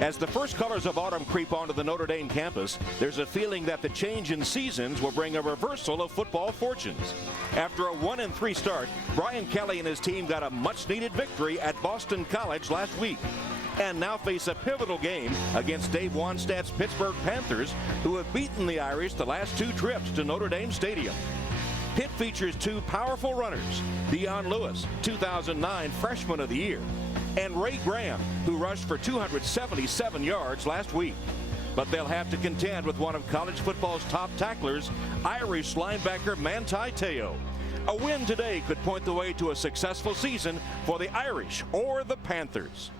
As the first colors of autumn creep onto the Notre Dame campus, there's a feeling that the change in seasons will bring a reversal of football fortunes. After a 1-3 start, Brian Kelly and his team got a much-needed victory at Boston College last week, and now face a pivotal game against Dave Wannstedt's Pittsburgh Panthers, who have beaten the Irish the last 2 trips to Notre Dame Stadium. Pitt features 2 powerful runners, Dion Lewis, 2009 Freshman of the Year, and Ray Graham, who rushed for 277 yards last week. But they'll have to contend with one of college football's top tacklers, Irish linebacker Manti Te'o. A win today could point the way to a successful season for the Irish or the Panthers.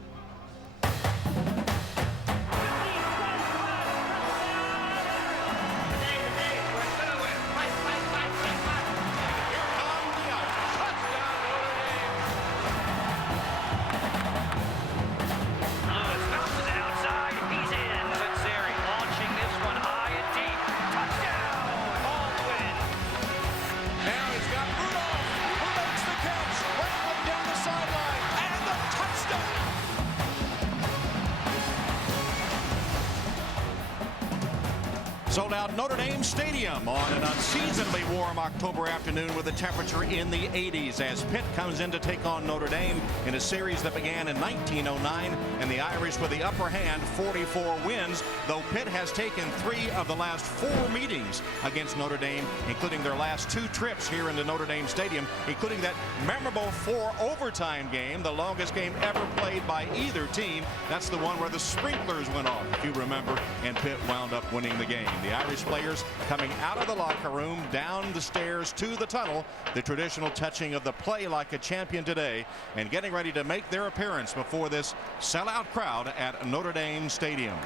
Sold out Notre Dame Stadium on an unseasonably warm October afternoon with a temperature in the 80s as Pitt comes in to take on Notre Dame in a series that began in 1909, and the Irish with the upper hand, 44 wins, though Pitt has taken 3 of the last 4 meetings against Notre Dame, including their last 2 trips here into Notre Dame Stadium, including that memorable 4-overtime game, the longest game ever played by either team. That's the one where the sprinklers went off, if you remember, and Pitt wound up winning the game. The Irish players coming out of the locker room, down the stairs to the tunnel, the traditional touching of the play like a champion today, and getting ready to make their appearance before this sellout crowd at Notre Dame Stadium.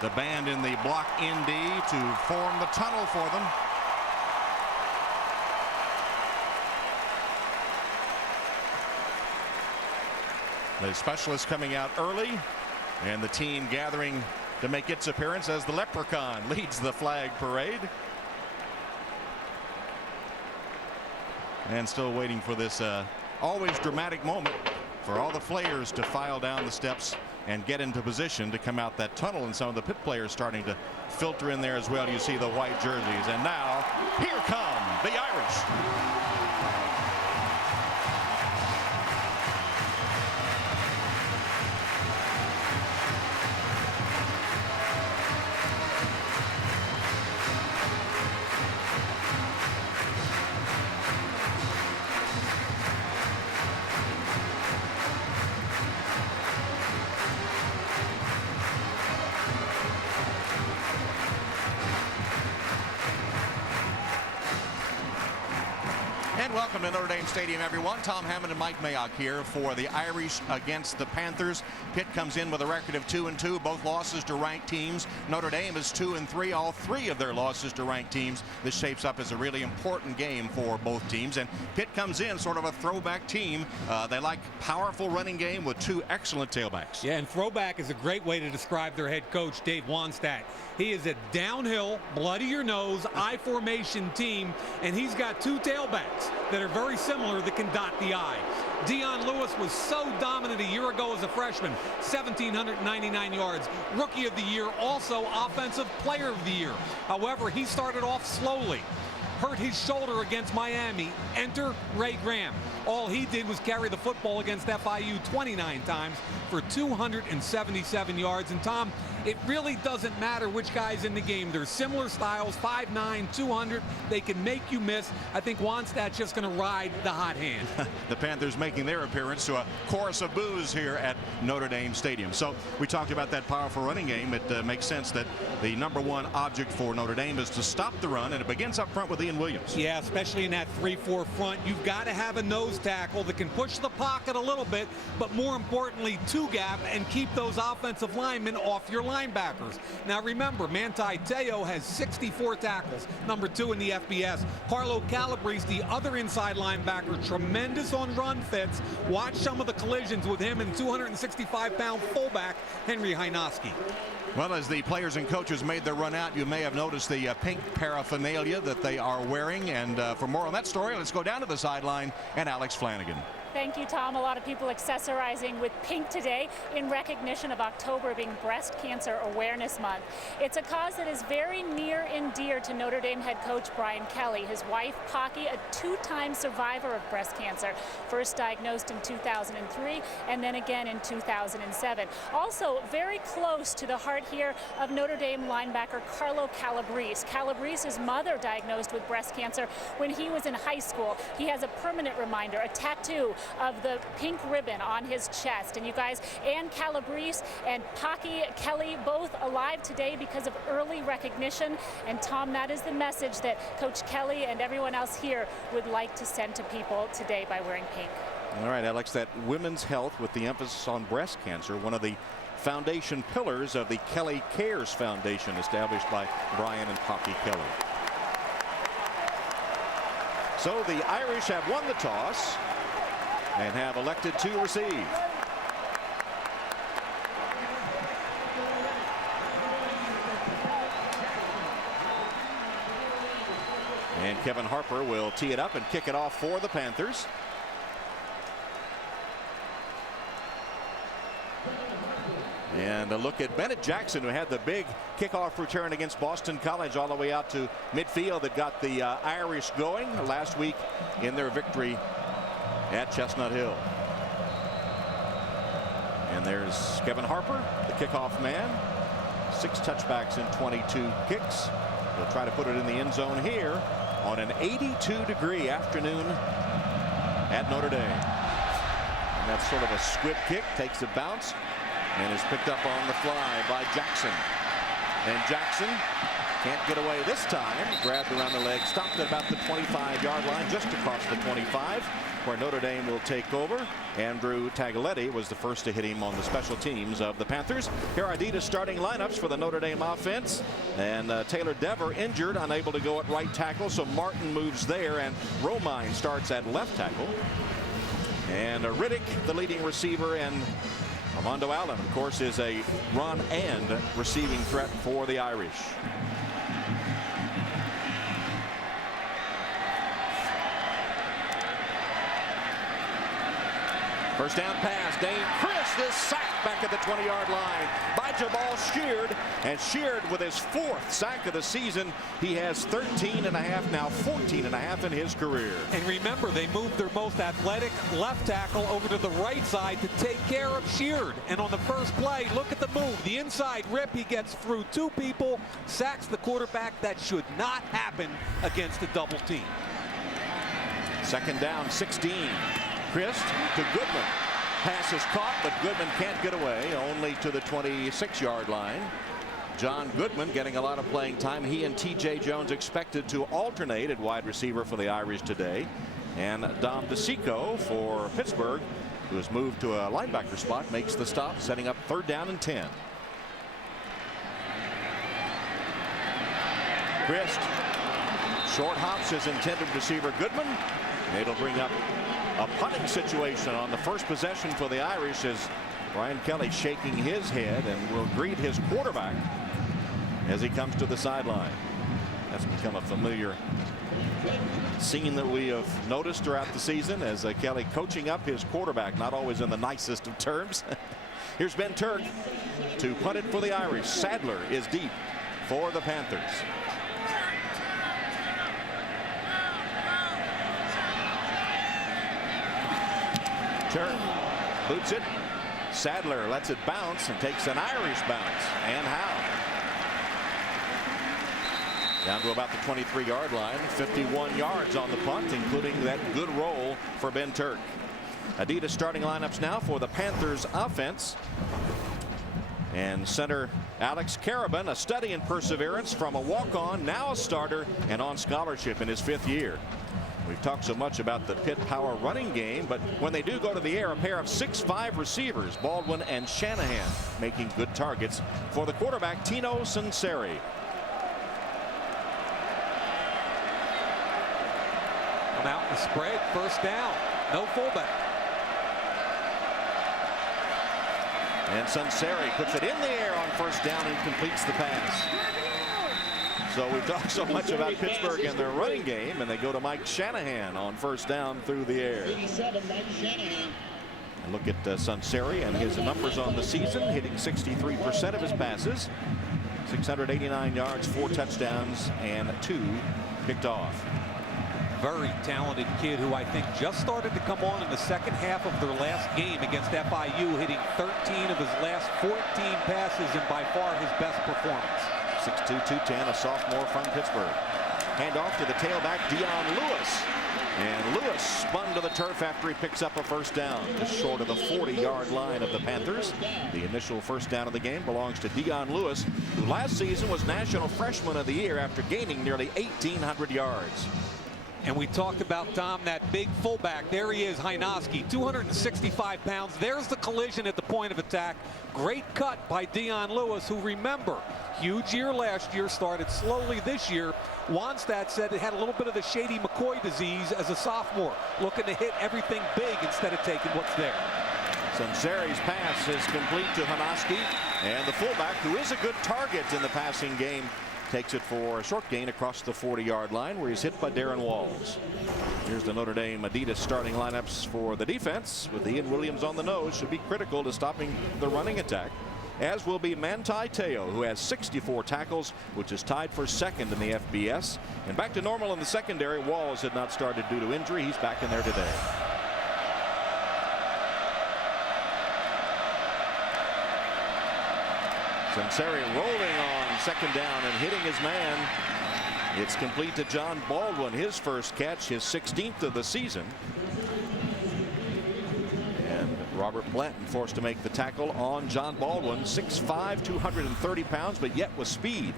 The band in the block in D to form the tunnel for them. The specialists coming out early, and the team gathering to make its appearance as the Leprechaun leads the flag parade. And still waiting for this always dramatic moment for all the players to file down the steps and get into position to come out that tunnel, and some of the Pitt players starting to filter in there as well. You see the white jerseys, and now here come the Irish. And welcome to Notre Dame Stadium, everyone. Tom Hammond and Mike Mayock here for the Irish against the Panthers. Pitt comes in with a record of 2-2, both losses to ranked teams. Notre Dame is 2-3, all 3 of their losses to ranked teams. This shapes up as a really important game for both teams. And Pitt comes in sort of a throwback team. They like powerful running game with 2 excellent tailbacks. Yeah, and throwback is a great way to describe their head coach, Dave Wannstedt. He is a downhill, bloody your nose, I formation team, and he's got 2 tailbacks that are very similar that can dot the I. Dion Lewis was so dominant a year ago as a freshman, 1,799 yards. Rookie of the Year, also Offensive Player of the Year. However, he started off slowly. Hurt his shoulder against Miami. Enter Ray Graham. All he did was carry the football against FIU 29 times for 277 yards. And Tom, it really doesn't matter which guy's in the game. They're similar styles, 5'9", 200. They can make you miss. I think Wannstedt's just going to ride the hot hand. The Panthers making their appearance to a chorus of boos here at Notre Dame Stadium. So we talked about that powerful running game. It makes sense that the #1 object for Notre Dame is to stop the run, and it begins up front with Ian Williams. Yeah, especially in that 3-4 front. You've got to have a nose tackle that can push the pocket a little bit, but more importantly, 2-gap and keep those offensive linemen off your linebackers. Now remember, Manti Te'o has 64 tackles, #2 in the FBS. Carlo Calabrese, the other inside linebacker, tremendous on run fits. Watch some of the collisions with him and 265-pound fullback Henry Hynoski. Well, as the players and coaches made their run out, you may have noticed the pink paraphernalia that they are wearing. And for more on that story, let's go down to the sideline and Alex Flanagan. Thank you, Tom. A lot of people accessorizing with pink today in recognition of October being Breast Cancer Awareness Month. It's a cause that is very near and dear to Notre Dame head coach Brian Kelly. His wife, Pocky, a two-time survivor of breast cancer, first diagnosed in 2003 and then again in 2007. Also very close to the heart here of Notre Dame linebacker Carlo Calabrese. Calabrese's mother diagnosed with breast cancer when he was in high school. He has a permanent reminder, a tattoo of the pink ribbon on his chest. And you guys, Ann Calabrese and Pocky Kelly, both alive today because of early recognition. And Tom, that is the message that Coach Kelly and everyone else here would like to send to people today by wearing pink. All right, Alex, that women's health with the emphasis on breast cancer, one of the foundation pillars of the Kelly Cares Foundation established by Brian and Pocky Kelly. So the Irish have won the toss and have elected to receive. And Kevin Harper will tee it up and kick it off for the Panthers. And a look at Bennett Jackson, who had the big kickoff return against Boston College all the way out to midfield that got the Irish going last week in their victory at Chestnut Hill. And there's Kevin Harper, the kickoff man. 6 touchbacks and 22 kicks. He'll try to put it in the end zone here on an 82-degree afternoon at Notre Dame. And that's sort of a squib kick, takes a bounce, and is picked up on the fly by Jackson. And Jackson can't get away this time. Grabbed around the leg, stopped at about the 25-yard line, just across the 25, where Notre Dame will take over. Andrew Tagliletti was the first to hit him on the special teams of the Panthers. Here are Adidas starting lineups for the Notre Dame offense. And Taylor Dever injured, unable to go at right tackle, so Martin moves there, and Romine starts at left tackle. And Riddick, the leading receiver, and Armando Allen, of course, is a run and receiving threat for the Irish. First down pass. Dane Chris is sacked back at the 20-yard line by Jamal Sheard. And Sheard with his 4th sack of the season. He has 13.5, now 14.5 in his career. And remember, they moved their most athletic left tackle over to the right side to take care of Sheard. And on the first play, look at the move. The inside rip, he gets through 2 people, sacks the quarterback. That should not happen against a double team. Second down, 16. Christ to Goodman. Pass is caught, but Goodman can't get away, only to the 26-yard line. John Goodman getting a lot of playing time. He and T.J. Jones expected to alternate at wide receiver for the Irish today. And Dom DeSico for Pittsburgh, who has moved to a linebacker spot, makes the stop, setting up 3rd down and 10. Christ. Short hops his intended receiver Goodman. It'll bring up a punting situation on the first possession for the Irish as Brian Kelly shaking his head and will greet his quarterback as he comes to the sideline. That's become a familiar scene that we have noticed throughout the season as Kelly coaching up his quarterback, not always in the nicest of terms. Here's Ben Turk to punt it for the Irish. Sadler is deep for the Panthers. Turk boots it. Sadler lets it bounce and takes an Irish bounce. And how? Down to about the 23-yard line. 51 yards on the punt, including that good roll for Ben Turk. Adidas starting lineups now for the Panthers offense. And center Alex Carabin, a study in perseverance from a walk-on, now a starter and on scholarship in his 5th year. We've talked so much about the Pitt power running game, but when they do go to the air, a pair of 6'5 receivers, Baldwin and Shanahan, making good targets for the quarterback, Tino Sunseri. Come out and spread, first down, no fullback. And Sunseri puts it in the air on first down and completes the pass. So we've talked so much about Pittsburgh and their running game, and they go to Mike Shanahan on first down through the air. And look at Sunseri and his numbers on the season, hitting 63% of his passes, 689 yards, 4 touchdowns, and 2 picked off. Very talented kid who I think just started to come on in the second half of their last game against FIU, hitting 13 of his last 14 passes and by far his best performance. 6'2", 210, a sophomore from Pittsburgh. Hand off to the tailback, Dion Lewis. And Lewis spun to the turf after he picks up a first down, just short of the 40-yard line of the Panthers. The initial first down of the game belongs to Dion Lewis, who last season was National Freshman of the Year after gaining nearly 1,800 yards. And we talked about, Tom, that big fullback. There he is, Hynoski, 265 pounds. There's the collision at the point of attack. Great cut by Dion Lewis, who, remember, huge year last year, started slowly this year. Wannstedt said it had a little bit of the Shady McCoy disease as a sophomore, looking to hit everything big instead of taking what's there. Sunseri's pass is complete to Hynoski, and the fullback, who is a good target in the passing game, takes it for a short gain across the 40-yard line, where he's hit by Darren Walls. Here's the Notre Dame Adidas starting lineups for the defense, with Ian Williams on the nose. Should be critical to stopping the running attack, as will be Manti Te'o, who has 64 tackles, which is tied for second in the FBS. And back to normal in the secondary. Walls had not started due to injury. He's back in there today. Sunseri rolling on second down and hitting his man. It's complete to John Baldwin, his first catch, his 16th of the season. And Robert Blanton forced to make the tackle on John Baldwin, 6'5", 230 pounds, but yet with speed.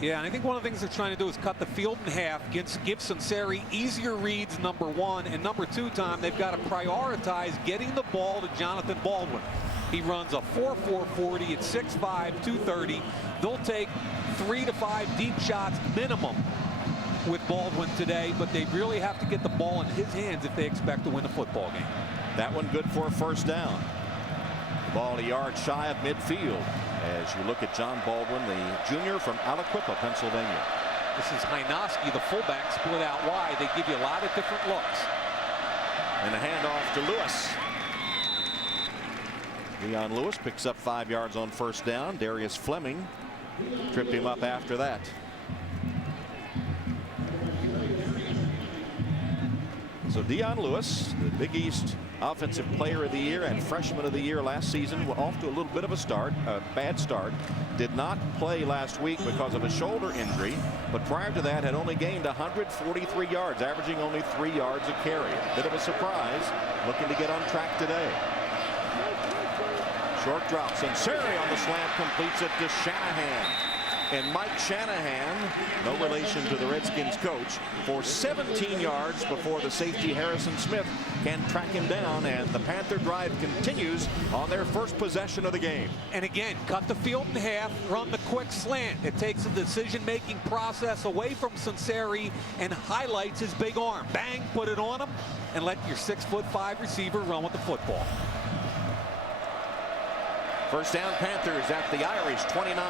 Yeah, and I think one of the things they're trying to do is cut the field in half, give Sunseri easier reads, number one, and number two, Tom, they've got to prioritize getting the ball to Jonathan Baldwin. He runs a 4.4 40 at 6'5", 230. They'll take 3 to 5 deep shots minimum with Baldwin today, but they really have to get the ball in his hands if they expect to win the football game. That one good for a first down. The ball a yard shy of midfield as you look at John Baldwin, the junior from Aliquippa, Pennsylvania. This is Hynoski, the fullback, split out wide. They give you a lot of different looks. And a handoff to Lewis. Dion Lewis picks up 5 yards on first down. Darius Fleming tripped him up after that. So Dion Lewis, the Big East Offensive Player of the Year and Freshman of the Year last season, were off to a little bit of a bad start. Did not play last week because of a shoulder injury, but prior to that had only gained 143 yards, averaging only 3 yards a carry. Bit of a surprise, looking to get on track today. Short drop. Sunseri on the slant completes it to Shanahan. And Mike Shanahan, no relation to the Redskins coach, for 17 yards before the safety Harrison Smith can track him down, and the Panther drive continues on their first possession of the game. And again, cut the field in half, run the quick slant. It takes the decision-making process away from Sunseri and highlights his big arm. Bang, put it on him, and let your 6'5" receiver run with the football. First down, Panthers at the Irish 29.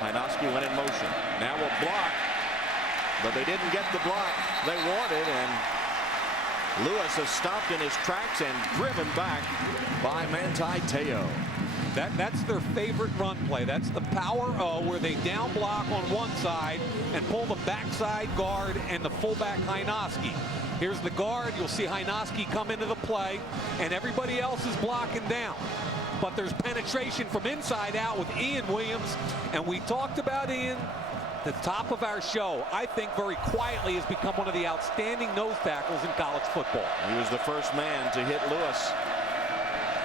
Hynoski went in motion. Now will block, but they didn't get the block they wanted, and Lewis has stopped in his tracks and driven back by Manti Te'o. That's their favorite run play. That's the power O, where they down block on one side and pull the backside guard and the fullback Hynoski. Here's the guard. You'll see Hynoski come into the play, and everybody else is blocking down. But there's penetration from inside out with Ian Williams, and we talked about Ian, the top of our show. I think very quietly has become one of the outstanding nose tackles in college football. He was the first man to hit Lewis.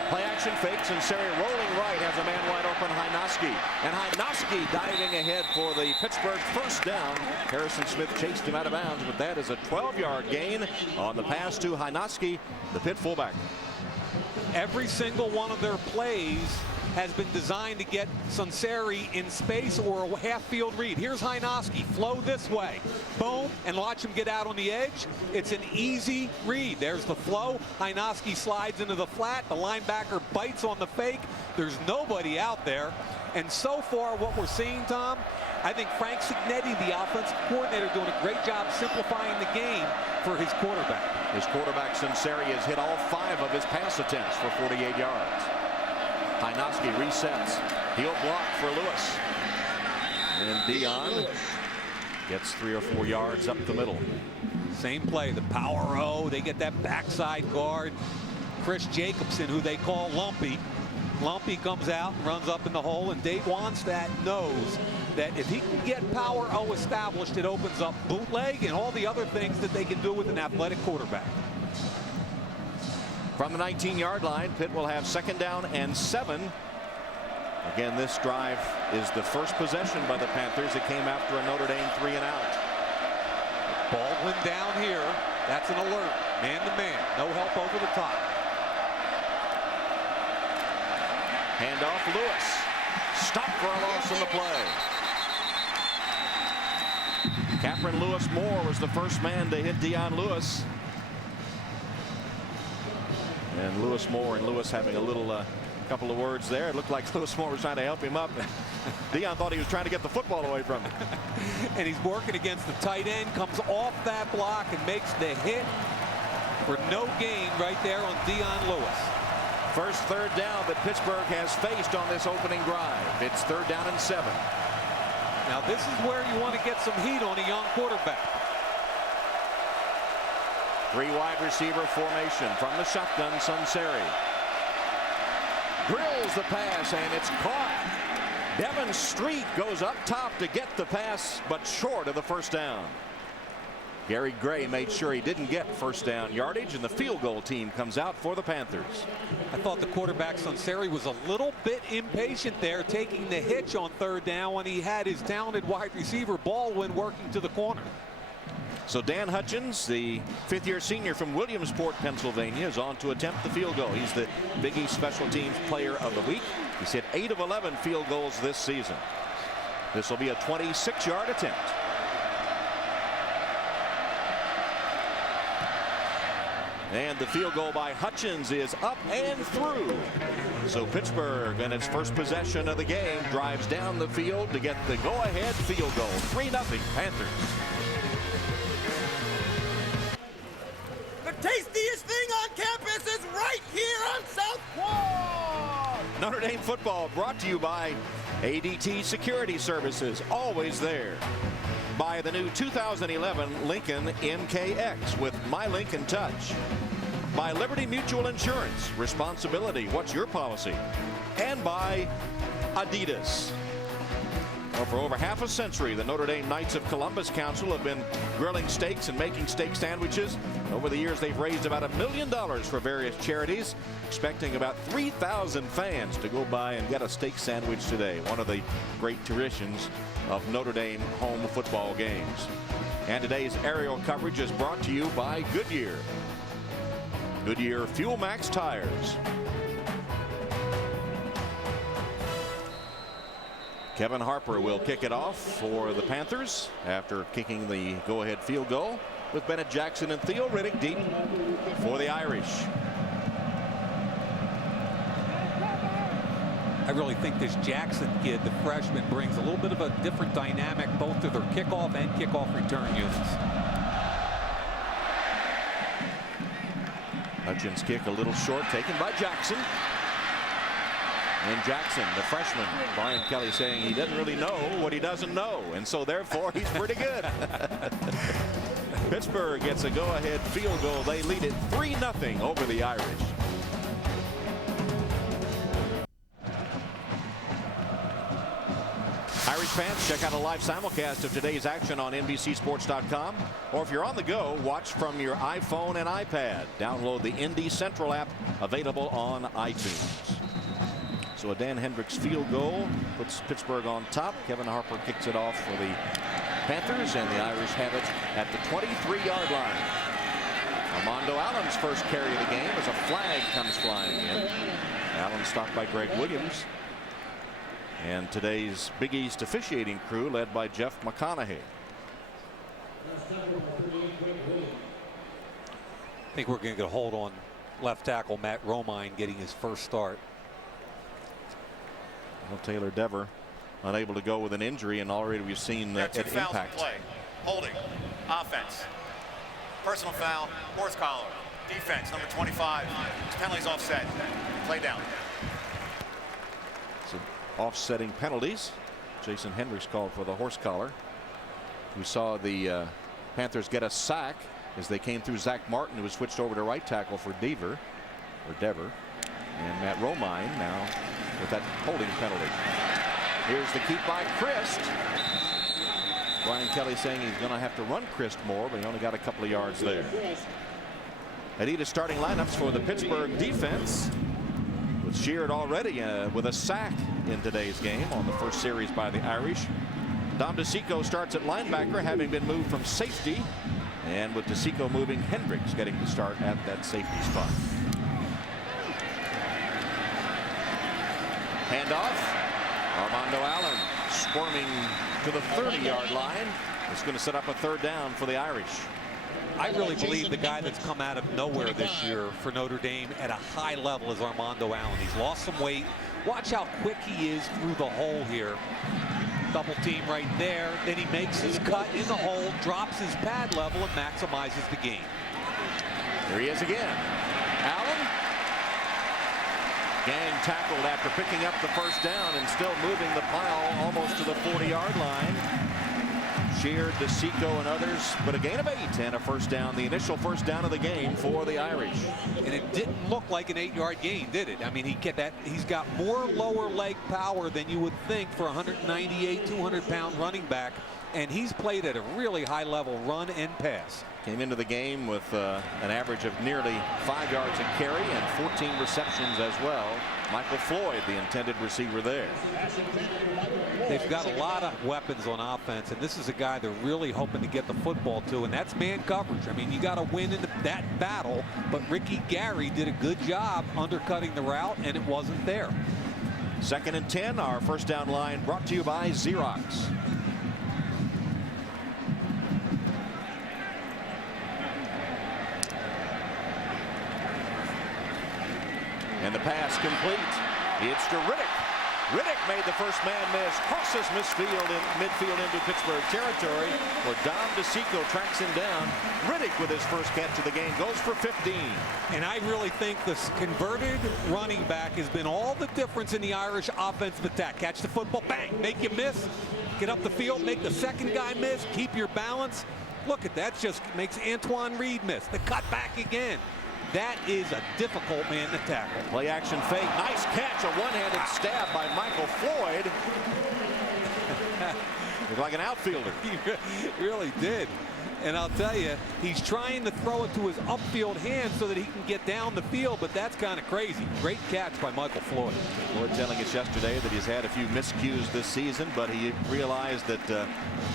Play action fakes, and Seri rolling right has a man wide open, Hynoski. And Hynoski diving ahead for the Pittsburgh first down. Harrison Smith chased him out of bounds, but that is a 12-yard gain on the pass to Hynoski, the Pitt fullback. Every single one of their plays has been designed to get Sunseri in space or a half-field read. Here's Hynoski, flow this way. Boom, and watch him get out on the edge. It's an easy read. There's the flow. Hynoski slides into the flat. The linebacker bites on the fake. There's nobody out there. And so far, what we're seeing, Tom, I think Frank Cignetti, the offensive coordinator, doing a great job simplifying the game for his quarterback. His quarterback, Sunseri, has hit all 5 of his pass attempts for 48 yards. Hynoski resets. He'll block for Lewis. And Dion gets 3 or 4 yards up the middle. Same play, the power O. They get that backside guard. Chris Jacobson, who they call Lumpy. Lumpy comes out and runs up in the hole, and Dave Wannstedt knows that if he can get power O established, it opens up bootleg and all the other things that they can do with an athletic quarterback. From the 19-yard line, Pitt will have 2nd down and 7. Again, this drive is the first possession by the Panthers. It came after a Notre Dame 3-and-out. Baldwin down here. That's an alert. Man to man. No help over the top. Handoff, Lewis. Stop for a loss on the play. Cameron Lewis Moore was the first man to hit Dion Lewis. And Lewis Moore and Lewis having a little couple of words there. It looked like Lewis Moore was trying to help him up. Dion thought he was trying to get the football away from him. And he's working against the tight end, comes off that block and makes the hit for no gain right there on Dion Lewis. First 3rd down that Pittsburgh has faced on this opening drive. It's 3rd down and 7. Now this is where you want to get some heat on a young quarterback. 3 wide receiver formation from the shotgun. Sunseri drills the pass, and it's caught. Devin Street goes up top to get the pass, but short of the 1st down. Gary Gray made sure he didn't get 1st down yardage, and the field goal team comes out for the Panthers. I thought the quarterback Sunseri was a little bit impatient there, taking the hitch on 3rd down when he had his talented wide receiver Baldwin working to the corner. So Dan Hutchins, the 5th-year senior from Williamsport, Pennsylvania, is on to attempt the field goal. He's the Big East Special Teams Player of the Week. He's hit 8 of 11 field goals this season. This will be a 26-yard attempt. And the field goal by Hutchins is up and through. So Pittsburgh, in its first possession of the game, drives down the field to get the go-ahead field goal. 3-0 Panthers. The tastiest thing on campus is right here on South Quad. Notre Dame football brought to you by ADT Security Services, always there. By the new 2011 Lincoln MKX with My Lincoln Touch. By Liberty Mutual Insurance. Responsibility, what's your policy? And by Adidas. Well, for over half a century, the Notre Dame Knights of Columbus Council have been grilling steaks and making steak sandwiches. Over the years, they've raised about $1 million for various charities, expecting about 3,000 fans to go by and get a steak sandwich today. One of the great traditions of Notre Dame home football games. And today's aerial coverage is brought to you by Goodyear. Goodyear Fuel Max tires. Kevin Harper will kick it off for the Panthers after kicking the go-ahead field goal, with Bennett Jackson and Theo Riddick deep for the Irish. I really think this Jackson kid, the freshman, brings a little bit of a different dynamic both to their kickoff and kickoff return units. Hutchins kick a little short, taken by Jackson. And Jackson, the freshman, Brian Kelly saying he doesn't really know what he doesn't know, and so therefore he's pretty good. Pittsburgh gets a go-ahead field goal. They lead it 3-0 over the Irish. Irish fans, check out a live simulcast of today's action on NBCSports.com. Or if you're on the go, watch from your iPhone and iPad. Download the Indy Central app, available on iTunes. So a Dan Hendricks field goal puts Pittsburgh on top. Kevin Harper kicks it off for the Panthers, and the Irish have it at the 23-yard line. Armando Allen's first carry of the game as a flag comes flying in. Allen stopped by Greg Williams. And today's Big East officiating crew led by Jeff McConaughey. I think we're going to get a hold on left tackle Matt Romine getting his first start. Well, Taylor Dever unable to go with an injury, and already we've seen an impact. Play. Holding. Offense. Personal foul. Horse collar. Defense. Number 25. Penalties offset. Play down. Some offsetting penalties. Jason Hendricks called for the horse collar. We saw the Panthers get a sack as they came through Zach Martin, who was switched over to right tackle for Dever. And Matt Romine now with that holding penalty. Here's the keep by Christ. Brian Kelly saying he's going to have to run Christ more, but he only got a couple of yards there. Adidas starting lineups for the Pittsburgh defense, with Sheard already with a sack in today's game on the first series by the Irish. Dom DeSico starts at linebacker, having been moved from safety, and with DeSico moving, Hendricks getting to start at that safety spot. Handoff. Armando Allen squirming to the 30-yard line. It's going to set up a third down for the Irish. I really believe the guy that's come out of nowhere this year for Notre Dame at a high level is Armando Allen. He's lost some weight. Watch how quick he is through the hole here. Double team right there. Then he makes his cut in the hole, drops his pad level, and maximizes the gain. Here he is again. Allen. Gang tackled after picking up the first down and still moving the pile almost to the 40-yard line. Sheard, DeSico, and others, but a gain of 8 and a first down, the initial first down of the game for the Irish. And it didn't look like an 8-yard gain, did it? I mean, he's got more lower leg power than you would think for a 198, 200-pound running back, and he's played at a really high level, run and pass. Came into the game with an average of nearly 5 yards a carry and 14 receptions as well. Michael Floyd, the intended receiver there. They've got a lot of weapons on offense, and this is a guy they're really hoping to get the football to, and that's man coverage. I mean, you got to win in that battle, but Ricky Gary did a good job undercutting the route, and it wasn't there. 2nd and 10, our first down line brought to you by Xerox. And the pass complete. It's to Riddick. Riddick made the first man miss, crosses midfield into Pittsburgh territory, where Dom DeSico tracks him down. Riddick with his first catch of the game goes for 15. And I really think this converted running back has been all the difference in the Irish offensive attack. Catch the football, bang, make you miss, get up the field, make the second guy miss, keep your balance. Look at that, just makes Antoine Reed miss. The cut back again. That is a difficult man to tackle. Play action fake. Nice catch. A one-handed stab by Michael Floyd. Looked like an outfielder. He really did. And I'll tell you, he's trying to throw it to his upfield hand so that he can get down the field, but that's kind of crazy. Great catch by Michael Floyd. Floyd telling us yesterday that he's had a few miscues this season, but he realized that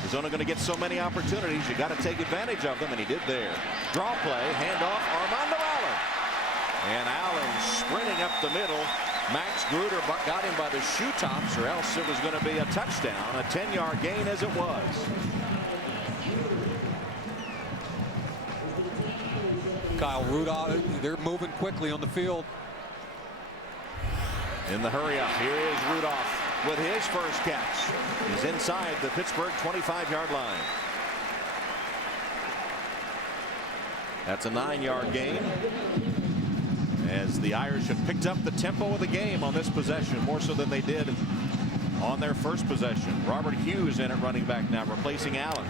he's only going to get so many opportunities. You got to take advantage of them, and he did there. Draw play, handoff, Armando Allen. And Allen sprinting up the middle. Max Gruder got him by the shoe tops, or else it was going to be a touchdown, a 10-yard gain as it was. Kyle Rudolph, they're moving quickly on the field. In the hurry up, here is Rudolph with his first catch. He's inside the Pittsburgh 25-yard line. That's a 9-yard gain, as the Irish have picked up the tempo of the game on this possession, more so than they did on their first possession. Robert Hughes in at running back now, replacing Allen.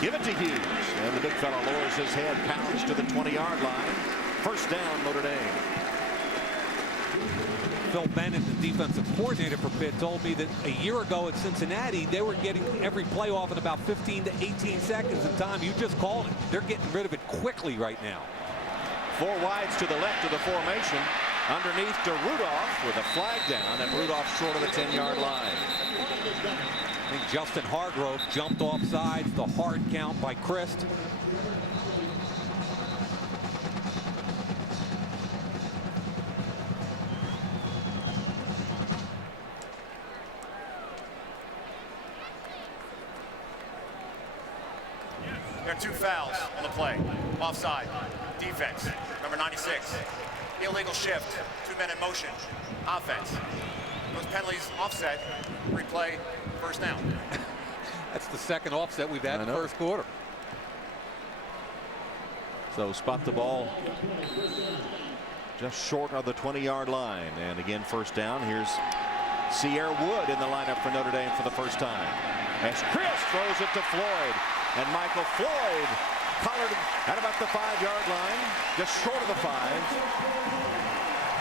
Give it to Hughes, and the big fellow lowers his head, pounds to the 20-yard line. First down, Notre Dame. Phil Bennett, the defensive coordinator for Pitt, told me that a year ago at Cincinnati, they were getting every play off in about 15 to 18 seconds. And Tom, you just called it. They're getting rid of it quickly right now. 4 wides to the left of the formation. Underneath to Rudolph with a flag down, and Rudolph short of the 10-yard line. I think Justin Hargrove jumped off sides. The hard count by Christ. There are 2 fouls on the play. Offside. Defense. Number 96. illegal shift, 2 men in motion, offense. Those penalties offset, replay, first down. That's the second offset we've had in the first quarter. So spot the ball just short of the 20-yard line. And again, first down. Here's Sierra Wood in the lineup for Notre Dame for the first time. As Chris throws it to Floyd. And Michael Floyd collared at about the 5-yard line, just short of the 5.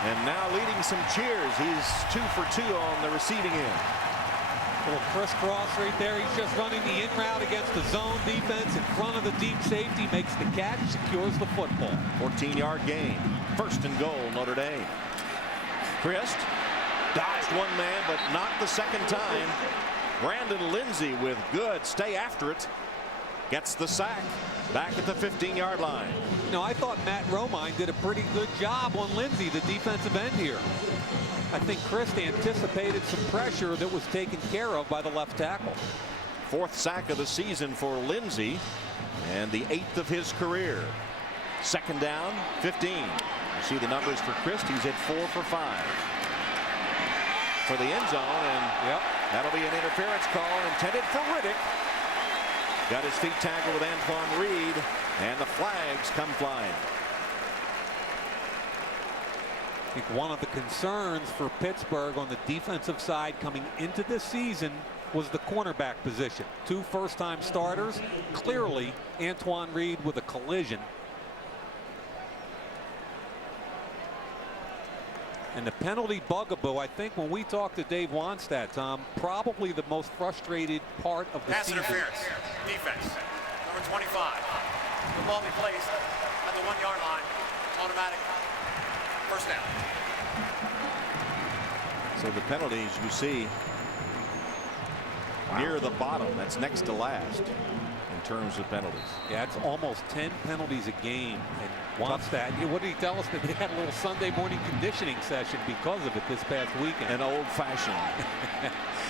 And now leading some cheers. He's 2 for 2 on the receiving end. A little crisscross right there. He's just running the in route against the zone defense in front of the deep safety. Makes the catch, secures the football. 14-yard gain. First and goal, Notre Dame. Christ dodged one man, but not the second time. Brandon Lindsey with good stay after it. Gets the sack back at the 15-yard line. No, I thought Matt Romine did a pretty good job on Lindsey, the defensive end here. I think Christ anticipated some pressure that was taken care of by the left tackle. 4th sack of the season for Lindsey and the 8th of his career. Second down, 15. You see the numbers for Christ. He's hit 4 for 5 for the end zone, and that'll be an interference call intended for Riddick. Got his feet tackled with Antoine Reed, and the flags come flying. I think one of the concerns for Pittsburgh on the defensive side coming into this season was the cornerback position. 2 first-time starters. Clearly, Antoine Reed with a collision. And the penalty bugaboo, I think when we talked to Dave Wannstedt, Tom, probably the most frustrated part of the season. Pass interference, defense, number 25. The ball be placed at the 1-yard line, automatic first down. So the penalties you see near the bottom, that's next to last in terms of penalties. Yeah, it's almost 10 penalties a game. And Wannstedt, what did he tell us? That they had a little Sunday morning conditioning session because of it this past weekend. An old-fashioned.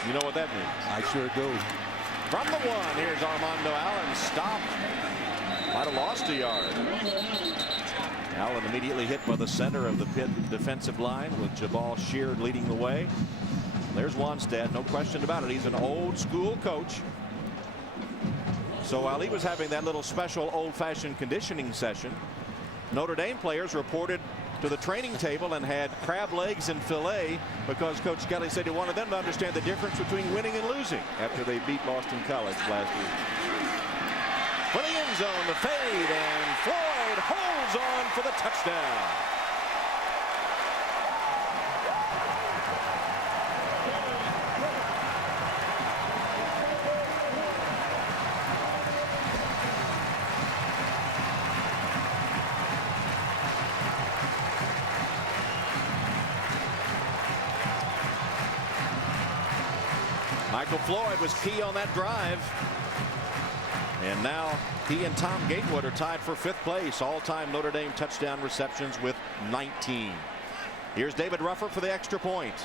You know what that means? I sure do. From the 1, here's Armando Allen. Stopped. Might have lost a yard. Allen immediately hit by the center of the Pitt defensive line with Jabal Sheard leading the way. There's Wannstedt, no question about it. He's an old-school coach. So while he was having that little special old-fashioned conditioning session, Notre Dame players reported to the training table and had crab legs and filet because Coach Kelly said he wanted them to understand the difference between winning and losing after they beat Boston College last week. For the end zone, the fade, and Floyd holds on for the touchdown. Michael Floyd was key on that drive. And now he and Tom Gatewood are tied for 5th place. All-time Notre Dame touchdown receptions with 19. Here's David Ruffer for the extra point.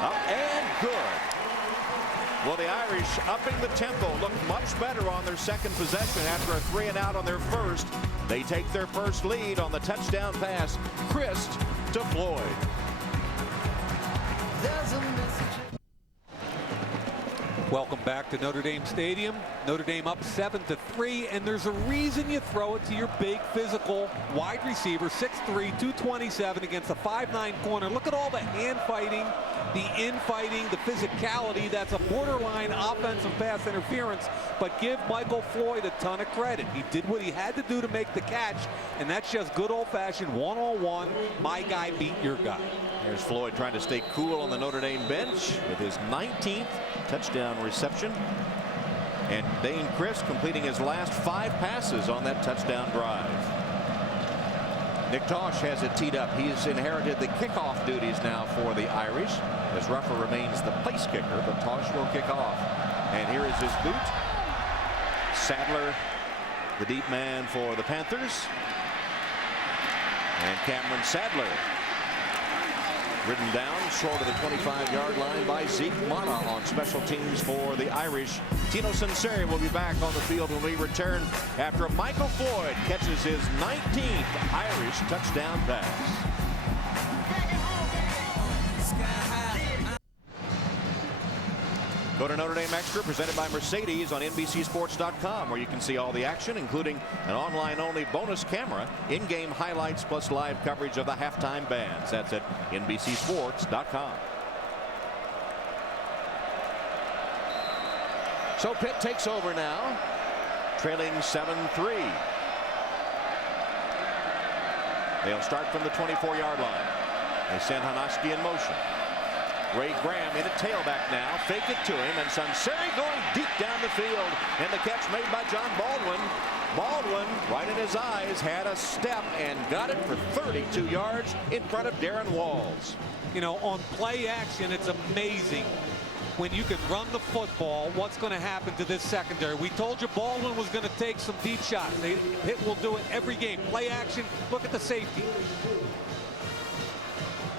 Up and good. Well, the Irish upping the tempo looked much better on their second possession after a 3-and-out on their first. They take their first lead on the touchdown pass. Christ to Floyd. Welcome back to Notre Dame Stadium. Notre Dame up 7-3, and there's a reason you throw it to your big physical wide receiver, 6'3", 227 against a 5'9" corner. Look at all the hand fighting, the infighting, the physicality. That's a borderline offensive pass interference, but give Michael Floyd a ton of credit. He did what he had to do to make the catch, and that's just good old-fashioned one-on-one, my guy beat your guy. Here's Floyd trying to stay cool on the Notre Dame bench with his 19th touchdown reception. And Dane Christ completing his last 5 passes on that touchdown drive. Nick Tosh has it teed up. He's inherited the kickoff duties now for the Irish, as Ruffer remains the place kicker, but Tosh will kick off. And here is his boot. Sadler, the deep man for the Panthers. And Cameron Sadler Ridden down short of the 25-yard line by Zeke Mata on special teams for the Irish. Tino Sunseri will be back on the field when we return after Michael Floyd catches his 19th Irish touchdown pass. Go to Notre Dame Extra, presented by Mercedes, on NBCSports.com, where you can see all the action, including an online-only bonus camera, in-game highlights, plus live coverage of the halftime bands. That's at NBCSports.com. So Pitt takes over now, trailing 7-3. They'll start from the 24-yard line. They send Hanoski in motion. Ray Graham in a tailback now. Fake it to him, and Sunseri going deep down the field. And the catch made by John Baldwin. Baldwin, right in his eyes, had a step and got it for 32 yards in front of Darren Walls. You know, on play action, it's amazing when you can run the football, what's going to happen to this secondary. We told you Baldwin was going to take some deep shots. Pitt will do it every game. Play action, look at the safety.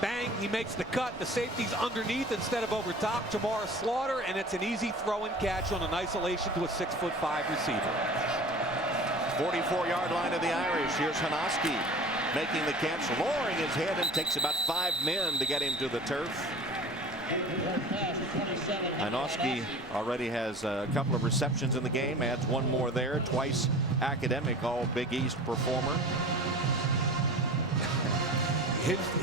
Bang, he makes the cut. The safety's underneath instead of over top. Jamar Slaughter, and it's an easy throw and catch on an isolation to a 6'5" receiver. 44-yard line of the Irish. Here's Hanoski making the catch, lowering his head, and takes about 5 men to get him to the turf. Hanoski already has a couple of receptions in the game, adds one more there. Twice academic All Big East performer.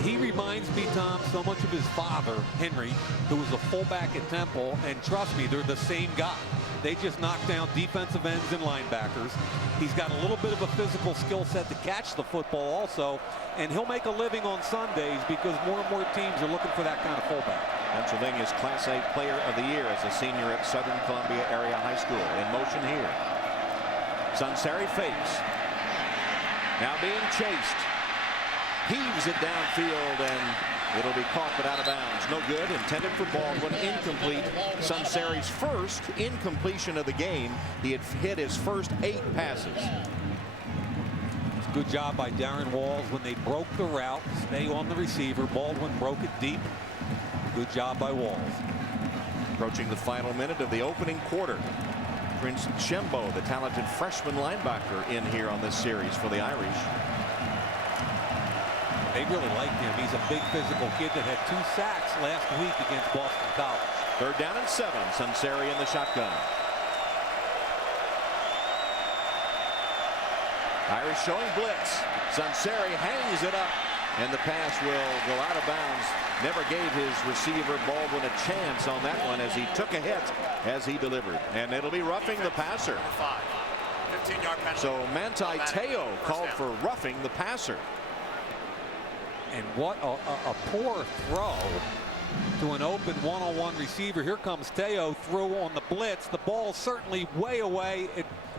He reminds me, Tom, so much of his father, Henry, who was a fullback at Temple, and trust me, they're the same guy. They just knock down defensive ends and linebackers. He's got a little bit of a physical skill set to catch the football also, and he'll make a living on Sundays because more and more teams are looking for that kind of fullback. Pennsylvania's Class A Player of the Year as a senior at Southern Columbia Area High School. In motion here. Sunseri fakes. Now being chased. Heaves it downfield, and it'll be caught but out of bounds. No good. Intended for Baldwin. Incomplete. Sunseri's first incompletion of the game. He had hit his first 8 passes. Good job by Darren Walls when they broke the route. Stay on the receiver. Baldwin broke it deep. Good job by Walls. Approaching the final minute of the opening quarter. Prince Chembo, the talented freshman linebacker, in here on this series for the Irish. They really like him. He's a big physical kid that had 2 sacks last week against Boston College. 3rd down and 7. Sunseri in the shotgun. Irish showing blitz. Sunseri hangs it up, and the pass will go out of bounds. Never gave his receiver Baldwin a chance on that one as he took a hit as he delivered. And it'll be roughing the passer. 15-yard penalty. So Manti Te'o called for roughing the passer. And what a poor throw to an open one-on-one receiver. Here comes Te'o through on the blitz. The ball's certainly way away.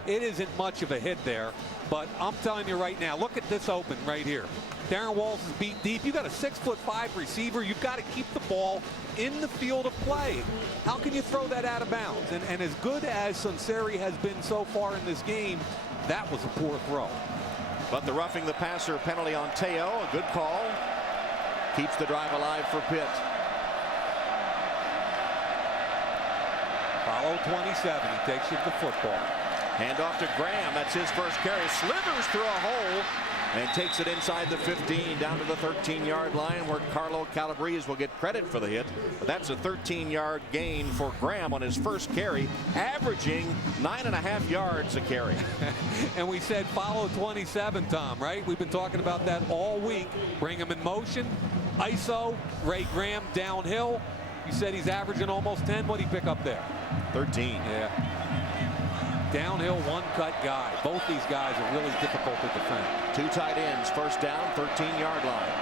It isn't much of a hit there, but I'm telling you right now, look at this open right here. Darren Walls is beat deep. You got a 6'5" receiver. You've got to keep the ball in the field of play. How can you throw that out of bounds? And as good as Sunseri has been so far in this game, that was a poor throw. But the roughing the passer penalty on Te'o, a good call. Keeps the drive alive for Pitt. Follow 27. He takes you to the football. Hand off to Graham. That's his first carry. Slithers through a hole and takes it inside the 15 down to the 13-yard line, where Carlo Calabrese will get credit for the hit. But that's a 13-yard gain for Graham on his first carry, averaging 9.5 yards a carry. And we said follow 27, Tom, right? We've been talking about that all week. Bring him in motion. ISO, Ray Graham downhill. You said he's averaging almost 10. What did he pick up there? 13. Yeah. Downhill, one-cut guy. Both these guys are really difficult to defend. 2 tight ends. First down, 13-yard line.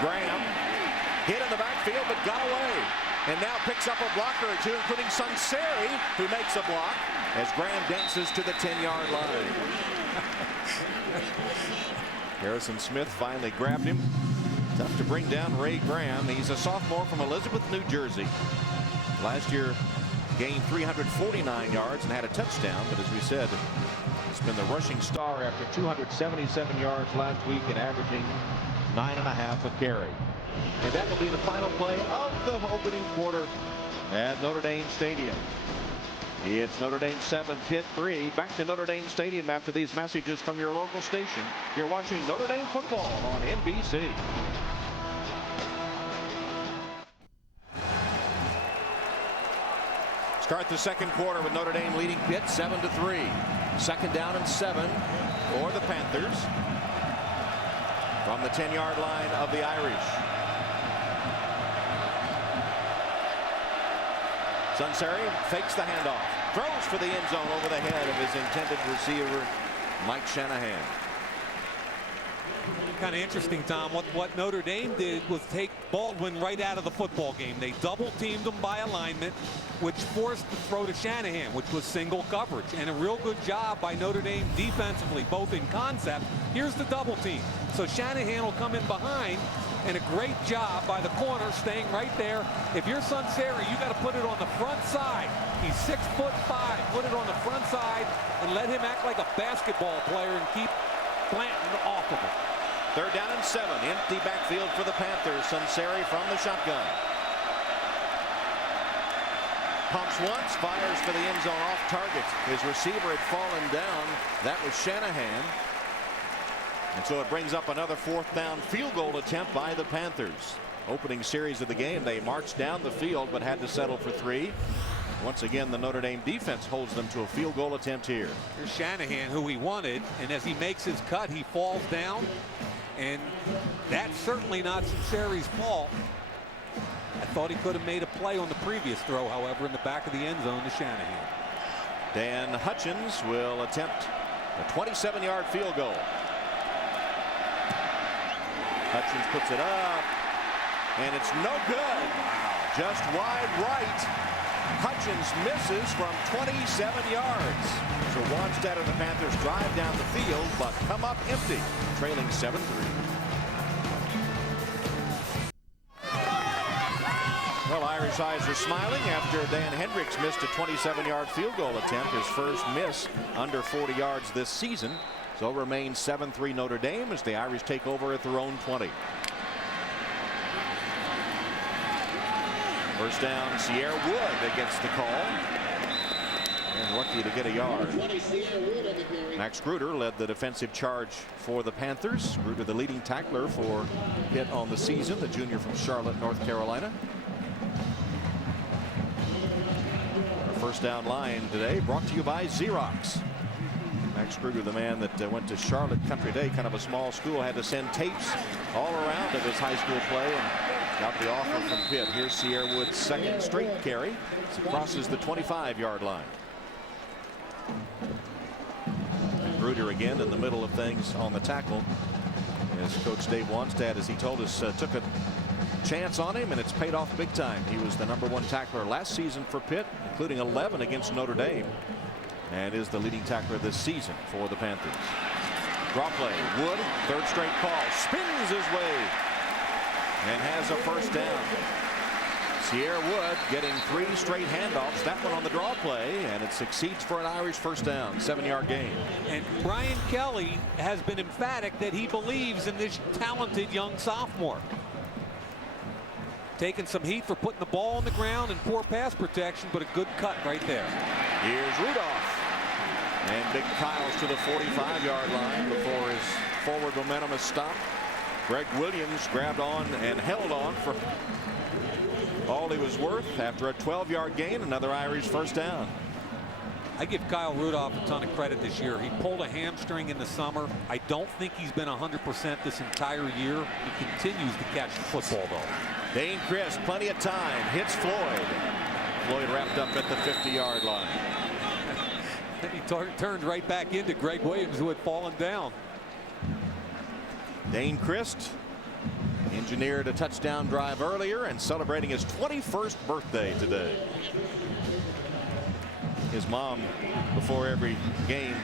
Graham hit in the backfield, but got away. And now picks up a blocker or two, including Sunseri, who makes a block as Graham dances to the 10-yard line. Harrison Smith finally grabbed him. Tough to bring down Ray Graham. He's a sophomore from Elizabeth, New Jersey. Last year gained 349 yards and had a touchdown, but as we said, He's been the rushing star after 277 yards last week and averaging 9.5 a carry. And that will be the final play of the opening quarter at Notre Dame Stadium. It's Notre Dame 7, Pitt 3. Back to Notre Dame Stadium after these messages from your local station. You're watching Notre Dame football on NBC. Start the second quarter with Notre Dame leading Pitt 7-3. Second down and 7 for the Panthers from the 10-yard line of the Irish. Sunseri fakes the handoff, throws for the end zone over the head of his intended receiver, Mike Shanahan. Kind of interesting, Tom. What Notre Dame did was take Baldwin right out of the football game. They double teamed him by alignment, which forced the throw to Shanahan, which was single coverage. And a real good job by Notre Dame defensively, both in concept. Here's the double team. So Shanahan will come in behind, and a great job by the corner staying right there. If you're Sunseri, you got to put it on the front side. He's 6'5". Put it on the front side and let him act like a basketball player and keep Blanton off of it. Third down and 7. Empty backfield for the Panthers. Sunseri from the shotgun. Pumps once, fires for the end zone off target. His receiver had fallen down. That was Shanahan. And so it brings up another fourth down field goal attempt by the Panthers. Opening series of the game, they marched down the field but had to settle for 3. Once again, the Notre Dame defense holds them to a field goal attempt here. Here's Shanahan, who he wanted, and as he makes his cut, he falls down. And that's certainly not Sunseri's fault. I thought he could have made a play on the previous throw, however, in the back of the end zone to Shanahan. Dan Hutchins will attempt a 27-yard field goal. Hutchins puts it up, and it's no good. Just wide right. Hutchins misses from 27 yards. So Wannstedt and the Panthers drive down the field, but come up empty, trailing 7-3. Well, Irish eyes are smiling after Dan Hendricks missed a 27-yard field goal attempt, his first miss under 40 yards this season. So remains 7-3 Notre Dame as the Irish take over at their own 20. First down, Sierra Wood against the call. And lucky to get a yard. Max Gruder led the defensive charge for the Panthers. Gruder, the leading tackler for Pitt on the season, the junior from Charlotte, North Carolina. Our first down line today brought to you by Xerox. Max Gruder, the man that went to Charlotte Country Day, kind of a small school, had to send tapes all around of his high school play and got the offer from Pitt. Here's Sierra Wood's second straight carry as he crosses the 25-yard line. And Gruder again in the middle of things on the tackle. As Coach Dave Wannstedt, as he told us, took a chance on him, and it's paid off big time. He was the #1 tackler last season for Pitt, including 11 against Notre Dame, and is the leading tackler this season for the Panthers. Draw play. Wood, third straight call, spins his way and has a first down. Sierra Wood getting 3 straight handoffs, that one on the draw play, and it succeeds for an Irish first down, 7-yard gain. And Brian Kelly has been emphatic that he believes in this talented young sophomore. Taking some heat for putting the ball on the ground and poor pass protection, but a good cut right there. Here's Rudolph. And Big Kyle's to the 45-yard line before his forward momentum is stopped. Greg Williams grabbed on and held on for all he was worth after a 12-yard gain. Another Irish first down. I give Kyle Rudolph a ton of credit this year. He pulled a hamstring in the summer. I don't think he's been 100% this entire year. He continues to catch the football, though. Dane Crist, plenty of time, hits Floyd. Floyd wrapped up at the 50-yard line. Then he turned right back into Greg Williams, who had fallen down. Dane Crist engineered a touchdown drive earlier and celebrating his 21st birthday today. His mom, before every game,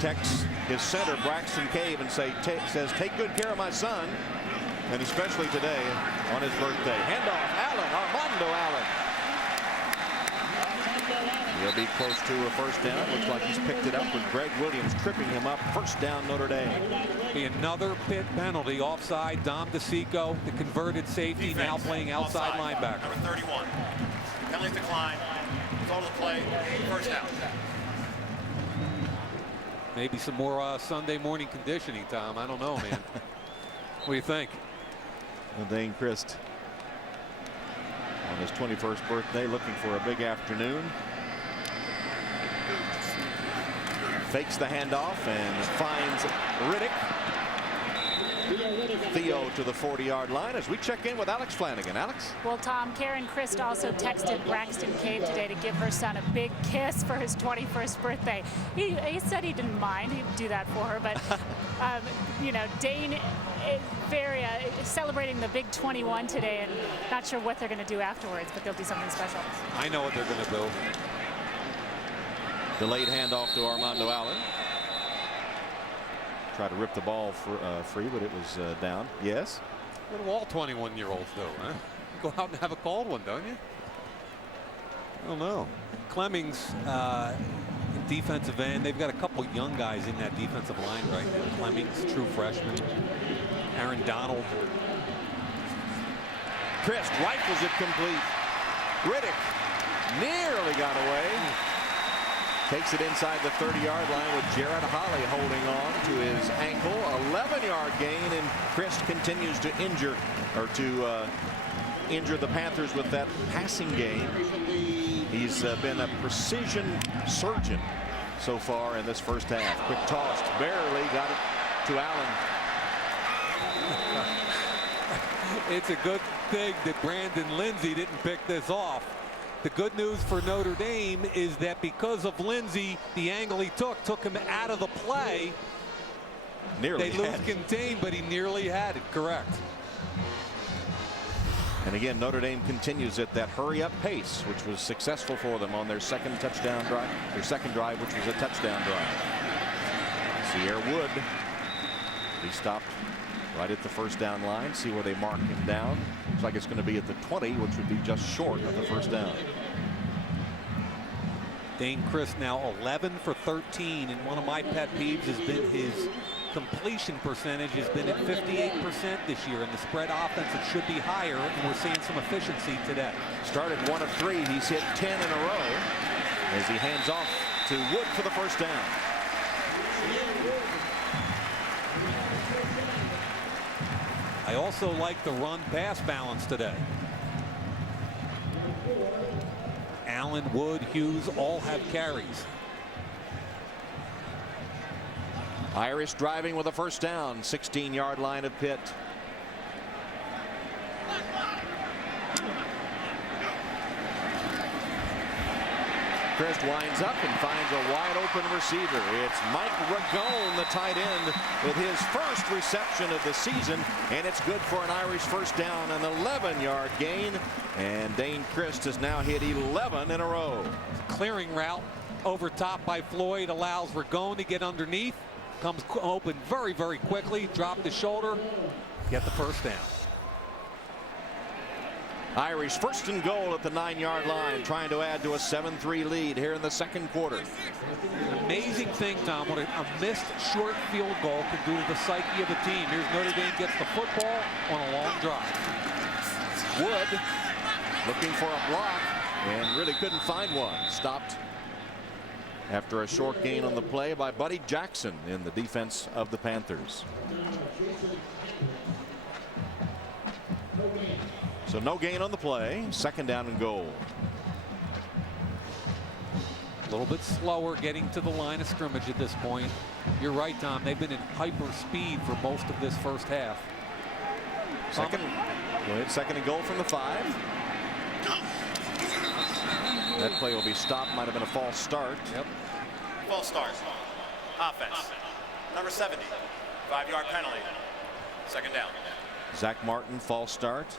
texts his center, Braxton Cave, and says, take good care of my son, and especially today on his birthday. Handoff, Allen, Armando Allen. He'll be close to a first down. Looks like he's picked it up with Greg Williams tripping him up. First down, Notre Dame. Be another Pitt penalty. Offside. Dom DeCicco, the converted safety, Defense. now playing outside linebacker. Number 31. Penalties decline. Total of play. First down. Maybe some more Sunday morning conditioning, Tom. I don't know, man. What do you think? And Dane Christ on his 21st birthday, looking for a big afternoon. Fakes the handoff and finds Riddick. Theo to the 40-yard line as we check in with Alex Flanagan. Alex? Well, Tom, Karen Christ also texted Braxton Cave today to give her son a big kiss for his 21st birthday. He said he didn't mind. He'd do that for her. But, you know, Dane is very celebrating the big 21 today, and not sure what they're going to do afterwards, but they'll do something special. I know what they're going to do. Delayed handoff to Armando Allen. Tried to rip the ball free, but it was down. Yes. What do all 21-year-olds do, huh? You go out and have a cold one, don't you? I don't know. Clemmings, defensive end. They've got a couple young guys in that defensive line right now. Clemmings, true freshman. Aaron Donald. Christ rifles it complete. Riddick nearly got away. Takes it inside the 30-yard line with Jared Holly holding on to his ankle. 11-yard gain, and Christ continues to injure the Panthers with that passing game. He's been a precision surgeon so far in this first half. Quick toss, barely got it to Allen. It's a good thing that Brandon Lindsey didn't pick this off. The good news for Notre Dame is that because of Lindsey, the angle he took him out of the play. Nearly they lose had it. contain, but he nearly had it. Correct. And again, Notre Dame continues at that hurry-up pace, which was successful for them on their second touchdown drive, their second drive, which was a touchdown drive. Sierra Wood, he stopped right at the first down line. See where they mark him down. Looks like it's going to be at the 20, which would be just short of the first down. Dane Christ now 11 for 13, and one of my pet peeves has been his completion percentage has been at 58% this year. In the spread offense, it should be higher, and we're seeing some efficiency today. Started 1 of 3. He's hit 10 in a row as he hands off to Wood for the first down. I also like the run-pass balance today. Allen, Wood, Hughes all have carries. Irish driving with a first down, 16-yard line of Pitt. Christ winds up and finds a wide open receiver. It's Mike Ragone, the tight end, with his first reception of the season, and it's good for an Irish first down, an 11-yard gain, and Dane Christ has now hit 11 in a row. Clearing route over top by Floyd allows Ragone to get underneath. Comes open very, very quickly. Drop the shoulder. Get the first down. Irish first and goal at the 9-yard line, trying to add to a 7-3 lead here in the second quarter. Amazing thing, Tom, what a missed short field goal can do to the psyche of a team. Here's Notre Dame gets the football on a long drive. Wood looking for a block and really couldn't find one. Stopped after a short gain on the play by Buddy Jackson in the defense of the Panthers. So no gain on the play. Second down and goal. A little bit slower getting to the line of scrimmage at this point. You're right, Tom. They've been in hyper speed for most of this first half. Second and goal from the 5. That play will be stopped. Might have been a false start. Yep. False start. Offense. Number 70. 5-yard penalty. Second down. Zach Martin, false start.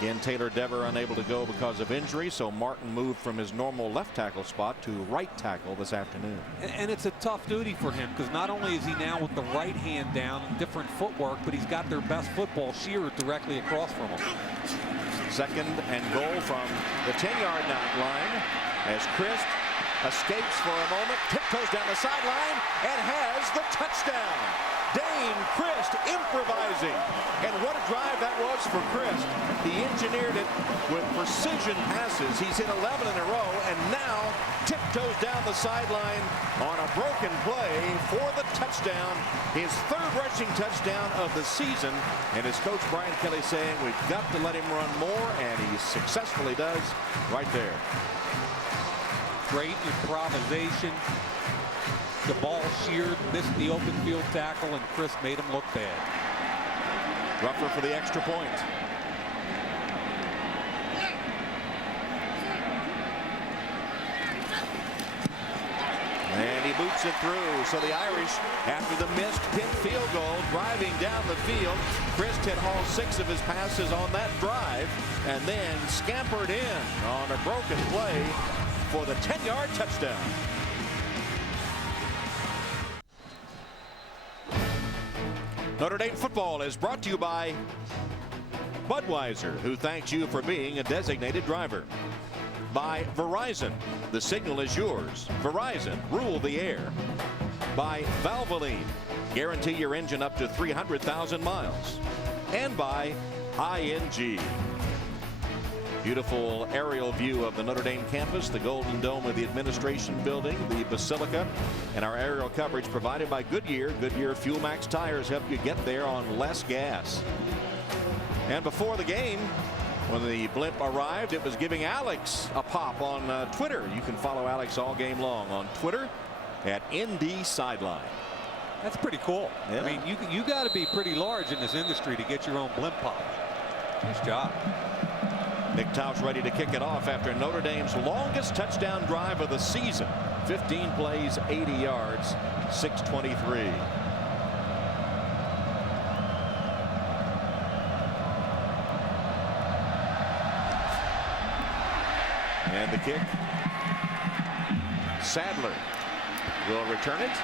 Again, Taylor Dever unable to go because of injury, so Martin moved from his normal left tackle spot to right tackle this afternoon. And it's a tough duty for him because not only is he now with the right hand down and different footwork, but he's got their best football Shearer directly across from him. Second and goal from the 10-yard line. as Christ escapes for a moment, tiptoes down the sideline, and has the touchdown. Dane Christ improvising. And what a drive that was for Christ. He engineered it with precision passes. He's hit 11 in a row, and now tiptoes down the sideline on a broken play for the touchdown. His third rushing touchdown of the season. And his coach Brian Kelly saying we've got to let him run more, and he successfully does right there. Great improvisation. The ball sheared, missed the open field tackle, and Chris made him look bad. Ruffler for the extra point. And he boots it through. So the Irish, after the missed Pitt field goal, driving down the field. Christ hit all 6 of his passes on that drive, and then scampered in on a broken play for the 10-yard touchdown. Notre Dame football is brought to you by Budweiser, who thanks you for being a designated driver. By Verizon, the signal is yours. Verizon, rule the air. By Valvoline, guarantee your engine up to 300,000 miles. And by ING. Beautiful aerial view of the Notre Dame campus, the Golden Dome of the administration building, the Basilica, and our aerial coverage provided by Goodyear. Goodyear Fuel Max tires help you get there on less gas. And before the game, when the blimp arrived, it was giving Alex a pop on Twitter. You can follow Alex all game long on Twitter at ND Sideline. That's pretty cool. Yeah. I mean, you got to be pretty large in this industry to get your own blimp pop. Nice job. Nick Tausch ready to kick it off after Notre Dame's longest touchdown drive of the season. 15 plays, 80 yards, 6:23. And the kick. Sadler will return it.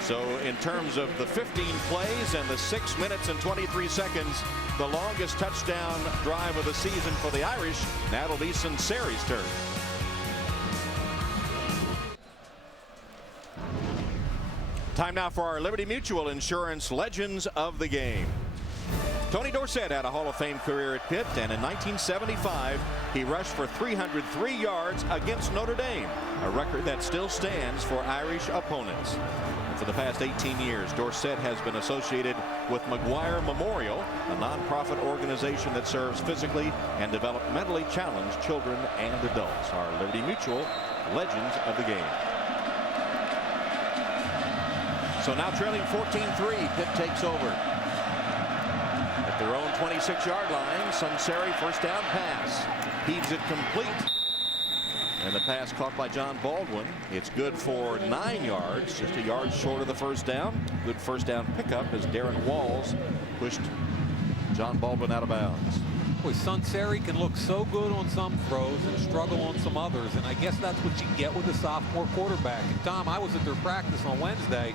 So in terms of the 15 plays and the 6 minutes and 23 seconds, the longest touchdown drive of the season for the Irish, that'll be Sunseri's turn. Time now for our Liberty Mutual Insurance Legends of the Game. Tony Dorsett had a Hall of Fame career at Pitt, and in 1975 he rushed for 303 yards against Notre Dame, a record that still stands for Irish opponents. And for the past 18 years, Dorsett has been associated with McGuire Memorial, a nonprofit organization that serves physically and developmentally challenged children and adults. Our Liberty Mutual Legends of the Game. So now trailing 14-3, Pitt takes over. At their own 26-yard line, Sunseri first down pass. Heaves it complete. And the pass caught by John Baldwin. It's good for 9 yards, just a yard short of the first down. Good first down pickup as Darren Walls pushed John Baldwin out of bounds. Boy, Sunseri can look so good on some throws and struggle on some others, and I guess that's what you get with a sophomore quarterback. And Tom, I was at their practice on Wednesday.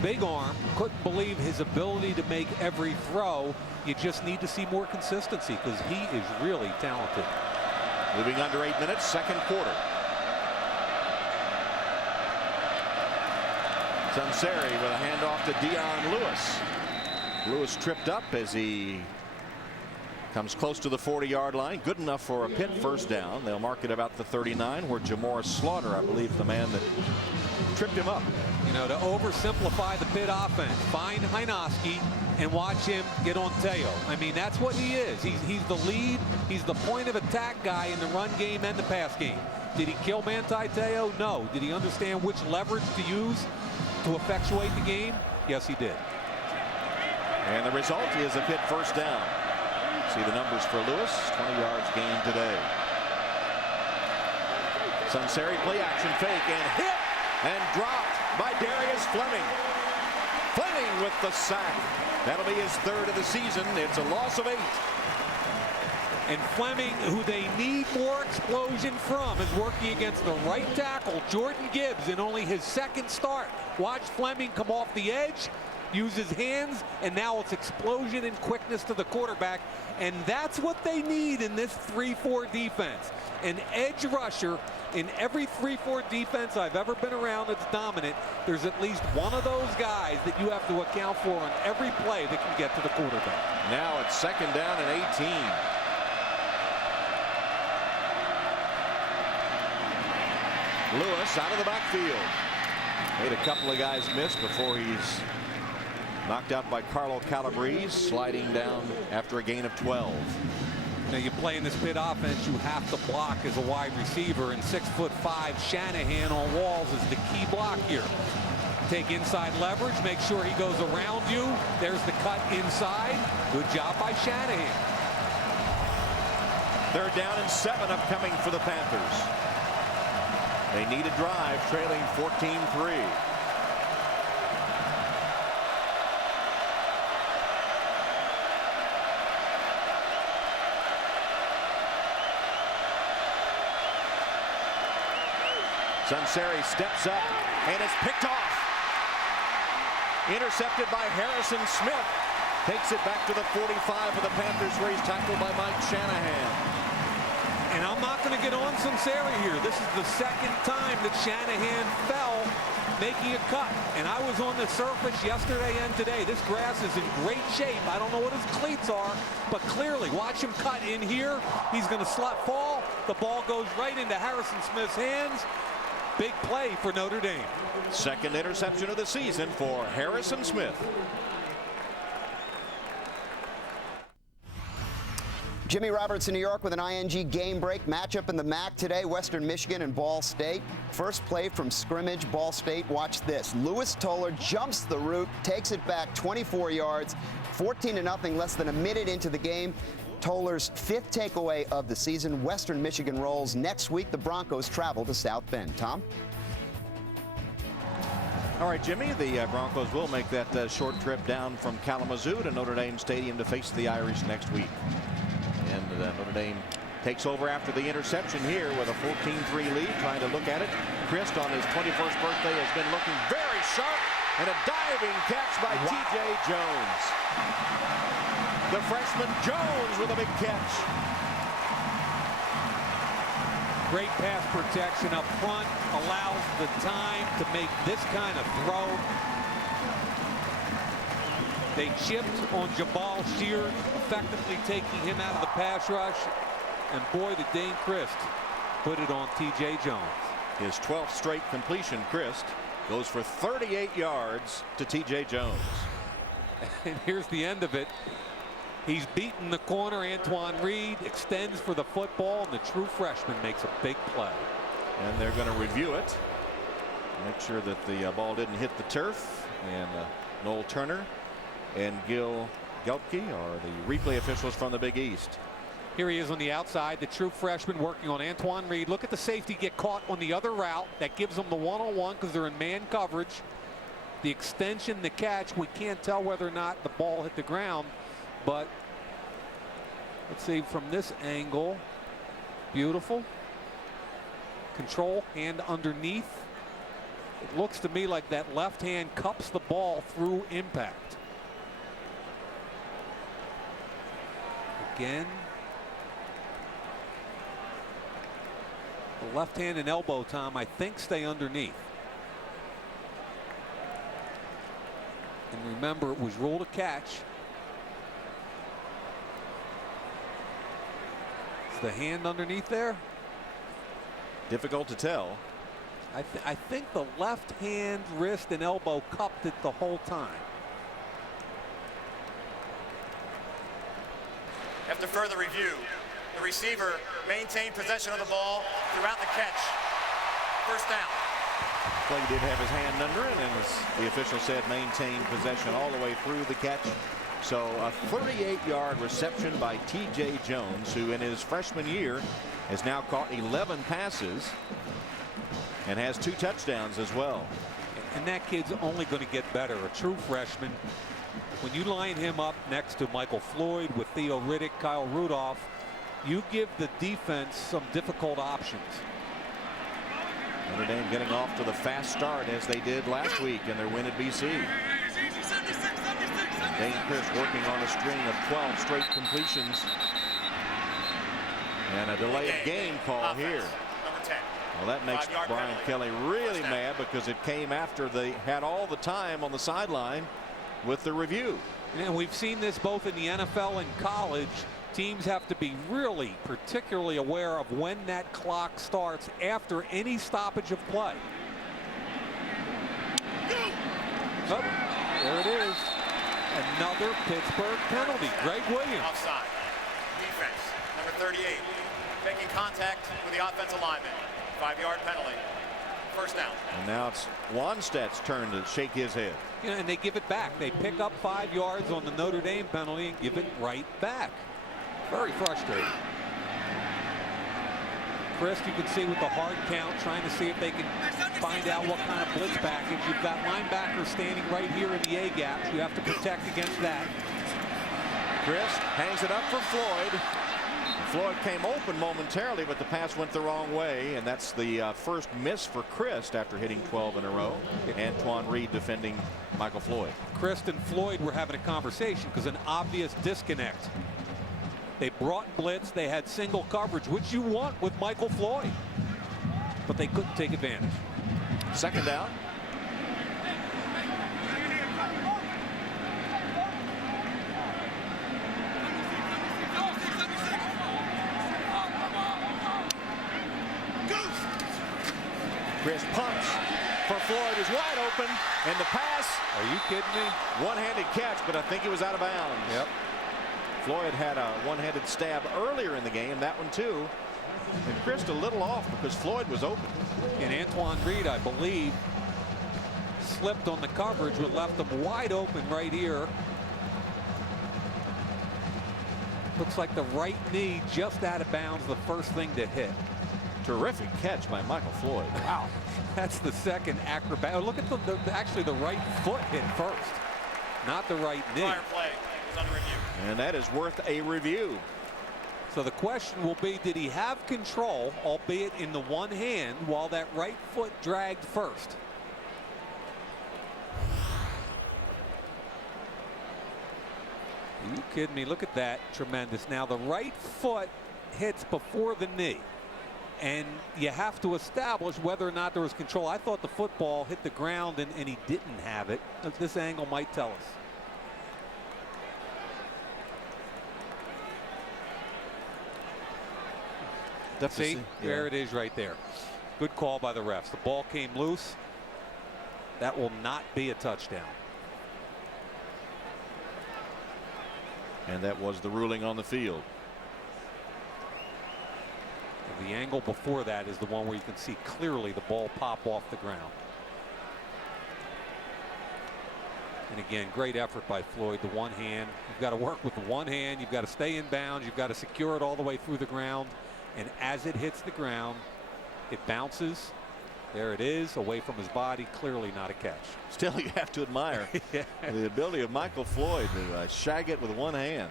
Big arm, couldn't believe his ability to make every throw. You just need to see more consistency because he is really talented. Moving under 8 minutes, second quarter. Sunseri with a handoff to Dion Lewis. Lewis tripped up as he comes close to the 40-yard line. Good enough for a Pitt first down. They'll mark it about the 39, where Jamorris Slaughter, I believe, the man that tripped him up. You know, to oversimplify the Pitt offense, find Hynoski and watch him get on Teo. I mean, that's what he is. He's the lead. He's the point of attack guy in the run game and the pass game. Did he kill Manti Teo? No. Did he understand which leverage to use to effectuate the game? Yes, he did. And the result is a Pitt first down. See the numbers for Lewis, 20 yards gained today. Sunseri play action fake and hit and dropped by Darius Fleming. Fleming with the sack. That'll be his third of the season. It's a loss of 8. And Fleming, who they need more explosion from, is working against the right tackle, Jordan Gibbs, in only his second start. Watch Fleming come off the edge use his hands, and now it's explosion and quickness to the quarterback. And that's what they need in this 3-4 defense. An edge rusher in every 3-4 defense I've ever been around that's dominant. There's at least one of those guys that you have to account for on every play that can get to the quarterback. Now it's 2nd down and 18. Lewis out of the backfield. Made a couple of guys miss before he's knocked out by Carlo Calabrese, sliding down after a gain of 12. Now you play in this Pitt offense, you have to block as a wide receiver, and 6'5" Shanahan on walls is the key block here. Take inside leverage, make sure he goes around you. There's the cut inside. Good job by Shanahan. 3rd down and 7 upcoming for the Panthers. They need a drive, trailing 14-3. Sunseri steps up and is picked off. Intercepted by Harrison Smith. Takes it back to the 45 of the Panthers, where he's tackled by Mike Shanahan. And I'm not going to get on Sunseri here. This is the 2nd time that Shanahan fell making a cut. And I was on the surface yesterday and today. This grass is in great shape. I don't know what his cleats are, but clearly, watch him cut in here. He's going to fall. The ball goes right into Harrison Smith's hands. Big play for Notre Dame. 2nd interception of the season for Harrison Smith. Jimmy Roberts in New York with an ING game break matchup in the MAC today. Western Michigan and Ball State. First play from scrimmage. Ball State, watch this. Lewis Toller jumps the route, takes it back 24 yards, 14-0, less than a minute into the game. Toller's 5th takeaway of the season. Western Michigan rolls. Next week, the Broncos travel to South Bend. Tom? All right, Jimmy, the Broncos will make that short trip down from Kalamazoo to Notre Dame Stadium to face the Irish next week. And Notre Dame takes over after the interception here with a 14-3 lead, trying to look at it. Christ on his 21st birthday has been looking very sharp, and a diving catch by T.J. Jones. The freshman Jones with a big catch. Great pass protection up front, allows the time to make this kind of throw. They chipped on Jabal Sheard, effectively taking him out of the pass rush. And boy, did Dane Christ put it on T.J. Jones. His 12th straight completion. Christ goes for 38 yards to T.J. Jones. And here's the end of it. He's beaten the corner. Antoine Reed extends for the football, and the true freshman makes a big play. And they're going to review it. Make sure that the ball didn't hit the turf. And Noel Turner and Gil Geltke are the replay officials from the Big East. Here he is on the outside, the true freshman working on Antoine Reed. Look at the safety get caught on the other route. That gives them the one-on-one because they're in man coverage. The extension, the catch, we can't tell whether or not the ball hit the ground, but let's see from this angle. Beautiful. Control, hand underneath. It looks to me like that left hand cups the ball through impact. Again. The left hand and elbow, Tom, I think stay underneath. And remember, it was ruled a catch. Is the hand underneath there? Difficult to tell. I think the left hand, wrist, and elbow cupped it the whole time. After further review, the receiver maintained possession of the ball throughout the catch. First down. Clay did have his hand under it, and as the official said, maintained possession all the way through the catch. So a 38-yard reception by T.J. Jones, who in his freshman year has now caught 11 passes and has 2 touchdowns as well. And that kid's only going to get better. A true freshman. When you line him up next to Michael Floyd with Theo Riddick, Kyle Rudolph, you give the defense some difficult options. Notre Dame getting off to the fast start as they did last week in their win at BC. Dane Crist working on a string of 12 straight completions. And a delay of game call here. Number 10. Well, that makes 5-yard Brian penalty. Kelly really First down. mad because it came after they had all the time on the sideline with the review. And we've seen this both in the NFL and college. Teams have to be really particularly aware of when that clock starts after any stoppage of play. Oh, there it is. Another Pittsburgh penalty. Greg Williams. Offside. Defense. Number 38. Making contact with the offensive lineman. 5-yard penalty. First down. And now it's Wannstedt's turn to shake his head. You know, and they give it back. They pick up 5 yards on the Notre Dame penalty and give it right back. Very frustrating. Crist, you can see with the hard count, trying to see if they can find out what kind of blitz package. You've got linebackers standing right here in the A gaps. You have to protect against that. Crist hangs it up for Floyd. Floyd came open momentarily, but the pass went the wrong way, and that's the first miss for Crist after hitting 12 in a row. Antoine Reed defending Michael Floyd. Crist and Floyd were having a conversation because an obvious disconnect. They brought blitz. They had single coverage, which you want with Michael Floyd, but they couldn't take advantage. Second down. Crist pumps for Floyd, is wide open, and the pass. Are you kidding me? One-handed catch, but I think he was out of bounds. Yep. Floyd had a one-handed stab earlier in the game, that one too. And Crist a little off because Floyd was open. And Antoine Reed, I believe, slipped on the coverage, but left him wide open right here. Looks like the right knee just out of bounds, the first thing to hit. Terrific catch by Michael Floyd. Wow, that's the second acrobat. Oh, look at actually the right foot hit first, not the right knee. Prior play was under review. And that is worth a review. So the question will be, did he have control, albeit in the one hand, while that right foot dragged first? Are you kidding me? Look at that. Tremendous. Now the right foot hits before the knee, and you have to establish whether or not there was control. I thought the football hit the ground and he didn't have it. This angle might tell us. See, there it is right there. Good call by the refs. The ball came loose. That will not be a touchdown. And that was the ruling on the field. And the angle before that is the one where you can see clearly the ball pop off the ground. And again, great effort by Floyd. The one hand. You've got to work with the one hand. You've got to stay in bounds. You've got to secure it all the way through the ground. And as it hits the ground, it bounces. There it is, away from his body. Clearly not a catch. Still, you have to admire the ability of Michael Floyd to shag it with one hand.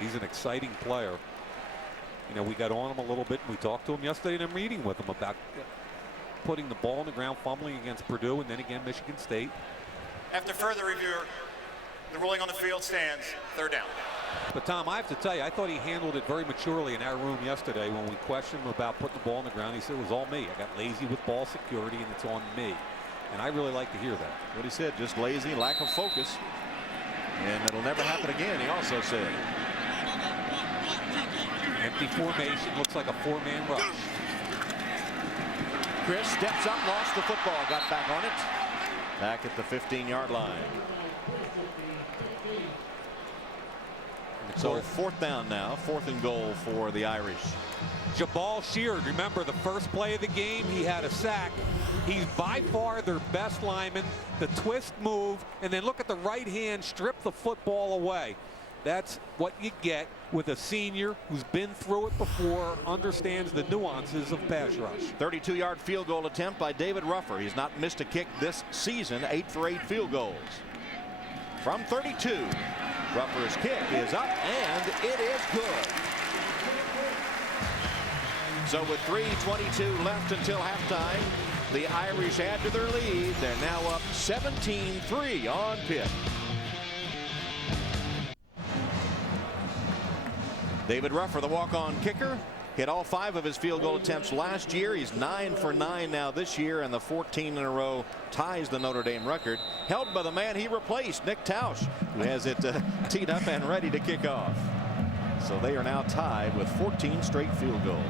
He's an exciting player. You know, we got on him a little bit, and we talked to him yesterday in a meeting with him about putting the ball on the ground, fumbling against Purdue, and then again Michigan State. After further review, the ruling on the field stands. Third down. But Tom, I have to tell you, I thought he handled it very maturely in our room yesterday when we questioned him about putting the ball on the ground. He said it was all me. I got lazy with ball security, and it's on me. And I really like to hear that. What he said, just lazy, lack of focus. And it'll never happen again, he also said. Empty formation, looks like a four-man rush. Crist steps up, lost the football, got back on it. Back at the 15-yard line. So fourth down now, 4th and goal for the Irish. Jabal Sheard, remember the first play of the game, he had a sack. He's by far their best lineman. The twist move, and then look at the right hand, strip the football away. That's what you get with a senior who's been through it before, understands the nuances of pass rush. 32-yard field goal attempt by David Ruffer. He's not missed a kick this season, 8 for 8 field goals. From 32, Ruffer's kick is up, and it is good. So with 3:22 left until halftime, the Irish add to their lead. They're now up 17-3 on Pitt. David Ruffer, the walk-on kicker, hit all 5 of his field goal attempts last year. He's 9 for 9 now this year, and the 14 in a row ties the Notre Dame record, held by the man he replaced, Nick Tausch, who has it teed up and ready to kick off. So they are now tied with 14 straight field goals.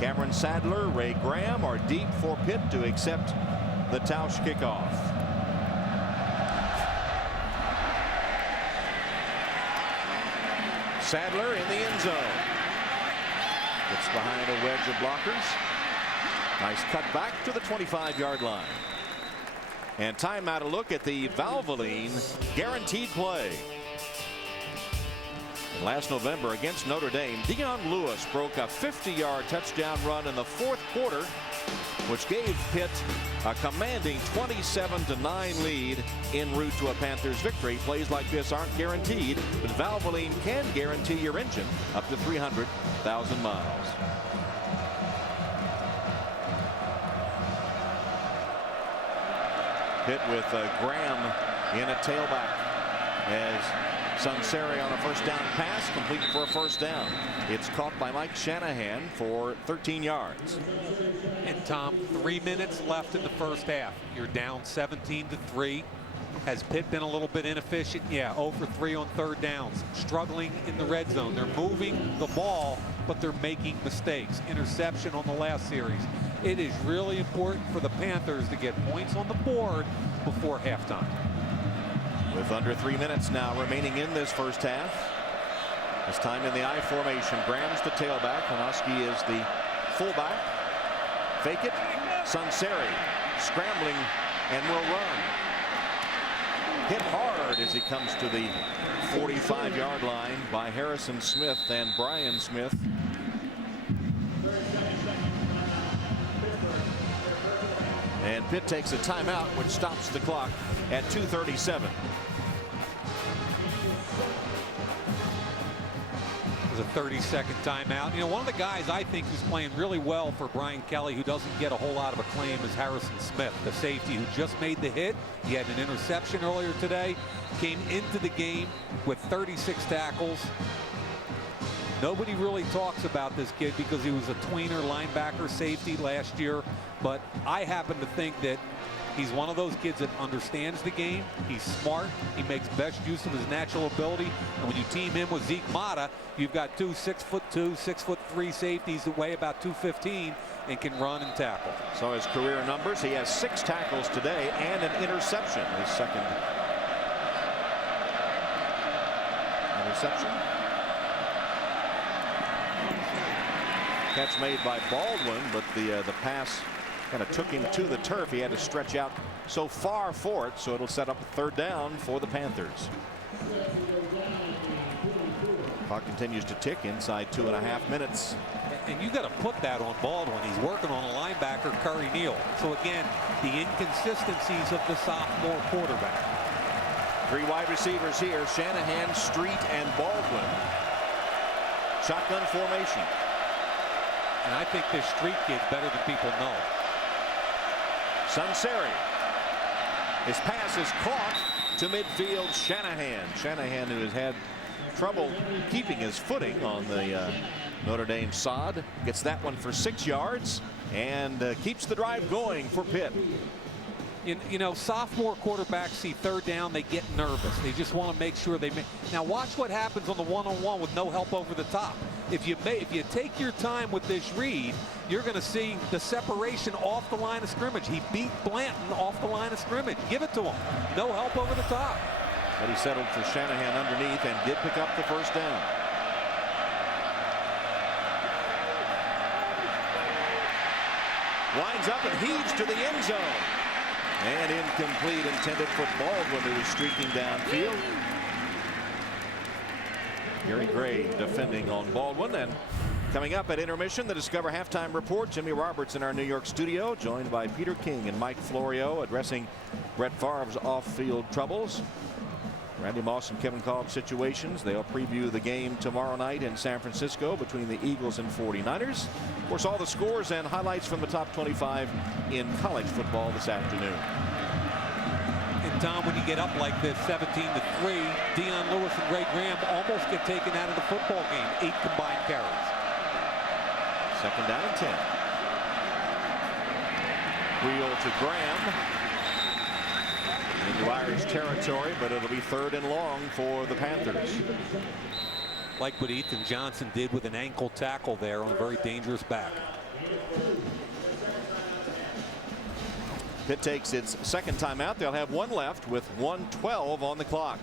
Cameron Sadler, Ray Graham are deep for Pitt to accept the Tausch kickoff. Sadler in the end zone. Gets behind a wedge of blockers. Nice cut back to the 25-yard line. And timeout, a look at the Valvoline guaranteed play. Last November against Notre Dame, Dion Lewis broke a 50-yard touchdown run in the 4th quarter, which gave Pitt a commanding 27-9 lead en route to a Panthers victory. Plays like this aren't guaranteed, but Valvoline can guarantee your engine up to 300,000 miles. Pitt with Graham in a tailback as Sunseri on a first down pass, complete for a first down. It's caught by Mike Shanahan for 13 yards. And Tom, 3 minutes left in the first half. You're down 17-3. Has Pitt been a little bit inefficient? Yeah, 0 for 3 on third downs. Struggling in the red zone. They're moving the ball, but they're making mistakes. Interception on the last series. It is really important for the Panthers to get points on the board before halftime. With under 3 minutes now remaining in this first half. This time in the I formation. Graham's the tailback. Hanoski is the fullback. Fake it. Sunseri scrambling and will run. Hit hard as he comes to the 45-yard line by Harrison Smith and Brian Smith. And Pitt takes a timeout, which stops the clock at 2:37. A 30-second timeout. You know, one of the guys I think who's playing really well for Brian Kelly, who doesn't get a whole lot of acclaim, is Harrison Smith, the safety who just made the hit. He had an interception earlier today, came into the game with 36 tackles. Nobody really talks about this kid because he was a tweener linebacker safety last year, but I happen to think that he's one of those kids that understands the game. He's smart. He makes best use of his natural ability. And when you team him with Zeke Mata, you've got 2 6'2", 6'3" safeties that weigh about 215 and can run and tackle. So his career numbers, he has 6 tackles today and an interception. His second interception. Catch made by Baldwin, but the pass kind of took him to the turf. He had to stretch out so far for it, so it'll set up a third down for the Panthers. Clock continues to tick inside 2.5 minutes. And you got to put that on Baldwin. He's working on a linebacker, Curry Neal. So again, the inconsistencies of the sophomore quarterback. 3 wide receivers here: Shanahan, Street, and Baldwin. Shotgun formation. And I think this Street kid's better than people know. Sunseri. His pass is caught to midfield. Shanahan, who has had trouble keeping his footing on the Notre Dame sod, gets that one for 6 yards and keeps the drive going for Pitt. You know, sophomore quarterbacks see third down, they get nervous. They just want to make sure they make. Now watch what happens on the one-on-one with no help over the top. If you take your time with this read, you're going to see the separation off the line of scrimmage. He beat Blanton off the line of scrimmage. Give it to him. No help over the top. But he settled for Shanahan underneath and did pick up the first down. Winds up and heaves to the end zone. And incomplete, intended for Baldwin, who is streaking downfield. Gary Gray defending on Baldwin. And coming up at intermission, the Discover Halftime Report. Jimmy Roberts in our New York studio, joined by Peter King and Mike Florio, addressing Brett Favre's off-field troubles. Randy Moss and Kevin Kolb situations. They'll preview the game tomorrow night in San Francisco between the Eagles and 49ers. Of course, all the scores and highlights from the top 25 in college football this afternoon. And Tom, when you get up like this, 17-3, Dion Lewis and Ray Graham almost get taken out of the football game. 8 combined carries. Second down and 10. Wheel to Graham. Into Irish territory, but it'll be 3rd and long for the Panthers. Like what Ethan Johnson did with an ankle tackle there on a very dangerous back. Pitt takes its second timeout. They'll have one left with 1:12 on the clock.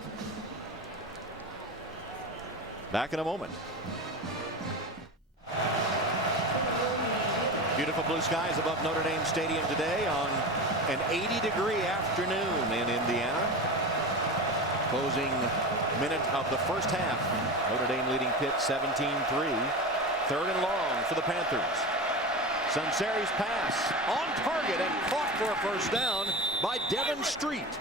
Back in a moment. Beautiful blue skies above Notre Dame Stadium today on an 80-degree afternoon in Indiana. Closing minute of the first half. Notre Dame leading Pitt 17-3. 3rd and long for the Panthers. Sunseri's pass on target and caught for a first down by Devin Street.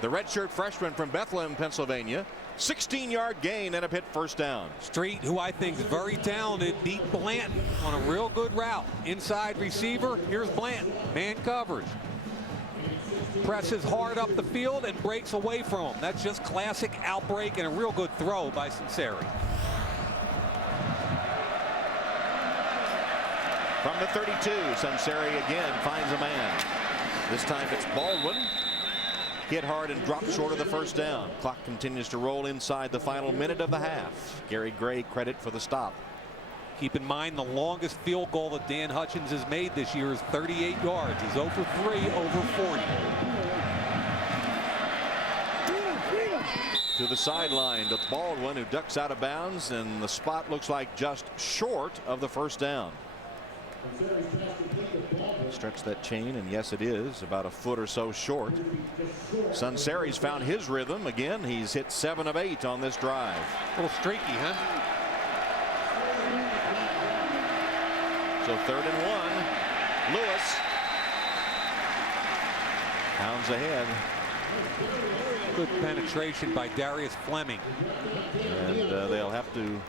The redshirt freshman from Bethlehem, Pennsylvania. 16-yard gain and a Pitt first down. Street, who I think is very talented, beat Blanton on a real good route. Inside receiver, here's Blanton. Man coverage. Presses hard up the field and breaks away from him. That's just classic outbreak and a real good throw by Sunseri. From the 32, Sunseri again finds a man. This time it's Baldwin. Hit hard and dropped short of the first down. Clock continues to roll inside the final minute of the half. Gary Gray credit for the stop. Keep in mind the longest field goal that Dan Hutchins has made this year is 38 yards. He's 0 for 3 over 40. To the sideline to Baldwin, who ducks out of bounds, and the spot looks like just short of the first down. Stretch that chain, and yes, it is about a foot or so short. Sunseri's found his rhythm again. He's hit 7 of 8 on this drive. A little streaky, huh? So 3rd and 1. Lewis pounds ahead. Good penetration by Darius Fleming. And they'll have to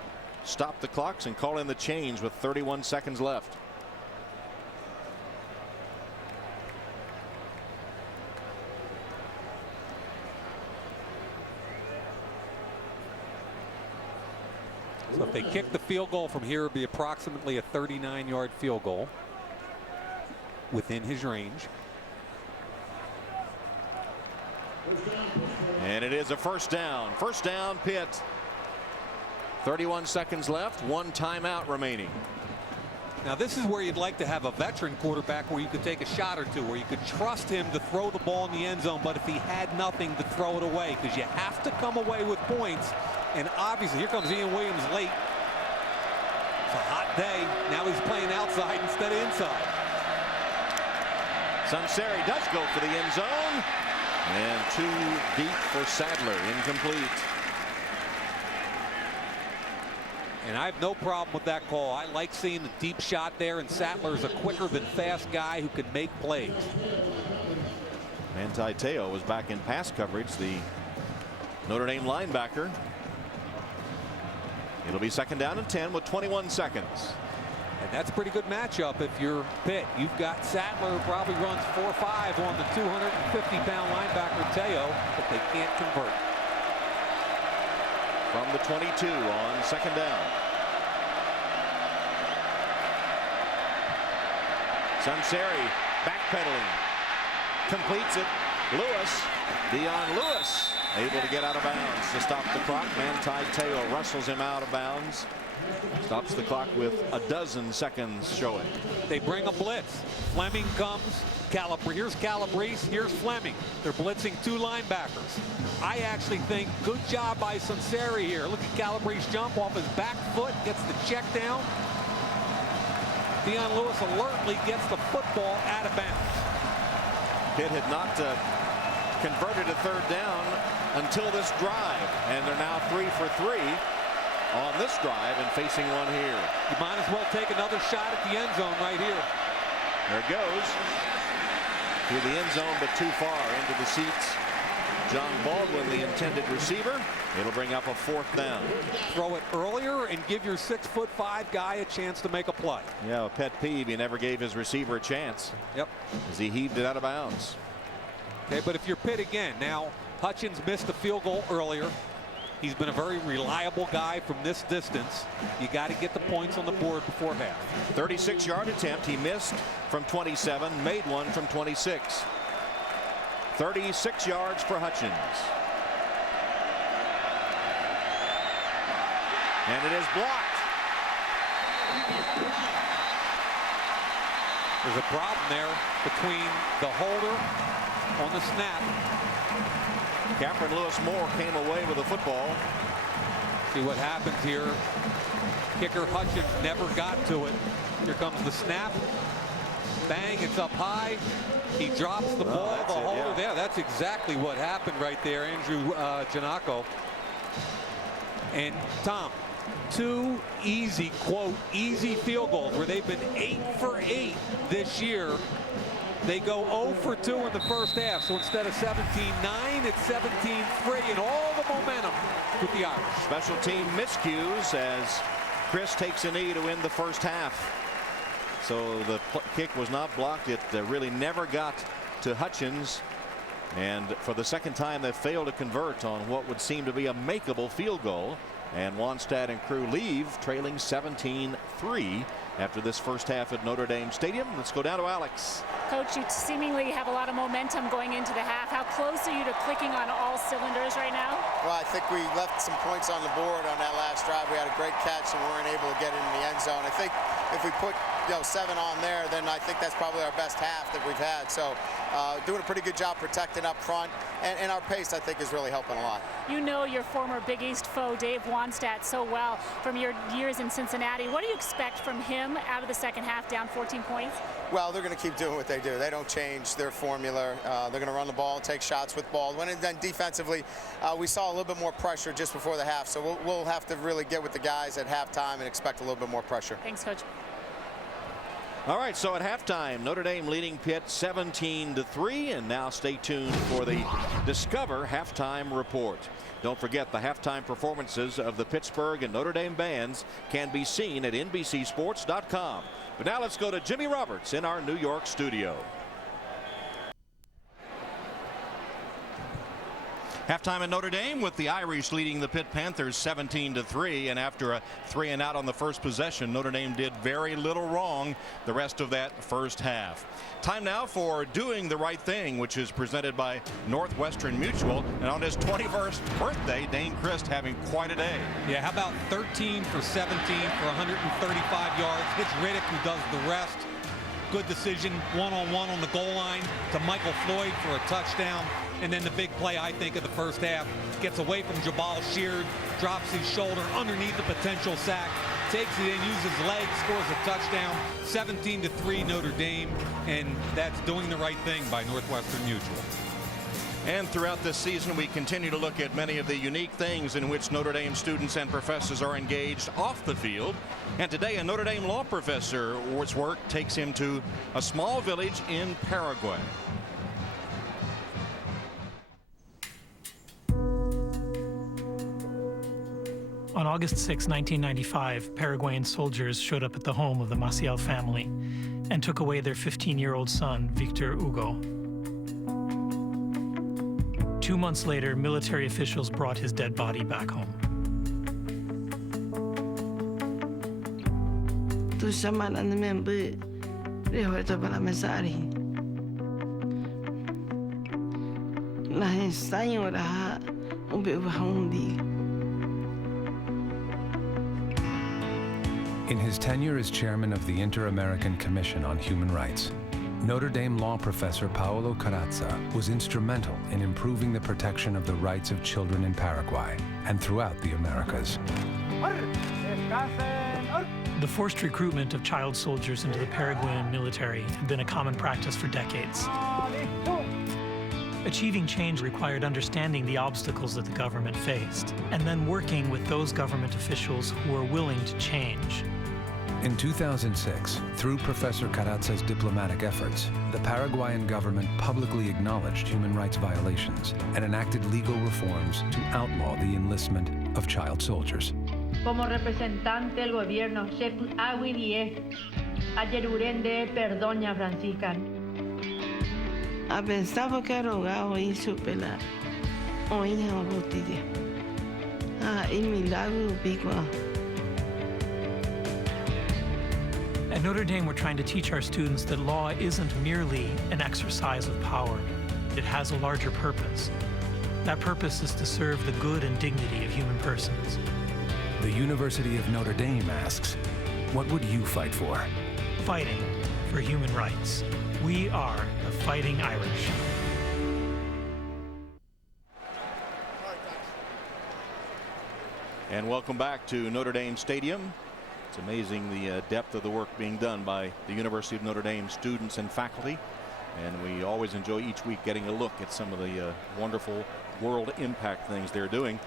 stop the clocks and call in the change with 31 seconds left. So if they kick the field goal from here, it would be approximately a 39-yard field goal within his range. And it is a first down. First down, Pitt. 31 seconds left. 1 timeout remaining. Now this is where you'd like to have a veteran quarterback where you could take a shot or two, where you could trust him to throw the ball in the end zone, but if he had nothing, to throw it away, because you have to come away with points. And obviously here comes Ian Williams late. It's a hot day. Now he's playing outside instead of inside. Sunseri does go for the end zone, and 2 deep for Sadler. Incomplete. And I have no problem with that call. I like seeing the deep shot there, and Sattler is a quicker than fast guy who can make plays. Manti Te'o was back in pass coverage, the Notre Dame linebacker. It'll be 2nd down and 10 with 21 seconds. And that's a pretty good matchup if you're Pitt. You've got Sattler, who probably runs 4.5 on the 250-pound linebacker Te'o, but they can't convert. From the 22 on 2nd down. Sunseri backpedaling. Completes it. Lewis. Dion Lewis able to get out of bounds to stop the clock. Manti Te'o wrestles him out of bounds. Stops the clock with 12 seconds showing. They bring a blitz. Fleming comes. Here's Calabrese. Here's Fleming. They're blitzing 2 linebackers. I actually think good job by Sunseri here. Look at Calabrese jump off his back foot. Gets the check down. Dion Lewis alertly gets the football out of bounds. Pitt had not converted a 3rd down until this drive, and they're now 3 for 3 on this drive and facing one here. You might as well take another shot at the end zone right here. There it goes. To the end zone, but too far into the seats John Baldwin, the intended receiver. It'll bring up a 4th down. Throw it earlier and give your 6'5" guy a chance to make a play. Yeah, a pet peeve. He never gave his receiver a chance. Yep. As he heaved it out of bounds. Okay, but if you're Pitt again, now Hutchins missed a field goal earlier. He's been a very reliable guy from this distance. You got to get the points on the board before half. 36-yard attempt. He missed from 27, made one from 26. 36 yards for Hutchins. And it is blocked. There's a problem there between the holder on the snap. Cameron Lewis Moore came away with the football. See what happens here. Kicker Hutchins never got to it. Here comes the snap. Bang, it's up high. He drops the ball. The holder there. That's exactly what happened right there, Andrew Giannacco. And Tom, 2 easy, quote, easy field goals where they've been 8 for 8 this year. They go 0 for 2 in the first half. So instead of 17-9, it's 17-3, and all the momentum with the Irish. Special team miscues as Chris takes a knee to win the first half. So the kick was not blocked. It really never got to Hutchins. And for the second time, they failed to convert on what would seem to be a makeable field goal. And Wannstedt and crew leave trailing 17-3 after this first half at Notre Dame Stadium. Let's go down to Alex. Coach, you seemingly have a lot of momentum going into the half. How close are you to clicking on all cylinders right now? Well, I think we left some points on the board on that last drive. We had a great catch and we weren't able to get it in the end zone. I think if we put 7 on there, then I think that's probably our best half that we've had. So doing a pretty good job protecting up front, and our pace, I think, is really helping a lot. You know your former Big East foe, Dave Wannstedt, so well from your years in Cincinnati. What do you expect from him out of the second half, down 14 points? Well, they're going to keep doing what they do. They don't change their formula. They're going to run the ball and take shots with Baldwin. And then defensively, we saw a little bit more pressure just before the half. So we'll have to really get with the guys at halftime and expect a little bit more pressure. Thanks, Coach. All right, so at halftime, Notre Dame leading Pitt 17-3, and now stay tuned for the Discover halftime report. Don't forget the halftime performances of the Pittsburgh and Notre Dame bands can be seen at NBCSports.com. But now let's go to Jimmy Roberts in our New York studio. Halftime in Notre Dame with the Irish leading the Pitt Panthers 17-3, and after a 3-and-out on the first possession, Notre Dame did very little wrong the rest of that first half. Time now for Doing the Right Thing, which is presented by Northwestern Mutual, and on his 21st birthday, Dane Christ having quite a day. Yeah, how about 13 for 17 for 135 yards. It's Riddick who does the rest. Good decision, one-on-one on the goal line to Michael Floyd for a touchdown. And then the big play, I think, of the first half, gets away from Jabal Sheard, drops his shoulder underneath the potential sack, takes it in, uses legs, scores a touchdown. 17-3 Notre Dame, and that's doing the right thing by Northwestern Mutual. And throughout this season, we continue to look at many of the unique things in which Notre Dame students and professors are engaged off the field. And today, a Notre Dame law professor's work takes him to a small village in Paraguay. On August 6, 1995, Paraguayan soldiers showed up at the home of the Maciel family and took away their 15-year-old son, Victor Hugo. 2 months later, military officials brought his dead body back home. In his tenure as chairman of the Inter-American Commission on Human Rights, Notre Dame law professor Paolo Carrazza was instrumental in improving the protection of the rights of children in Paraguay and throughout the Americas. The forced recruitment of child soldiers into the Paraguayan military had been a common practice for decades. Achieving change required understanding the obstacles that the government faced, and then working with those government officials who were willing to change. In 2006, through Professor Carrazza's diplomatic efforts, the Paraguayan government publicly acknowledged human rights violations and enacted legal reforms to outlaw the enlistment of child soldiers. Como representante del gobierno, se aguilie ayerurende perdoña Francisca. A pensava que rogava isso pela oinha botija. E milagro bigua. At Notre Dame, we're trying to teach our students that law isn't merely an exercise of power. It has a larger purpose. That purpose is to serve the good and dignity of human persons. The University of Notre Dame asks, what would you fight for? Fighting for human rights. We are the Fighting Irish. And welcome back to Notre Dame Stadium. It's amazing the depth of the work being done by the University of Notre Dame students and faculty. And we always enjoy each week getting a look at some of the wonderful world impact things they're doing.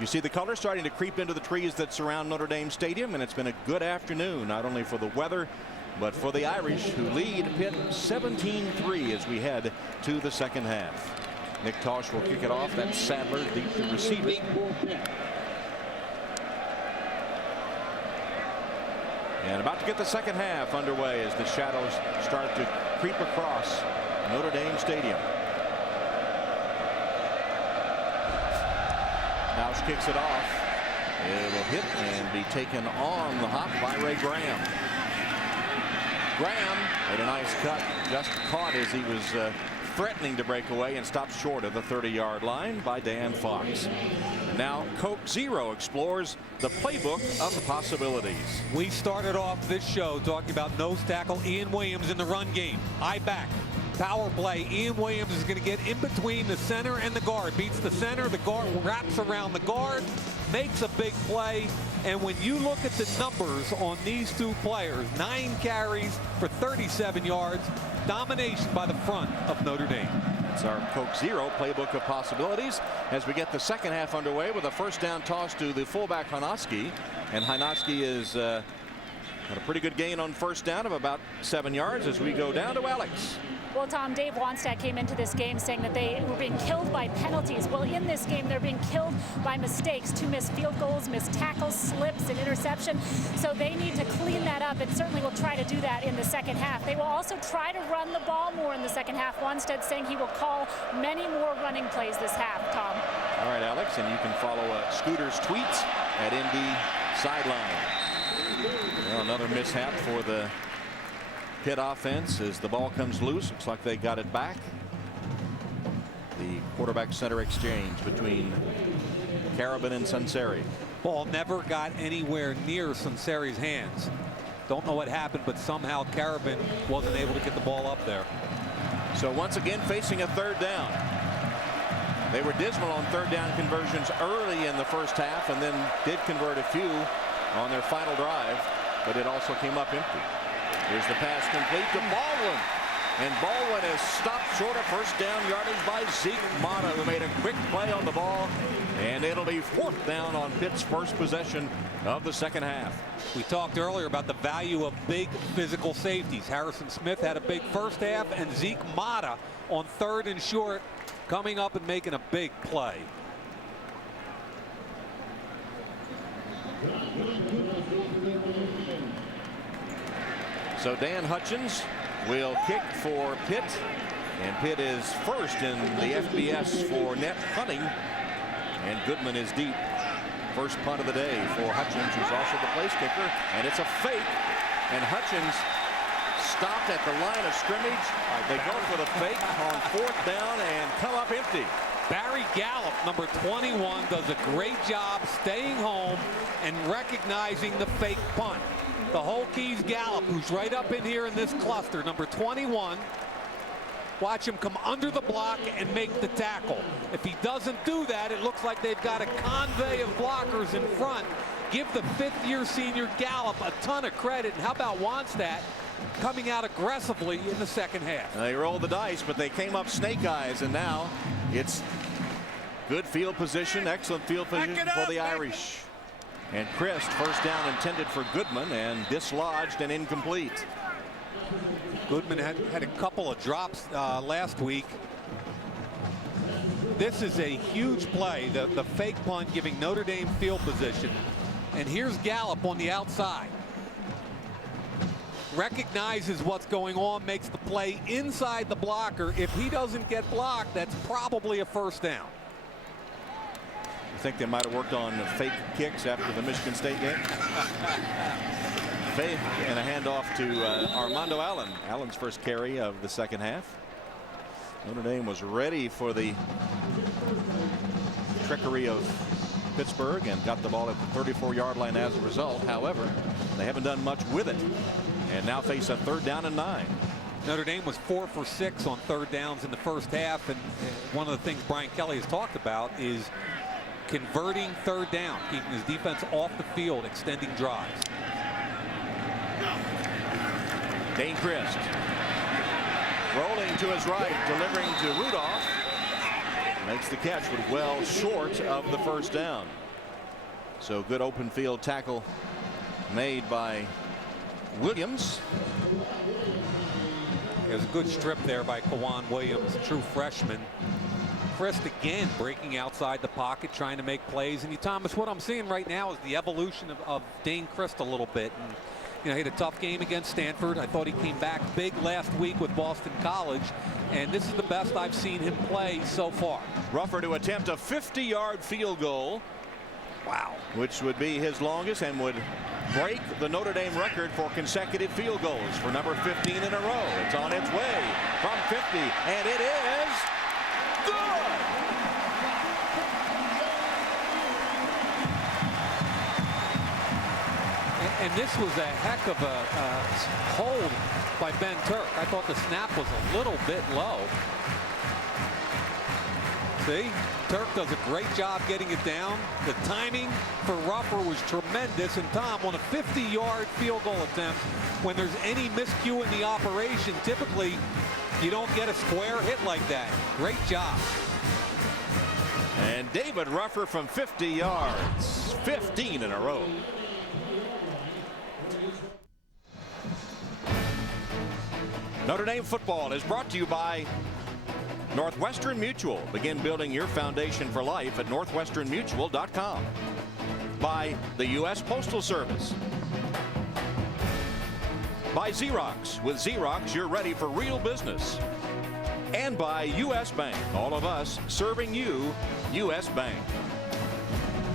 You see the colors starting to creep into the trees that surround Notre Dame Stadium, and it's been a good afternoon, not only for the weather, but for the Irish, who lead Pitt 17-3 as we head to the second half. Nick Tosh will kick it off. That's Sadler, the receiver. And about to get the second half underway as the shadows start to creep across Notre Dame Stadium. House kicks it off. It will hit and be taken on the hop by Ray Graham. Graham made a nice cut, just caught as he was threatening to break away and stopped short of the 30-yard line by Dan Fox. And now Coke Zero explores the playbook of possibilities. We started off this show talking about nose tackle Ian Williams in the run game. I back. Power play. Ian Williams is going to get in between the center and the guard. Beats the center. The guard wraps around the guard. Makes a big play. And when you look at the numbers on these two players, 9 carries for 37 yards. Domination by the front of Notre Dame. It's our Coke Zero playbook of possibilities as we get the second half underway with a first down toss to the fullback Hanoski. And Hanoski is had a pretty good gain on first down of about 7 yards as we go down to Alex. Well, Tom, Dave Wannstedt came into this game saying that they were being killed by penalties. Well, in this game, they're being killed by mistakes. 2 missed field goals, missed tackles, slips, and interception. So they need to clean that up, and certainly will try to do that in the second half. They will also try to run the ball more in the second half. Wannstedt saying he will call many more running plays this half, Tom. All right, Alex, and you can follow Scooter's tweets at Indy Sideline. Well, another mishap for the Pitt offense as the ball comes loose. Looks like they got it back. The quarterback center exchange between Carabin and Sunseri. Ball never got anywhere near Sunseri's hands. Don't know what happened, but somehow Carabin wasn't able to get the ball up there. So once again facing a third down. They were dismal on third down conversions early in the first half and then did convert a few on their final drive, but it also came up empty. Here's the pass complete to Baldwin. And Baldwin is stopped short of first down yardage by Zeke Mata, who made a quick play on the ball. And it'll be 4th down on Pitt's first possession of the second half. We talked earlier about the value of big physical safeties. Harrison Smith had a big first half, and Zeke Mata on 3rd and short coming up and making a big play. So Dan Hutchins will kick for Pitt, and Pitt is first in the FBS for net punting, and Goodman is deep. First punt of the day for Hutchins, who's also the place kicker, and it's a fake, and Hutchins stopped at the line of scrimmage. They go for the fake on 4th down and come up empty. Barry Gallup, number 21, does a great job staying home and recognizing the fake punt. The Hokies Gallup, who's right up in here in this cluster, number 21. Watch him come under the block and make the tackle. If he doesn't do that, it looks like they've got a convoy of blockers in front. Give the 5th-year senior Gallup a ton of credit. And how about Wannstedt coming out aggressively in the second half? They rolled the dice, but they came up snake eyes, and now it's good field position, excellent field position for the Irish. And Christ, first down intended for Goodman and dislodged and incomplete. Goodman had a couple of drops last week. This is a huge play, the fake punt giving Notre Dame field position. And here's Gallup on the outside. Recognizes what's going on, makes the play inside the blocker. If he doesn't get blocked, that's probably a first down. I think they might have worked on fake kicks after the Michigan State game. Fake and a handoff to Armando Allen. Allen's first carry of the second half. Notre Dame was ready for the trickery of Pittsburgh and got the ball at the 34-yard line as a result. However, they haven't done much with it and now face a 3rd down and 9. Notre Dame was 4 for 6 on 3rd downs in the first half, and one of the things Brian Kelly has talked about is converting 3rd down, keeping his defense off the field, extending drives. Dane Christ rolling to his right, delivering to Rudolph. Makes the catch, but well short of the first down. So good open field tackle made by Williams. There's a good strip there by Kawan Williams, true freshman. Christ again breaking outside the pocket, trying to make plays. And Thomas, what I'm seeing right now is the evolution of Dane Christ a little bit. And, you know, he had a tough game against Stanford. I thought he came back big last week with Boston College. And this is the best I've seen him play so far. Rufford to attempt a 50-yard field goal. Wow. Which would be his longest and would break the Notre Dame record for consecutive field goals for number 15 in a row. It's on its way from 50, and it is good. And this was a heck of a hold by Ben Turk. I thought the snap was a little bit low. See, Turk does a great job getting it down. The timing for Rufford was tremendous. And Tom, on a 50-yard field goal attempt, when there's any miscue in the operation, typically you don't get a square hit like that. Great job. And David Rufford from 50 yards, 15 in a row. Notre Dame football is brought to you by Northwestern Mutual. Begin building your foundation for life at northwesternmutual.com. By the U.S. Postal Service. By Xerox. With Xerox, you're ready for real business. And by U.S. Bank. All of us serving you, U.S. Bank.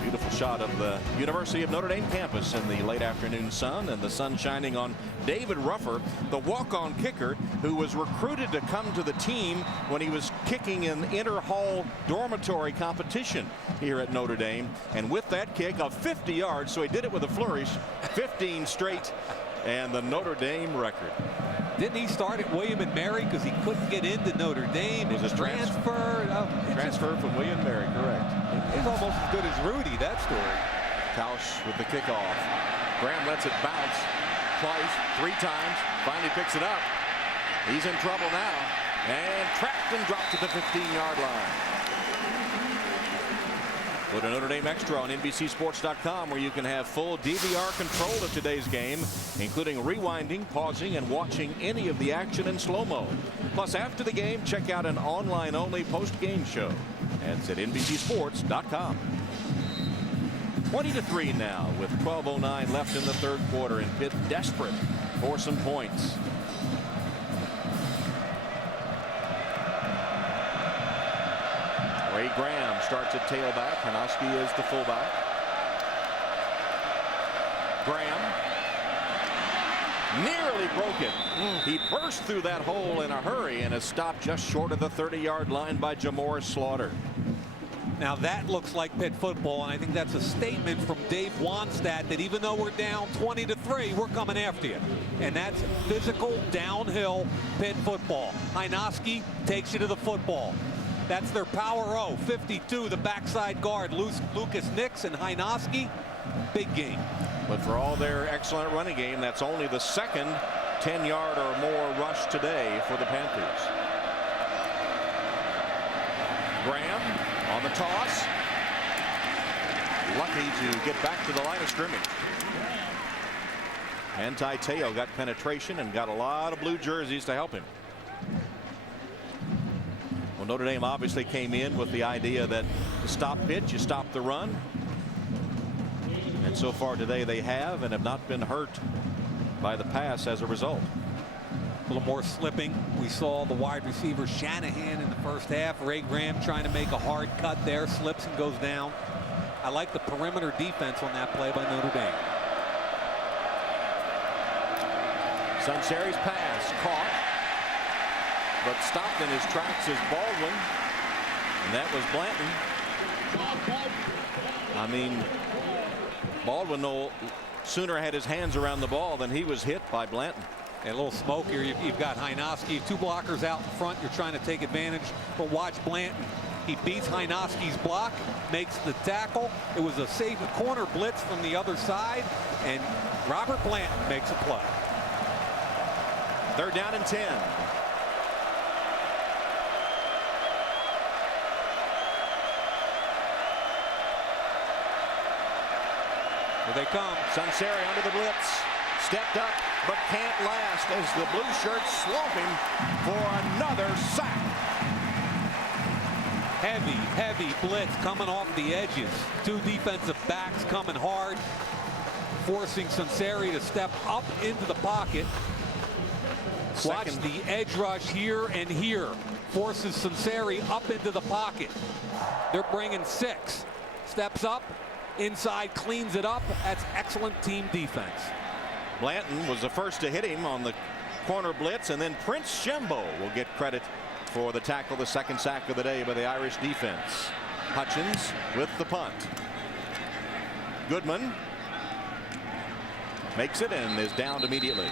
Beautiful shot of the University of Notre Dame campus in the late afternoon sun, and the sun shining on David Rufford, the walk-on kicker who was recruited to come to the team when he was kicking in inter-hall dormitory competition here at Notre Dame. And with that kick of 50 yards, so he did it with a flourish, 15 straight, and the Notre Dame record. Didn't he start at William & Mary because he couldn't get into Notre Dame? It was a transfer from William & Mary, correct. It's almost as good as Rudy, that story. Tausch with the kickoff. Graham lets it bounce twice, 3 times, finally picks it up. He's in trouble now, and trapped and dropped to the 15-yard line. Go to Notre Dame Extra on NBCSports.com, where you can have full DVR control of today's game, including rewinding, pausing, and watching any of the action in slow-mo. Plus, after the game, check out an online-only post-game show. That's at NBCSports.com. 20-3 now with 12:09 left in the third quarter, and Pitt desperate for some points. Ray Graham starts at tailback. Hanoski is the fullback. Graham nearly broke it. He burst through that hole in a hurry and is stopped just short of the 30-yard line by Jamor Slaughter. Now that looks like Pitt football, and I think that's a statement from Dave Wannstedt that even though we're down 20-3, we're coming after you. And that's physical, downhill Pitt football. Hinoski takes you to the football. That's their power O. 52, the backside guard, Lucas Nix and Hinoski. Big game. But for all their excellent running game, that's only the second 10-yard or more rush today for the Panthers. Graham on the toss. lucky to get back to the line of scrimmage. Manti Te'o got penetration and got a lot of blue jerseys to help him. Well, Notre Dame obviously came in with the idea that to stop pitch, you stop the run. And so far today they have, and have not been hurt by the pass as a result. A little more slipping. We saw the wide receiver Shanahan in the first half. Ray Graham trying to make a hard cut there, slips and goes down. I like the perimeter defense on that play by Notre Dame. Sunseri's pass caught, but stopped in his tracks is Baldwin, and that was Blanton. I mean, Baldwin no sooner had his hands around the ball than he was hit by Blanton. And a little smoke here. You've got Hynoski, two blockers out in front. You're trying to take advantage, but watch Blanton. He beats Hynoski's block, makes the tackle. It was a safe corner blitz from the other side, and Robert Blanton makes a play. 3rd down and 10. Here they come. Sunseri under the blitz. Stepped up, but can't last as the blue shirts swamp him for another sack. Heavy blitz coming off the edges. Two defensive backs coming hard, forcing Sunseri to step up into the pocket. Watch the edge rush here and here. Forces Sunseri up into the pocket. They're bringing 6. Steps up, inside, cleans it up. That's excellent team defense. Blanton was the first to hit him on the corner blitz, and then Prince Shembo will get credit for the tackle, the 2nd sack of the day by the Irish defense. Hutchins with the punt. Goodman makes it and is downed immediately.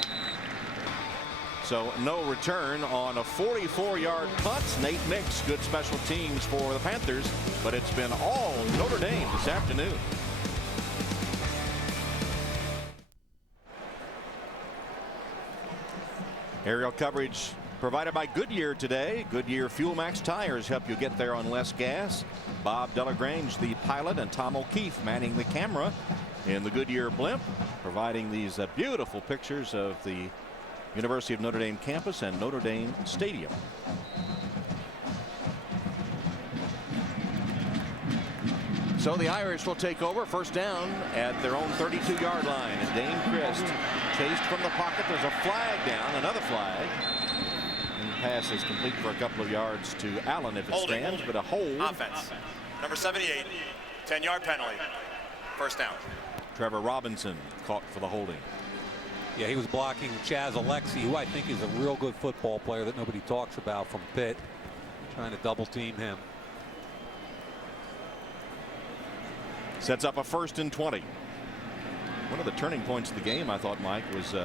So no return on a 44-yard punt. Nate Mix, good special teams for the Panthers, but it's been all Notre Dame this afternoon. Aerial coverage provided by Goodyear today. Goodyear Fuel Max tires help you get there on less gas. Bob Delagrange, the pilot, and Tom O'Keefe manning the camera in the Goodyear blimp, providing these beautiful pictures of the University of Notre Dame campus and Notre Dame Stadium. So the Irish will take over, first down at their own 32-yard line. And Dane Christ chased from the pocket. There's a flag down, another flag. And the pass is complete for a couple of yards to Allen if it stands, but a hold. Offense. Number 78, 10-yard penalty. First down. Trevor Robinson caught for the holding. Yeah, he was blocking Chaz Alexi, who I think is a real good football player that nobody talks about from Pitt. Trying to double team him. Sets up a 1st and 20. One of the turning points of the game, I thought, Mike, was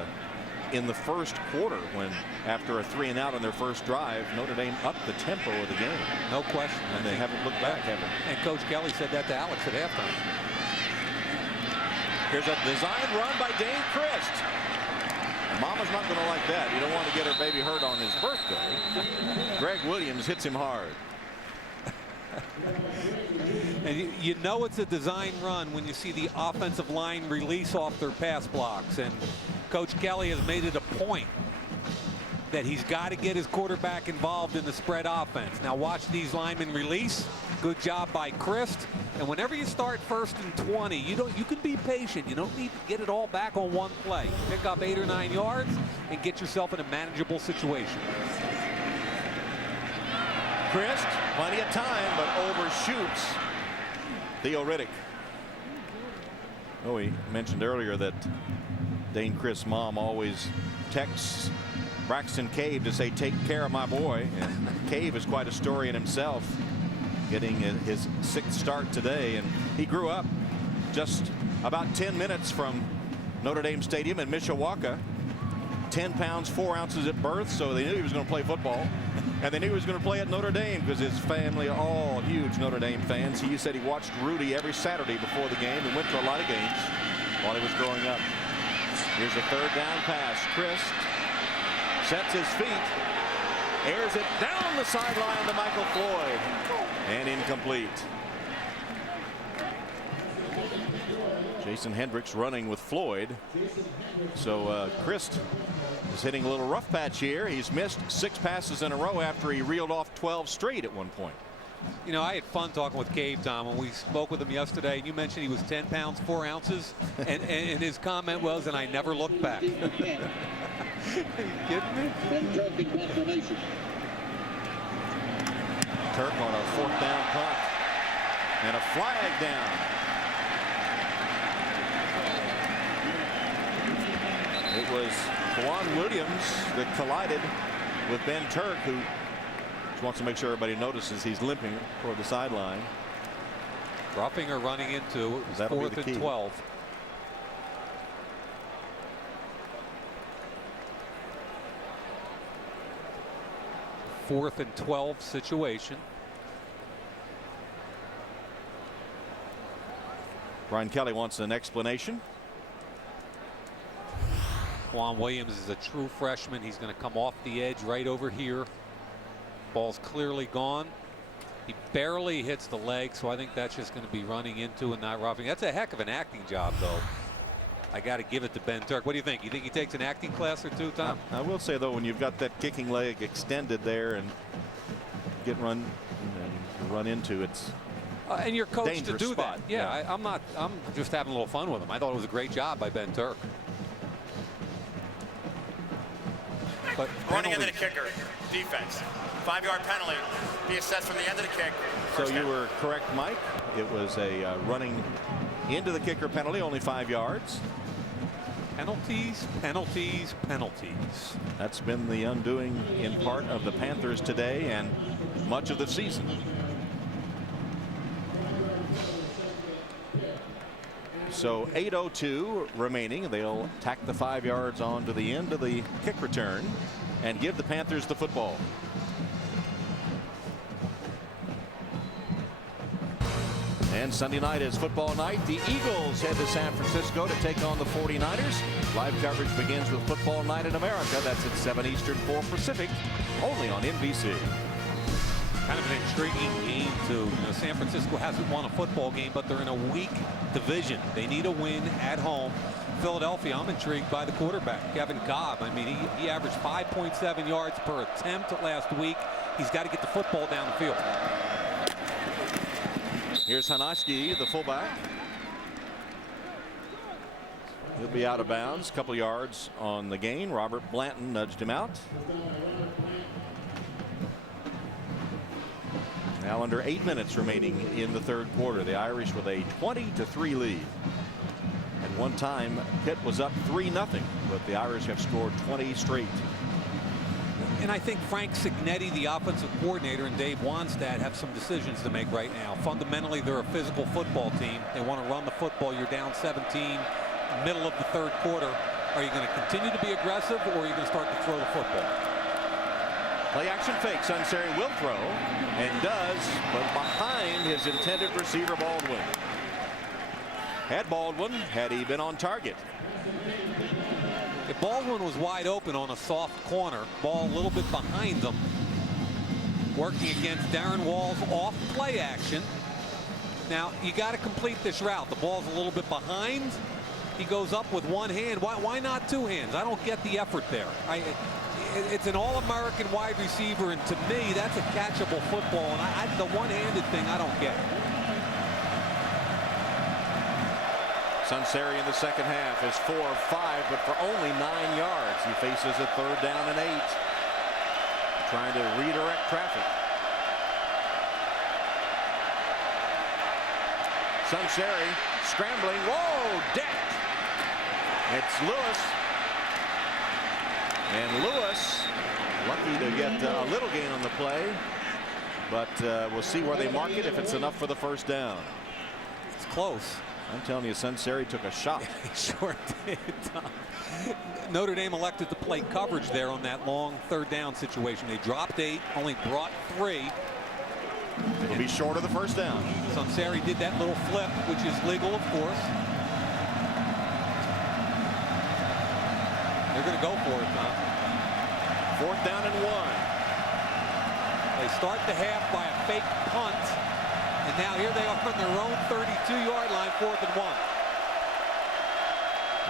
in the first quarter when, after a 3-and-out on their first drive, Notre Dame upped the tempo of the game. No question. And they haven't looked back, have they? And Coach Kelly said that to Alex at halftime. Here's a design run by Dane Christ. Mama's not going to like that. You don't want to get her baby hurt on his birthday. Greg Williams hits him hard. And you know it's a design run when you see the offensive line release off their pass blocks. And Coach Kelly has made it a point that he's got to get his quarterback involved in the spread offense. Now watch these linemen release. Good job by Christ. And whenever you start 1st and 20, you can be patient. You don't need to get it all back on one play. Pick up 8 or 9 yards and get yourself in a manageable situation. Christ, plenty of time, but overshoots Theo Riddick. Oh, we mentioned earlier that Dane Christ's mom always texts Braxton Cave to say, take care of my boy. And Cave is quite a story in himself, getting his 6th start today. And he grew up just about 10 minutes from Notre Dame Stadium in Mishawaka. 10 pounds 4 ounces at birth, so they knew he was going to play football. And they knew he was going to play at Notre Dame because his family are all huge Notre Dame fans. He said he watched Rudy every Saturday before the game and went to a lot of games while he was growing up. Here's a 3rd down pass. Christ sets his feet, airs it down the sideline to Michael Floyd, and incomplete. Jason Hendricks running with Floyd. So Christ is hitting a little rough patch here. He's missed 6 passes in a row after he reeled off 12 straight at one point. You know, I had fun talking with Gabe, Tom, when we spoke with him yesterday. And you mentioned he was 10 pounds 4 ounces, and his comment was, "And I never looked back." Are you kidding me? Turk on a 4th down punt, and a flag down. It was Juan Williams that collided with Ben Turk, who just wants to make sure everybody notices he's limping toward the sideline. Roughing or running into. It was That'll be 4th the key. and 12. Fourth and 12 situation. Brian Kelly wants an explanation. Juan Williams is a true freshman. He's going to come off the edge right over here. Ball's clearly gone. He barely hits the leg, so I think that's just going to be running into and not roughing. That's a heck of an acting job, though. I got to give it to Ben Turk. What do you think? You think he takes an acting class or two, Tom? I will say, though, when you've got that kicking leg extended there and get run into, it's and you're coached to dangerous do spot. that. Yeah, I'm just having a little fun with him. I thought it was a great job by Ben Turk. But Running into the kicker. Defense. 5-yard penalty. Be assessed from the end of the kick. So you were correct, Mike. It was a running into the kicker penalty, only 5 yards. Penalties, penalties, penalties. That's been the undoing in part of the Panthers today and much of the season. So 8:02 remaining. They'll tack the 5 yards onto the end of the kick return and give the Panthers the football. And Sunday night is football night. The Eagles head to San Francisco to take on the 49ers. Live coverage begins with Football Night in America. That's at 7 Eastern, 4 Pacific, only on NBC. Kind of an intriguing game, too. You know, San Francisco hasn't won a football game, but they're in a weak division. They need a win at home. Philadelphia, I'm intrigued by the quarterback, Kevin Cobb. I mean, he averaged 5.7 yards per attempt last week. He's got to get the football down the field. Here's Hanaski, the fullback. He'll be out of bounds, a couple yards on the gain. Robert Blanton nudged him out. Now under 8 minutes remaining in the third quarter. The Irish with a 20-3 lead. At one time, Pitt was up 3-0, but the Irish have scored 20 straight. And I think Frank Cignetti, the offensive coordinator, and Dave Wannstedt have some decisions to make right now. Fundamentally, they're a physical football team. They want to run the football. You're down 17, middle of the third quarter. Are you going to continue to be aggressive, or are you going to start to throw the football? Play action fake. Sunseri will throw, and does, but behind his intended receiver, Baldwin. Had Baldwin, had he been on target. If Baldwin was wide open on a soft corner, ball a little bit behind them, working against Darren Walls off play action. Now, you got to complete this route. The ball's a little bit behind. He goes up with one hand. Why not two hands? I don't get the effort there. It's an All-American wide receiver, and to me, that's a catchable football. And the one-handed thing, I don't get. Sunseri in the second half is 4 of 5, but for only 9 yards. He faces a 3rd down and 8. Trying to redirect traffic. Sunseri scrambling. Whoa, decked. It's Lewis. And Lewis lucky to get a little gain on the play, but we'll see where they mark it if it's enough for the first down. It's close. I'm telling you, Sunseri took a shot. He sure did, Tom. Notre Dame elected to play coverage there on that long 3rd down situation. They dropped 8, only brought 3. It'll be short of the first down. Sunseri did that little flip, which is legal, of course. They're going to go for it, Tom. 4th down and 1. They start the half by a fake punt. And now here they are on their own 32-yard line, 4th and 1.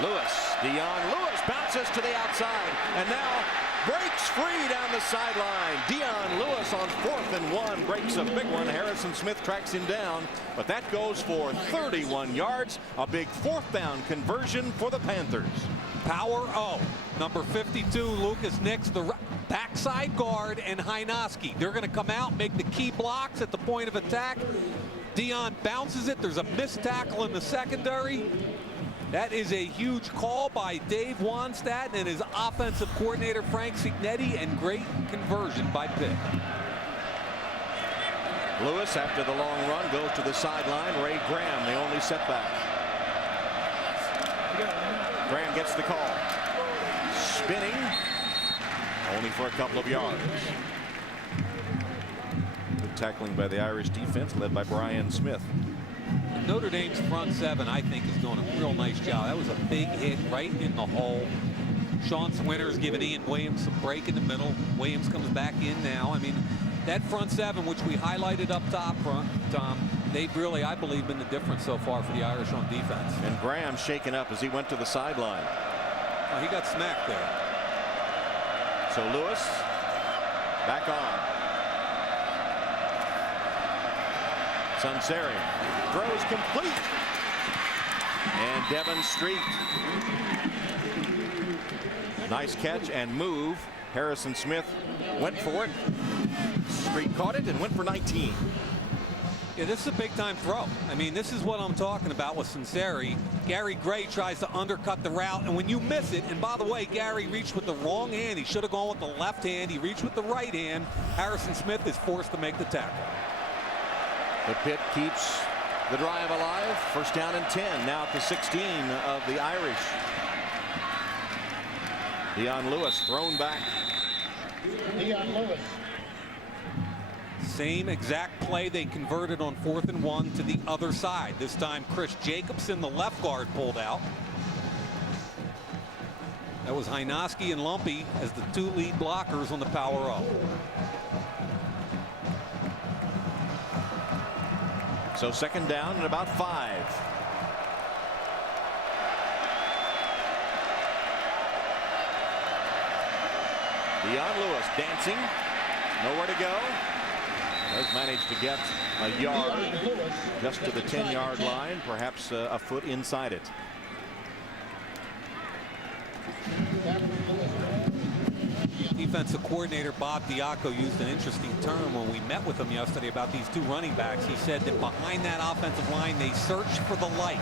Lewis, Dion Lewis bounces to the outside and now breaks free down the sideline. Dion Lewis on 4th and 1 breaks a big one. Harrison Smith tracks him down, but that goes for 31 yards. A big 4th down conversion for the Panthers. Power O, number 52, Lucas Nix, the backside guard, and Hynoski. They're going to come out, make the key blocks at the point of attack. Dion bounces it. There's a missed tackle in the secondary. That is a huge call by Dave Wannstedt and his offensive coordinator Frank Cignetti, and great conversion by Pitt. Lewis, after the long run, goes to the sideline. Ray Graham, the only setback. Graham gets the call. Spinning, only for a couple of yards. Good tackling by the Irish defense, led by Brian Smith. Notre Dame's front seven, I think, is doing a real nice job. That was a big hit right in the hole. Sean Swinner's giving Ian Williams a break in the middle. Williams comes back in now. I mean, that front seven, which we highlighted up top front, Tom, they've really, I believe, been the difference so far for the Irish on defense. And Graham shaken up as he went to the sideline. Oh, he got smacked there. So Lewis back on. Sunseri throws complete. And Devin Street. Nice catch and move. Harrison Smith went for it. Street caught it and went for 19. Yeah, this is a big-time throw. I mean, this is what I'm talking about with Sunseri. Gary Gray tries to undercut the route, and when you miss it, and by the way, Gary reached with the wrong hand. He should have gone with the left hand. He reached with the right hand. Harrison Smith is forced to make the tackle. But Pitt keeps the drive alive. First down and 10. Now at the 16 of the Irish. Dion Lewis thrown back. Dion Lewis. Same exact play they converted on 4th and 1 to the other side. This time Chris Jacobson, the left guard, pulled out. That was Hynoski and Lumpy as the two lead blockers on the power O. So second down and about 5. Dion Lewis dancing. Nowhere to go. Does manage to get a yard just to the 10-yard line, perhaps a foot inside it. Defensive coordinator Bob Diaco used an interesting term when we met with him yesterday about these two running backs. He said that behind that offensive line, they search for the light.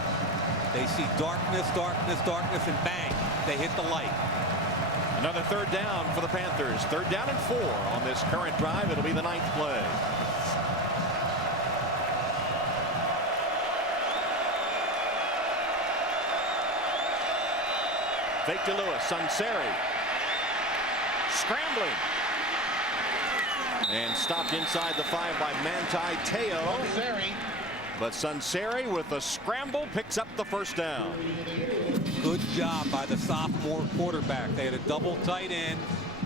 They see darkness, darkness, darkness, and bang, they hit the light. Another third down for the Panthers. Third down and 4 on this current drive. It'll be the 9th play. Fake to Lewis. Sunseri scrambling and stopped inside the 5 by Manti Te'o. But Sunseri with a scramble picks up the first down. Good job by the sophomore quarterback. They had a double tight end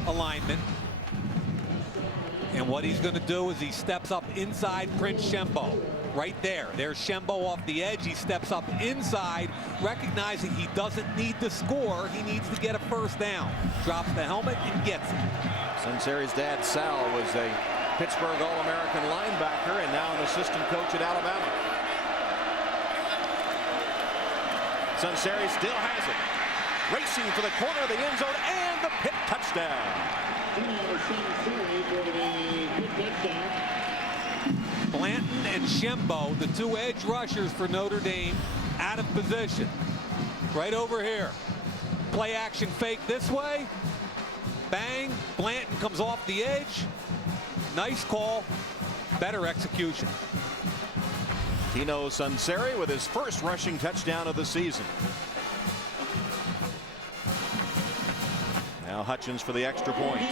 alignment. And what he's going to do is he steps up inside Prince Shembo. Right there. There's Shembo off the edge. He steps up inside, recognizing he doesn't need to score. He needs to get a first down. Drops the helmet and gets it. Sunseri's dad, Sal, was a Pittsburgh All-American linebacker and now an assistant coach at Alabama. Sunseri still has it. Racing for the corner of the end zone and the Pitt touchdown. Blanton and Shembo, the two edge rushers for Notre Dame, out of position. Right over here. Play action fake this way. Bang. Blanton comes off the edge. Nice call. Better execution. Tino Sunseri with his first rushing touchdown of the season. Now Hutchins for the extra point.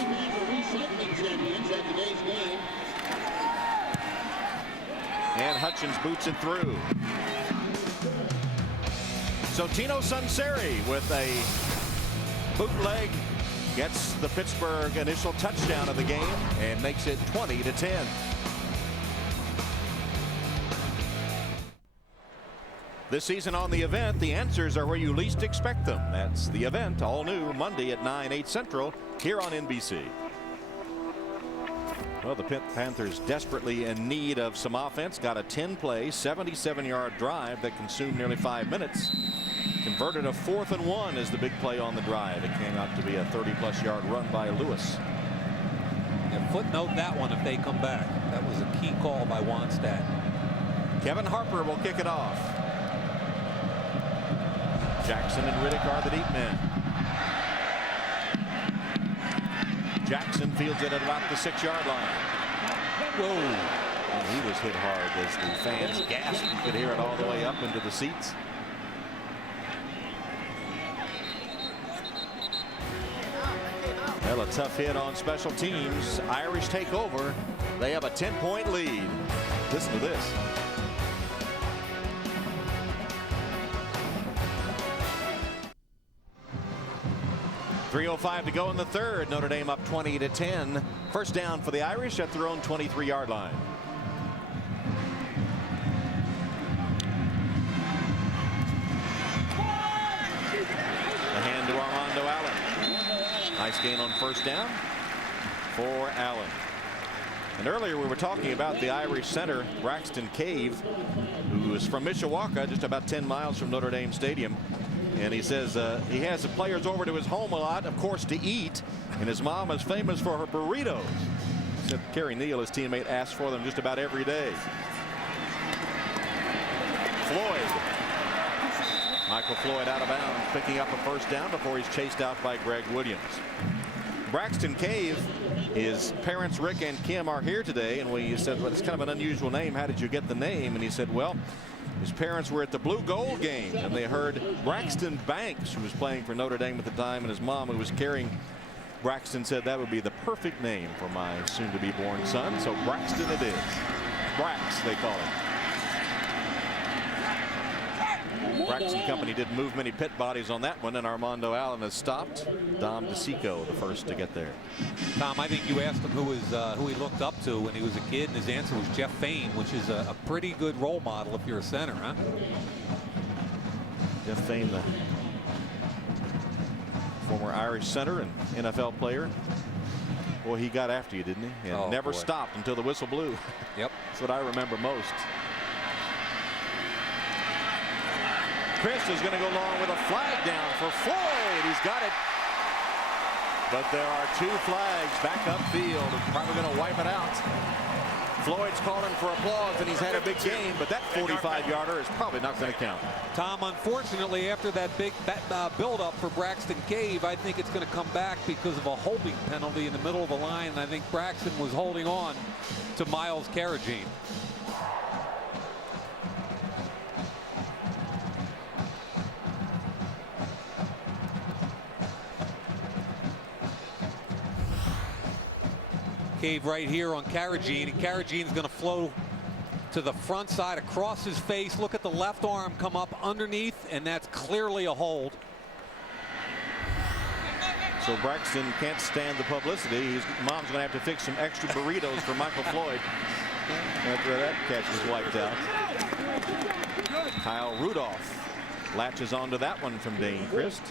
And Hutchins boots it through. So Tino Sunseri with a bootleg gets the Pittsburgh initial touchdown of the game and makes it 20-10. This season on The Event, the answers are where you least expect them. That's The Event, all new Monday at 9, 8 Central here on NBC. Well, the Pitt Panthers desperately in need of some offense. Got a 10-play, 77-yard drive that consumed nearly 5 minutes. Converted a 4th and 1 as the big play on the drive. It came out to be a 30-plus yard run by Lewis. And footnote that one if they come back. That was a key call by Wannstedt. Kevin Harper will kick it off. Jackson and Riddick are the deep men. Jackson fields it at about the 6-yard line. Whoa. And he was hit hard as the fans gasped. You could hear it all the way up into the seats. Well, a tough hit on special teams. Irish take over. They have a 10-point lead. Listen to this. .305 to go in the third. Notre Dame up 20-10. First down for the Irish at their own 23-yard line. The hand to Armando Allen. Nice gain on first down for Allen. And earlier we were talking about the Irish center, Braxton Cave, who is from Mishawaka, just about 10 miles from Notre Dame Stadium. And he says he has the players over to his home a lot, of course, to eat. And his mom is famous for her burritos. Except Kerry Neal, his teammate, asks for them just about every day. Floyd. Michael Floyd out of bounds, picking up a first down before he's chased out by Greg Williams. Braxton Cave, his parents Rick and Kim are here today, and we said, well, it's kind of an unusual name. How did you get the name? And he said, well, his parents were at the Blue Gold game and they heard Braxton Banks, who was playing for Notre Dame at the time, and his mom, who was carrying Braxton, said that would be the perfect name for my soon to be born son. So Braxton it is. Brax, they call him. Braxton Company didn't move many pit bodies on that one, and Armando Allen has stopped. Dom DeSico, the first to get there. Tom, I think you asked him who he looked up to when he was a kid, and his answer was Jeff Fain, which is a pretty good role model if you're a center, huh? Jeff Fain, the former Irish center and NFL player. Boy, he got after you, didn't he? And never stopped until the whistle blew. Yep. That's what I remember most. Chris is going to go long with a flag down for Floyd. He's got it. But there are 2 flags back upfield. Probably going to wipe it out. Floyd's calling for applause, and he's had a big game, but that 45-yarder is probably not going to count. Tom, unfortunately, after that big build-up for Braxton Cave, I think it's going to come back because of a holding penalty in the middle of the line, and I think Braxton was holding on to Miles Carrageen. Cave right here on Carrageen, and Carragene's going to flow to the front side across his face. Look at the left arm come up underneath, and that's clearly a hold. So Braxton can't stand the publicity. His mom's going to have to fix some extra burritos for Michael Floyd after that catch was wiped out. Kyle Rudolph latches onto that one from Dane Christ.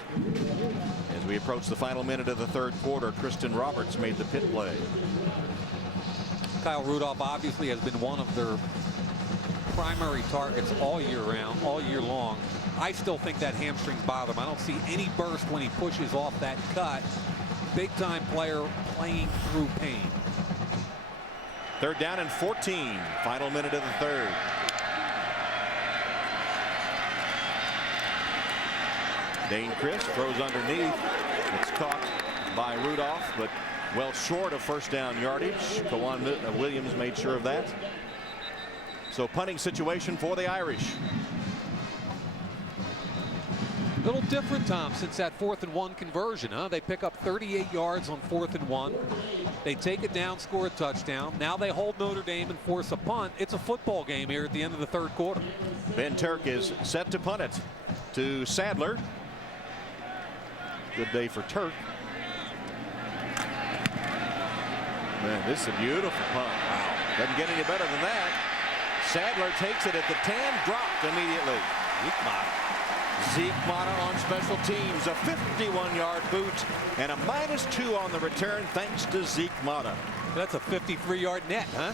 As we approach the final minute of the third quarter, Kristen Roberts made the pit play. Kyle Rudolph obviously has been one of their primary targets all year round, all year long. I still think that hamstrings bother him. I don't see any burst when he pushes off that cut. Big time player playing through pain. Third down and 14. Final minute of the third. Dane Christ throws underneath. It's caught by Rudolph, but well short of first down yardage. Kawan Williams made sure of that. So punting situation for the Irish. A little different, Tom, since that 4th and 1 conversion, huh? They pick up 38 yards on 4th and 1. They take it down, score a touchdown. Now they hold Notre Dame and force a punt. It's a football game here at the end of the third quarter. Ben Turk is set to punt it to Sadler. Good day for Turk. Man, this is a beautiful punt. Wow. Doesn't get any better than that. Sadler takes it at the 10, dropped immediately. Zeke Mata on special teams, a 51-yard boot and a -2 on the return thanks to Zeke Mata. That's a 53-yard net, huh?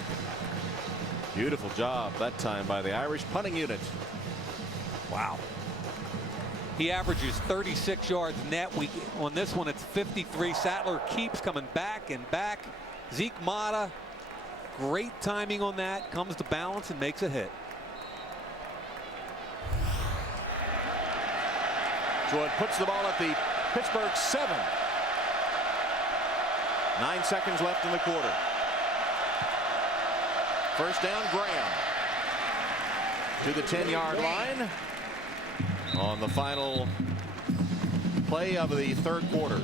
Beautiful job that time by the Irish punting unit. Wow. He averages 36 yards net. On this one, it's 53. Sadler keeps coming back and back. Zeke Mata, great timing on that. Comes to balance and makes a hit. So it puts the ball at the Pittsburgh 7. 9 seconds left in the quarter. First down, Graham. To the 10-yard line on the final play of the third quarter.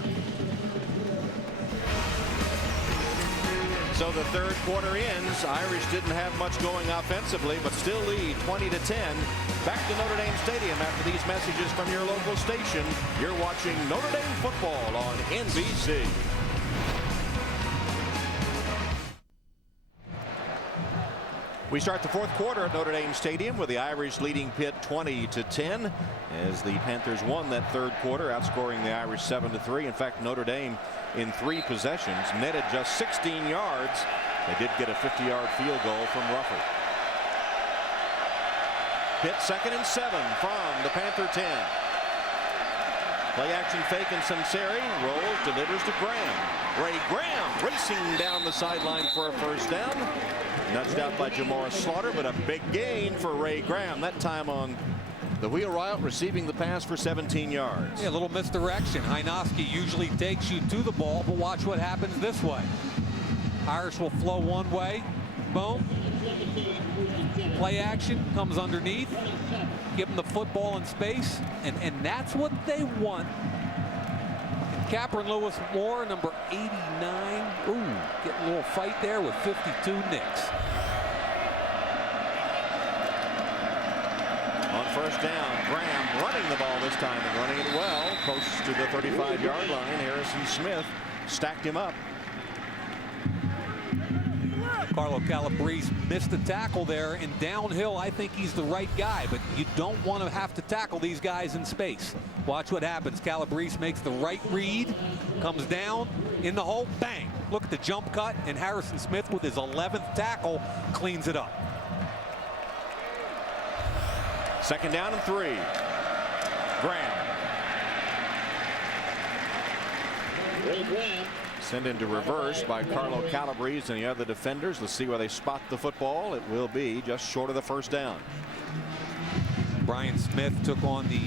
So the third quarter ends. Irish didn't have much going offensively, but still lead 20-10. Back to Notre Dame Stadium after these messages from your local station. You're watching Notre Dame football on NBC. We start the fourth quarter at Notre Dame Stadium with the Irish leading Pitt 20-10 as the Panthers won that third quarter, outscoring the Irish 7-3. In fact, Notre Dame in 3 possessions netted just 16 yards. They did get a 50-yard field goal from Rufford. Pitt 2nd and 7 from the Panther 10. Play action fake and Sunseri rolls, delivers to Graham. Ray Graham racing down the sideline for a first down. Nudged out by Jamoris Slaughter, but a big gain for Ray Graham. That time on the wheel route, receiving the pass for 17 yards. Yeah, a little misdirection. Hynoski usually takes you to the ball, but watch what happens this way. Irish will flow one way. Boom. Play action comes underneath. Give them the football in space, and that's what they want. Capron Lewis Moore, number 89. Ooh, getting a little fight there with 52 nicks. On first down, Graham running the ball this time and running it well. Close to the 35-yard line. Harrison Smith stacked him up. Carlo Calabrese missed the tackle there, and downhill I think he's the right guy, but you don't want to have to tackle these guys in space. Watch what happens. Calabrese makes the right read, comes down in the hole, bang. Look at the jump cut, and Harrison Smith with his 11th tackle cleans it up. Second down and 3. Graham. Sent into reverse by Carlo Calabrese and the other defenders. Let's see where they spot the football. It will be just short of the first down. Brian Smith took on the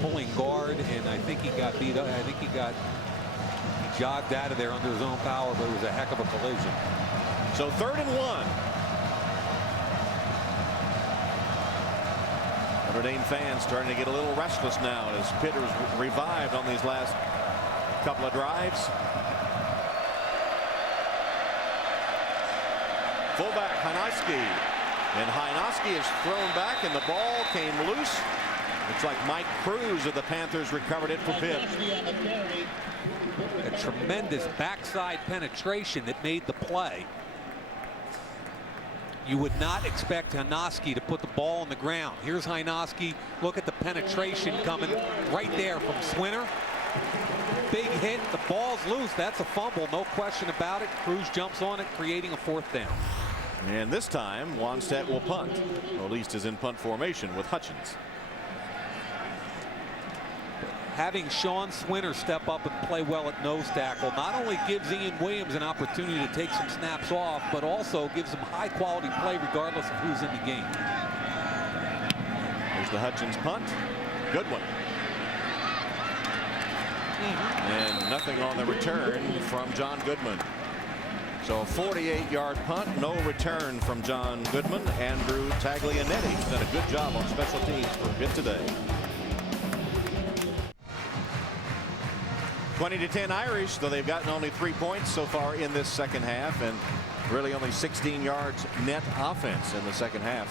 pulling guard, and I think he got beat up. I think he jogged out of there under his own power, but it was a heck of a collision. So 3rd and 1. Notre Dame fans starting to get a little restless now as Pitt is revived on these last couple of drives. Fullback Hynoski, and Hynoski is thrown back, and the ball came loose. Looks like Mike Cruz of the Panthers recovered it for Pitt. A tremendous backside penetration that made the play. You would not expect Hynoski to put the ball on the ground. Here's Hynoski. Look at the penetration coming right there from Swinner. Big hit. The ball's loose. That's a fumble, no question about it. Cruz jumps on it, creating a 4th down. And this time, Wannstedt will punt, or at least is in punt formation with Hutchins. Having Sean Swinner step up and play well at nose tackle not only gives Ian Williams an opportunity to take some snaps off, but also gives him high quality play regardless of who's in the game. There's the Hutchins punt. Good one. And nothing on the return from John Goodman. So a 48-yard punt, no return from John Goodman. Andrew Taglianetti done a good job on special teams for Pitt today. 20-10 Irish, though they've gotten only 3 points so far in this second half, and really only 16 yards net offense in the second half.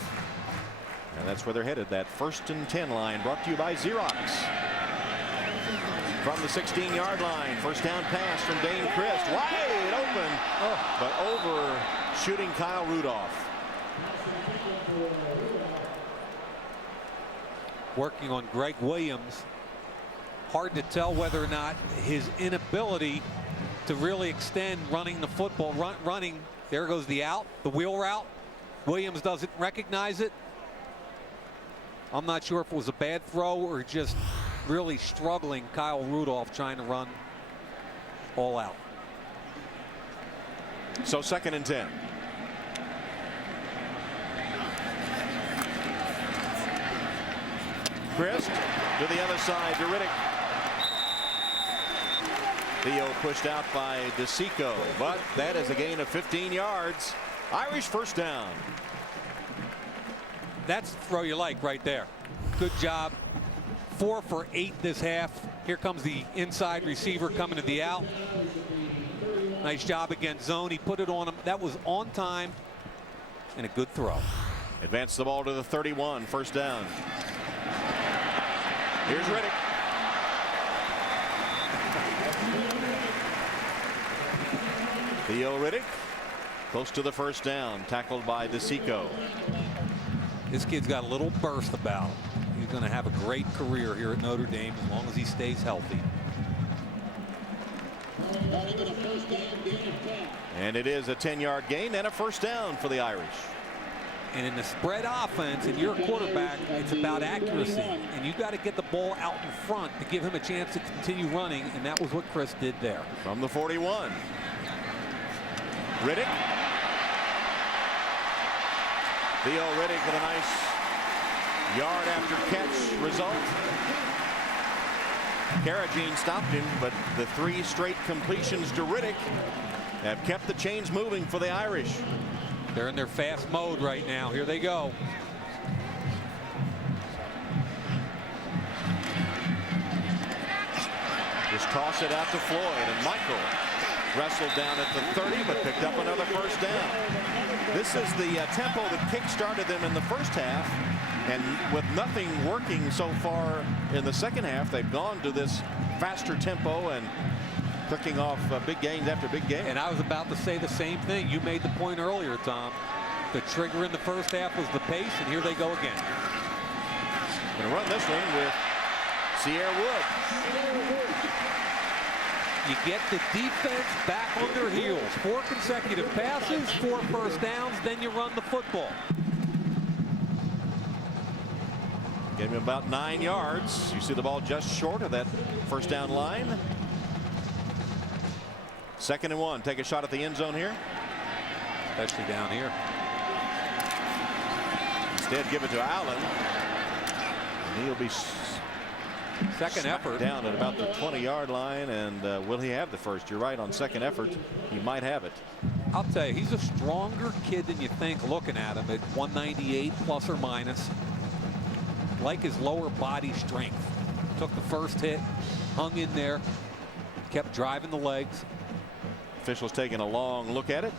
And that's where they're headed. That 1st and 10 line brought to you by Xerox. From the 16-yard line, first down pass from Dane Christ, wide open, but overshooting Kyle Rudolph. Working on Greg Williams. Hard to tell whether or not his inability to really extend running the football, running, there goes the out, the wheel route. Williams doesn't recognize it. I'm not sure if it was a bad throw or just really struggling Kyle Rudolph trying to run all out. So 2nd and 10. Christ to the other side to Riddick. Theo pushed out by DeSico, but that is a gain of 15 yards. Irish first down. That's the throw you like right there. Good job. 4 for 8 this half. Here comes the inside receiver coming to the out. Nice job against zone. He put it on him. That was on time and a good throw. Advance the ball to the 31. First down. Here's Riddick. Theo Riddick close to the first down, tackled by DeSico. This kid's got a little burst about him. He's going to have a great career here at Notre Dame as long as he stays healthy. And it is a 10-yard gain and a first down for the Irish. And in the spread offense, and you're a quarterback, it's about accuracy. And you got to get the ball out in front to give him a chance to continue running, and that was what Chris did there. From the 41. Riddick. Theo Riddick with a nice yard after catch result. Caragine stopped him, but the 3 straight completions to Riddick have kept the chains moving for the Irish. They're in their fast mode right now. Here they go. Just toss it out to Floyd, and Michael wrestled down at the 30, but picked up another first down. This is the tempo that kick-started them in the first half, and with nothing working so far in the second half, they've gone to this faster tempo and clicking off big gains after big gains. And I was about to say the same thing. You made the point earlier, Tom. The trigger in the first half was the pace, and here they go again. Going to run this one with Sierra Wood. You get the defense back on their heels. 4 consecutive passes, 4 first downs, then you run the football. Gave him about 9 yards. You see the ball just short of that first down line. 2nd and 1. Take a shot at the end zone here. Especially down here. Instead, give it to Allen. And he'll be second effort down at about the 20-yard line. And will he have the first? You're right, on second effort, he might have it. I'll tell you, he's a stronger kid than you think looking at him at 198 plus or minus. Like his lower body strength. Took the first hit, hung in there, kept driving the legs. Officials taking a long look at it.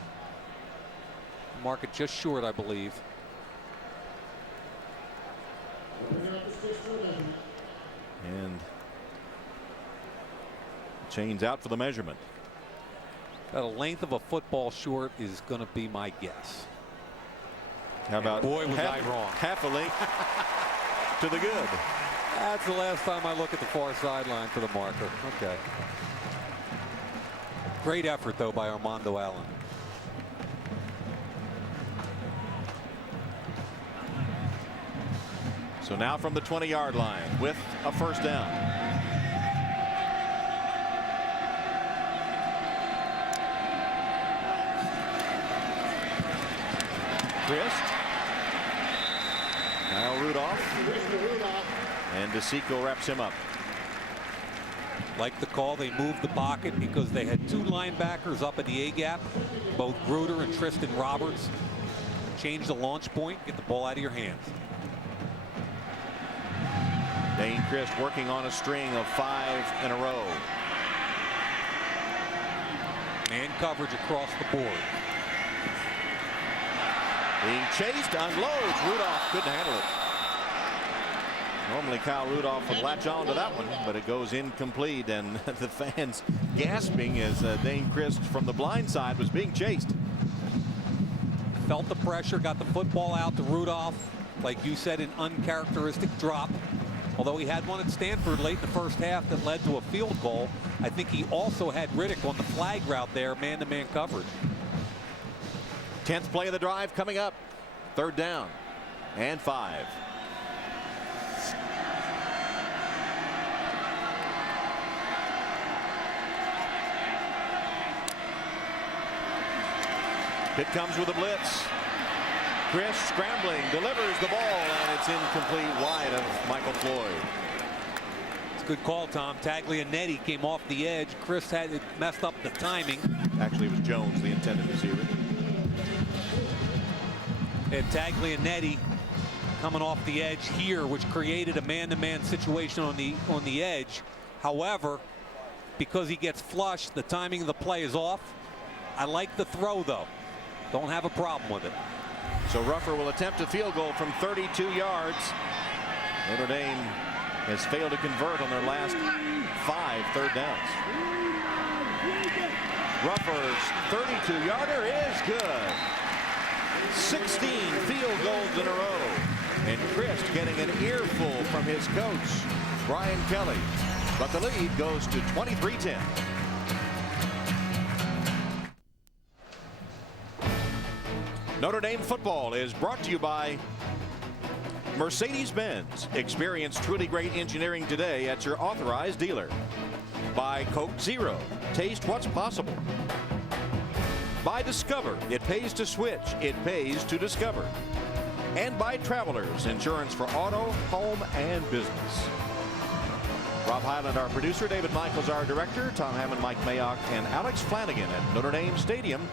Mark it just short, I believe. And chains out for the measurement. The length of a football short is going to be my guess. How about, and boy, was I wrong. Half a length to the good. That's the last time I look at the far sideline for the marker. Okay. Great effort, though, by Armando Allen. So now from the 20-yard line with a first down. Christ. Kyle Rudolph. And DeSico wraps him up. Like the call, they moved the pocket because they had 2 linebackers up at the A-gap, both Gruder and Tristan Roberts. Change the launch point, get the ball out of your hands. Dane Christ working on a string of 5 in a row. Man coverage across the board. Being chased, unloads. Rudolph couldn't handle it. Normally Kyle Rudolph would latch on to that one, but it goes incomplete, and the fans gasping as Dane Christ from the blind side was being chased. felt the pressure, got the football out to Rudolph. Like you said, an uncharacteristic drop. Although he had one at Stanford late in the first half that led to a field goal, I think he also had Riddick on the flag route there, man-to-man coverage. 10th play of the drive coming up. 3rd down and 5. Pitt comes with a blitz. Chris scrambling, delivers the ball, and it's incomplete, wide of Michael Floyd. It's a good call, Tom. Taglianetti came off the edge. Chris had it messed up the timing. Actually, it was Jones, the intended receiver. And Taglianetti coming off the edge here, which created a man-to-man situation on the edge. However, because he gets flushed, the timing of the play is off. I like the throw, though. Don't have a problem with it. So Ruffer will attempt a field goal from 32 yards. Notre Dame has failed to convert on their last 5 third downs. Ruffer's 32-yarder is good. 16 field goals in a row. And Christ getting an earful from his coach, Brian Kelly. But the lead goes to 23-10. Notre Dame football is brought to you by Mercedes-Benz. Experience truly great engineering today at your authorized dealer. By Coke Zero. Taste what's possible. By Discover. It pays to switch. It pays to discover. And by Travelers. Insurance for auto, home, and business. Rob Highland, our producer. David Michaels, our director. Tom Hammond, Mike Mayock, and Alex Flanagan at Notre Dame Stadium.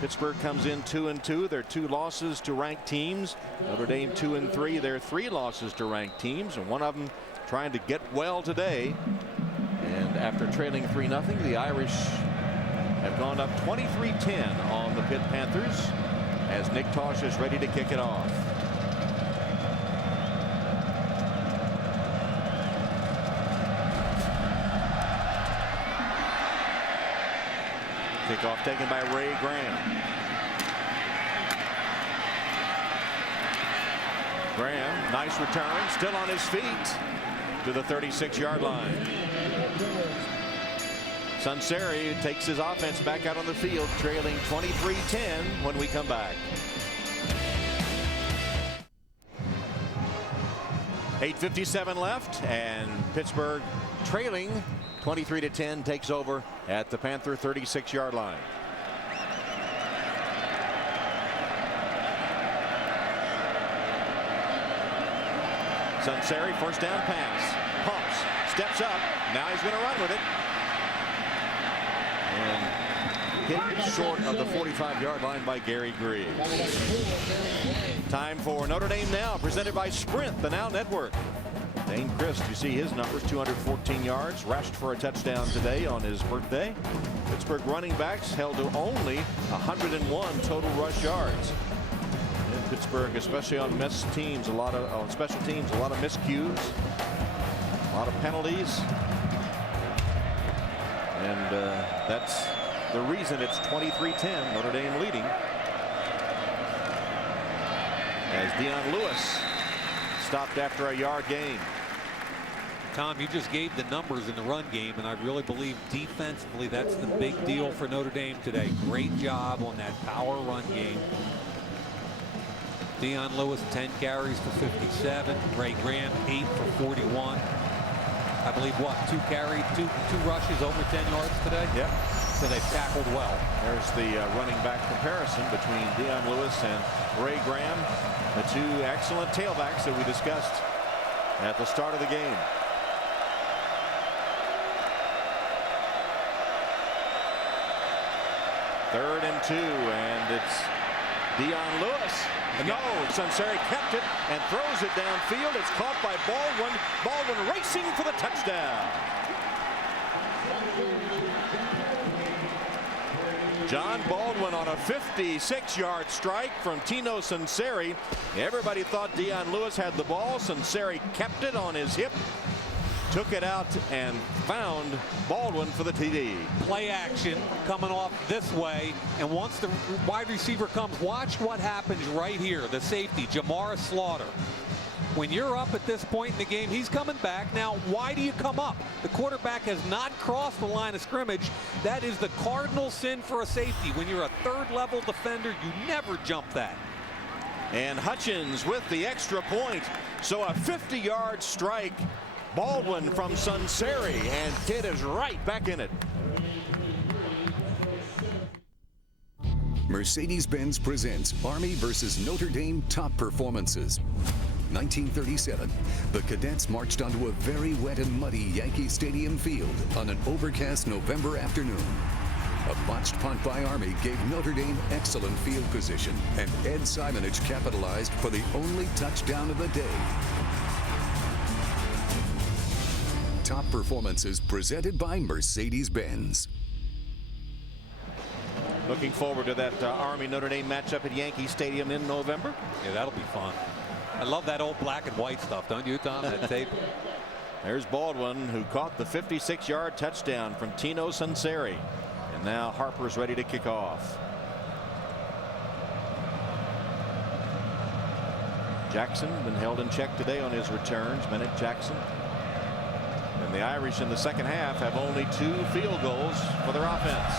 Pittsburgh comes in 2-2. Their 2 losses to ranked teams. Notre Dame 2-3. Their 3 losses to ranked teams, and one of them trying to get well today. And after trailing 3-0, the Irish have gone up 23-10 on the Pitt Panthers as Nick Tosh is ready to kick it off. Kickoff taken by Ray Graham. Graham, nice return, still on his feet to the 36-yard line. Sunseri takes his offense back out on the field, trailing 23-10 when we come back. 8:57 left, and Pittsburgh trailing 23-10 takes over at the Panther 36-yard line. Sunseri, first down pass. Pumps, steps up. Now he's going to run with it. And hit short of the 45-yard line by Gary Griggs. Time for Notre Dame Now, presented by Sprint, the Now Network. Dane Christ, you see his numbers, 214 yards, rushed for a touchdown today on his birthday. Pittsburgh running backs held to only 101 total rush yards. In Pittsburgh, especially on missed teams, on special teams, a lot of miscues, a lot of penalties. And that's the reason it's 23-10, Notre Dame leading. As Dion Lewis stopped after a yard gain. Tom, you just gave the numbers in the run game, and I really believe defensively that's the big deal for Notre Dame today. Great job on that power run game. Dion Lewis, 10 carries for 57. Ray Graham, 8 for 41. I believe, what, 2 rushes over 10 yards today? Yep. So they've tackled well. There's the running back comparison between Dion Lewis and Ray Graham, the 2 excellent tailbacks that we discussed at the start of the game. Third and 2, and it's Dion Lewis. No, Sunseri kept it and throws it downfield. It's caught by Baldwin. Baldwin racing for the touchdown. John Baldwin on a 56-yard strike from Tino Sunseri. Everybody thought Dion Lewis had the ball. Sunseri kept it on his hip. took it out and found Baldwin for the TD. Play action coming off this way, and once the wide receiver comes, watch what happens right here. The safety, Jamar Slaughter. When you're up at this point in the game, he's coming back. Now, why do you come up? The quarterback has not crossed the line of scrimmage. That is the cardinal sin for a safety. When you're a third-level defender, you never jump that. And Hutchins with the extra point. So a 50-yard strike. Baldwin from Sunseri, and Pitt is right back in it. Mercedes-Benz presents Army versus Notre Dame top performances. 1937, the Cadets marched onto a very wet and muddy Yankee Stadium field on an overcast November afternoon. A botched punt by Army gave Notre Dame excellent field position, and Ed Simonich capitalized for the only touchdown of the day. Top performances presented by Mercedes-Benz. Looking forward to that Army Notre Dame matchup at Yankee Stadium in November. Yeah, that'll be fun. I love that old black and white stuff, don't you, Tom? That tape. There's Baldwin, who caught the 56-yard touchdown from Tino Sunseri. And now Harper's ready to kick off. Jackson been held in check today on his returns. Bennett Jackson. And the Irish in the second half have only 2 field goals for their offense.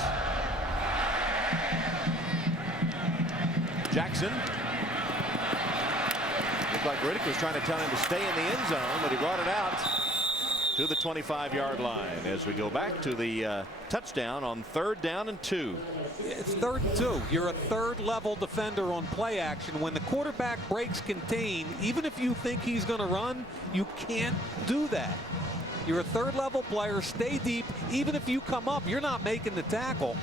Jackson. Looked like Riddick was trying to tell him to stay in the end zone, but he brought it out to the 25-yard line as we go back to the touchdown on 3rd down and 2. It's 3rd and 2. You're a third-level defender on play action. When the quarterback breaks contain, even if you think he's going to run, you can't do that. You're a third-level player. Stay deep. Even if you come up, you're not making the tackle.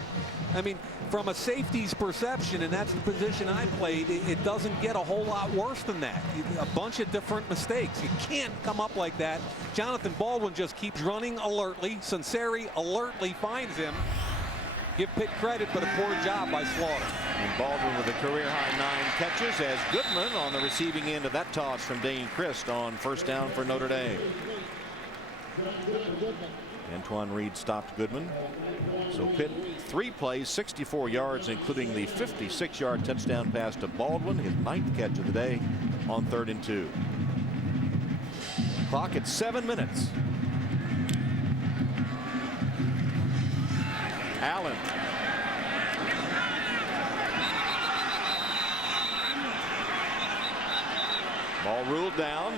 I mean, from a safety's perception, and that's the position I played, it doesn't get a whole lot worse than that. A bunch of different mistakes. You can't come up like that. Jonathan Baldwin just keeps running alertly. Sunseri alertly finds him. Give Pitt credit, but a poor job by Slaughter. And Baldwin with a career-high 9 catches as Goodman on the receiving end of that toss from Dane Christ on 1st down for Notre Dame. Antoine Reed stopped Goodman. So Pitt 3 plays, 64 yards, including the 56-yard touchdown pass to Baldwin, his 9th catch of the day on 3rd and 2. Clock at 7 minutes. Allen. Ball ruled down.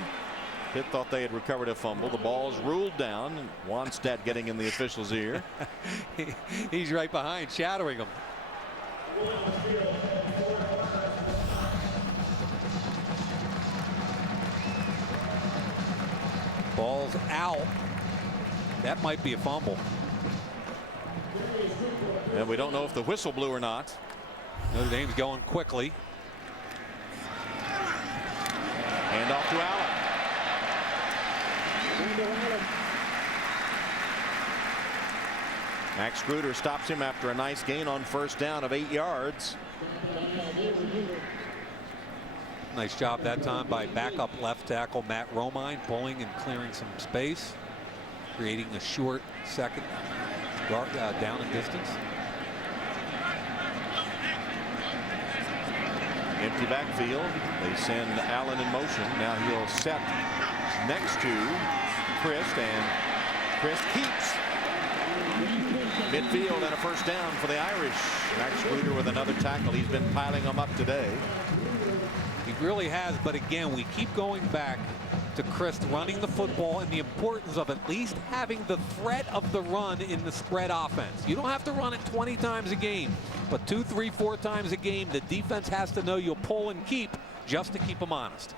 Pitt thought they had recovered a fumble. The ball's ruled down. Wannstedt getting in the official's ear. He's right behind, shadowing him. Ball's out. That might be a fumble. And we don't know if the whistle blew or not. Notre Dame's going quickly. Hand off to Allen. Max Gruder stops him after a nice gain on 1st down of 8 yards. Nice job that time by backup left tackle Matt Romine, pulling and clearing some space, creating a short second down and distance. Empty backfield. They send Allen in motion. Now he'll set next to Christ, and Christ keeps midfield and a 1st down for the Irish. Max Gruder with another tackle. He's been piling them up today. He really has, but again, we keep going back to Christ running the football and the importance of at least having the threat of the run in the spread offense. You don't have to run it 20 times a game, but 2, 3, 4 times a game, the defense has to know you'll pull and keep just to keep them honest.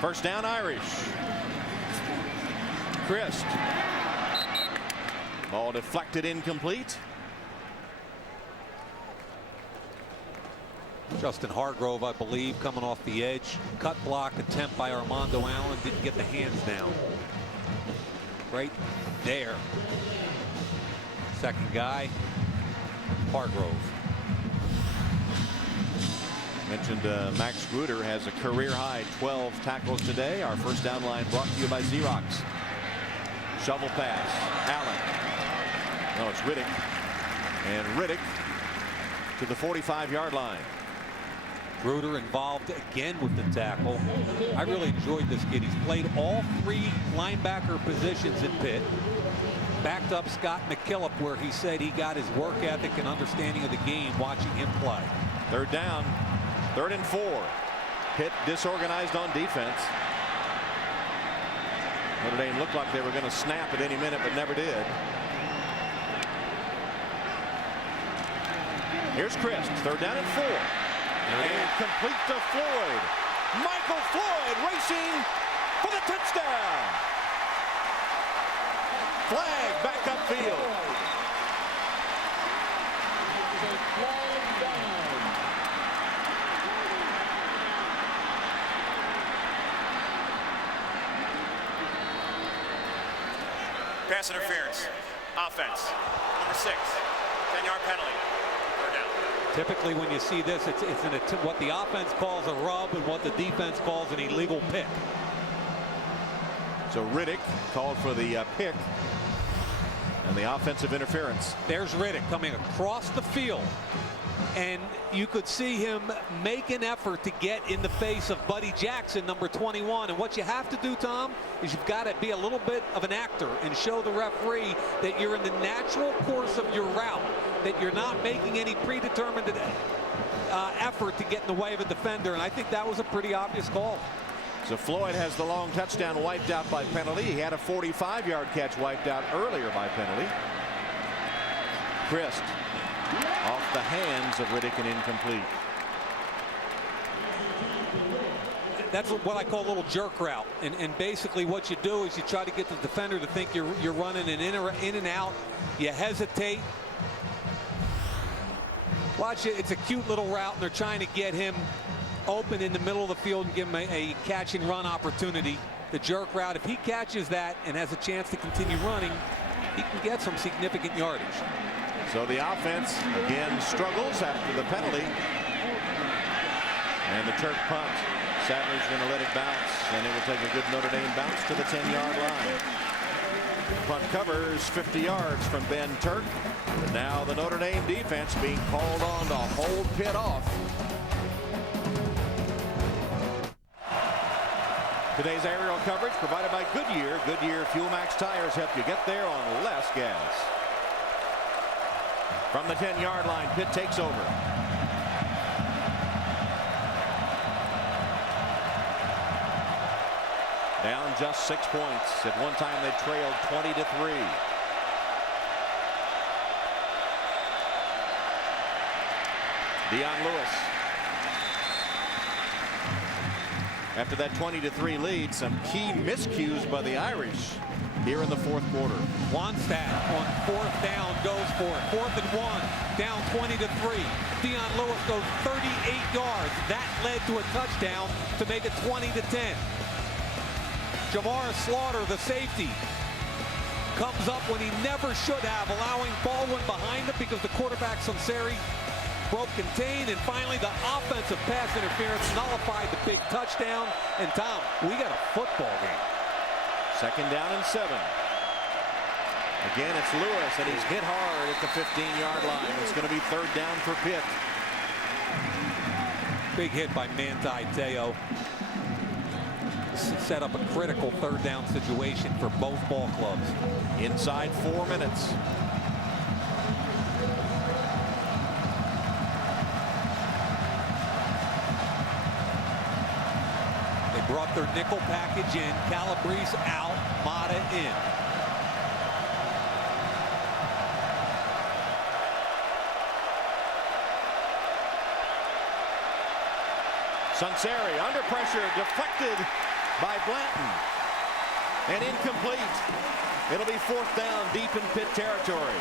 1st down Irish. Christ. Ball deflected, incomplete. Justin Hargrove, I believe, coming off the edge. Cut block attempt by Armando Allen. Didn't get the hands down. Right there. Second guy, Hargrove. Mentioned Max Gruder has a career high 12 tackles today. Our first down line brought to you by Xerox. Shovel pass. Allen. No, it's Riddick. And Riddick to the 45-yard line. Gruder involved again with the tackle. I really enjoyed this kid. He's played all 3 linebacker positions in Pitt. Backed up Scott McKillop, where he said he got his work ethic and understanding of the game watching him play. Third down. 3rd and 4. Pitt disorganized on defense. Notre Dame looked like they were going to snap at any minute, but never did. Here's Christ. 3rd down and 4. And complete to Floyd. Michael Floyd racing for the touchdown. Flag back upfield. Pass interference. Offense. Number 6. 10-yard penalty. 3rd down. Typically when you see this, it's what the offense calls a rub and what the defense calls an illegal pick. So Riddick called for the pick and the offensive interference. There's Riddick coming across the field, and you could see him make an effort to get in the face of Buddy Jackson, number 21. And what you have to do, Tom, is you've got to be a little bit of an actor and show the referee that you're in the natural course of your route, that you're not making any predetermined effort to get in the way of a defender. And I think that was a pretty obvious call. So Floyd has the long touchdown wiped out by penalty. He had a 45-yard catch wiped out earlier by penalty. Christ off the hands of Riddick and incomplete. That's what I call a little jerk route. And basically what you do is you try to get the defender to think you're running an in and out. You hesitate. Watch it. It's a cute little route, and they're trying to get him open in the middle of the field and give him a catch and run opportunity. The jerk route, if he catches that and has a chance to continue running, he can get some significant yardage. So the offense again struggles after the penalty. And the Turk punt. Sadler's going to let it bounce, and it will take a good Notre Dame bounce to the 10-yard line. Punt covers 50 yards from Ben Turk. But now the Notre Dame defense being called on to hold Pitt off. Today's aerial coverage provided by Goodyear. Goodyear Fuel Max tires help you get there on less gas. From the 10-yard line, Pitt takes over. Down just 6 points. At one time they trailed 20-3. Dion Lewis. After that 20-3 lead, some key miscues by the Irish here in the 4th quarter. Wannstedt on 4th down goes for it. 4th and 1, down 20-3. Dion Lewis goes 38 yards. That led to a touchdown to make it 20-10. Jamar Slaughter, the safety, comes up when he never should have, allowing Baldwin behind him because the quarterback Sunseri broke contain, and finally the offensive pass interference nullified the big touchdown. And Tom, we got a football game. 2nd down and 7. Again, it's Lewis, and he's hit hard at the 15-yard line. It's going to be 3rd down for Pitt. Big hit by Manti Te'o. Set up a critical 3rd down situation for both ball clubs. Inside 4 minutes. Brought their nickel package in. Calabrese out, Mata in. Sunseri under pressure, deflected by Blanton. And incomplete. It'll be 4th down deep in Pitt territory.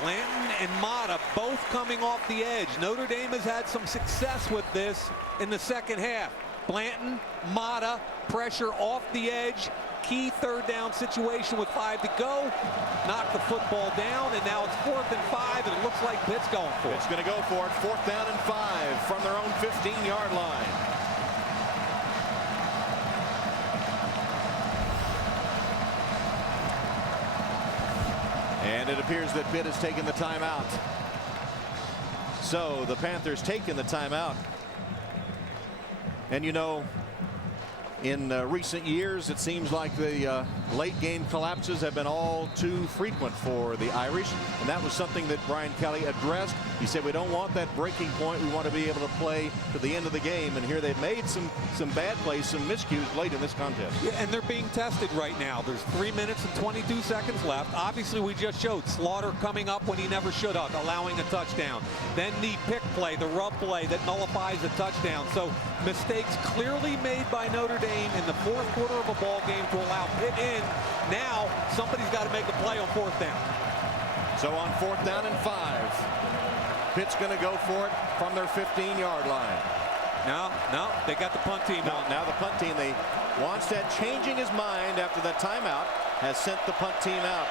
Blanton and Mata both coming off the edge. Notre Dame has had some success with this in the 2nd half. Blanton, Mata, pressure off the edge, key third down situation with 5 to go. Knocked the football down, and now it's 4th and 5, and it looks like Pitt's going for it. It's going to go for it. 4th down and 5 from their own 15-yard line. And it appears that Pitt has taken the timeout. So the Panthers taking the timeout. And you know, in recent years, it seems like the late game collapses have been all too frequent for the Irish, and that was something that Brian Kelly addressed. He said, we don't want that breaking point. We want to be able to play to the end of the game, and here they've made some bad plays, some miscues late in this contest. Yeah, and they're being tested right now. There's 3 minutes and 22 seconds left. Obviously, we just showed Slaughter coming up when he never should have, allowing a touchdown. Then the pick play, the rub play that nullifies the touchdown. So mistakes clearly made by Notre Dame in the 4th quarter of a ball game to allow Pitt in. Now somebody's got to make a play on 4th down. So on 4th down and 5, Pitt's going to go for it from their 15-yard line. No, they got the punt team on. Now the punt team, Wannstedt changing his mind after the timeout has sent the punt team out,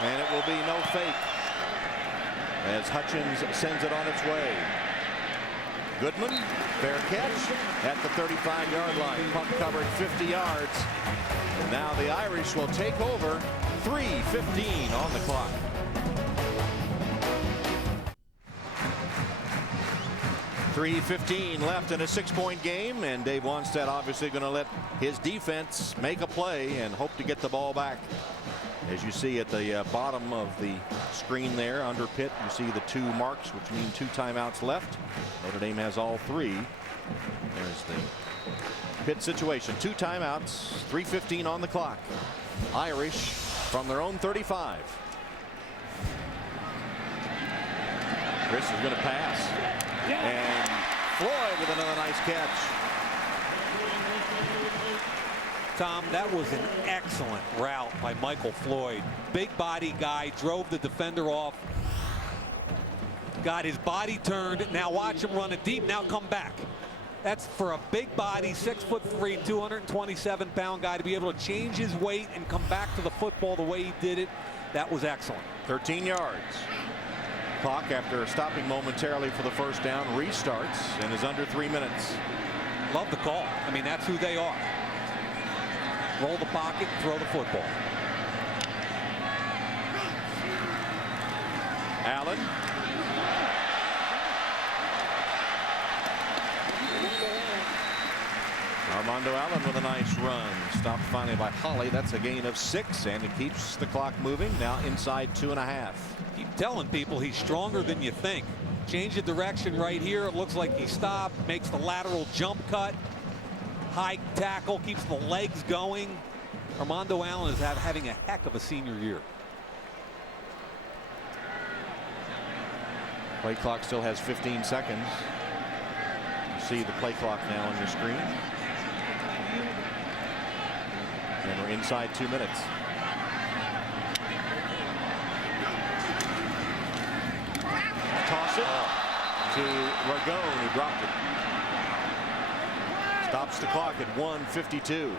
and it will be no fake as Hutchins sends it on its way. Goodman, fair catch at the 35-yard line. Punt covered 50 yards. Now the Irish will take over. 3:15 on the clock. .315 left in a 6-point game, and Dave Wannstedt obviously going to let his defense make a play and hope to get the ball back. As you see at the bottom of the screen there under Pitt, you see the 2 marks, which mean 2 timeouts left. Notre Dame has all 3. There's the Pitt situation. 2 timeouts, 3:15 on the clock. Irish from their own 35. Chris is going to pass. And Floyd with another nice catch. Tom, that was an excellent route by Michael Floyd. Big body guy, drove the defender off. Got his body turned. Now watch him run it deep. Now come back. That's for a big body, 6'3", 227-pound guy to be able to change his weight and come back to the football the way he did it. That was excellent. 13 yards. Clock, after stopping momentarily for the first down, restarts and is under 3 minutes. Love the call. I mean, that's who they are. Roll the pocket, throw the football. Allen. Armando Allen with a nice run. Stopped finally by Holly. That's a gain of 6, and it keeps the clock moving. Now inside 2.5. Keep telling people he's stronger than you think. Change the direction right here. It looks like he stopped, makes the lateral jump cut. High tackle, keeps the legs going. Armando Allen is having a heck of a senior year. Play clock still has 15 seconds. You see the play clock now on your screen. And we're inside 2 minutes. Toss it to Ragone, who dropped it. Stops the clock at 1:52.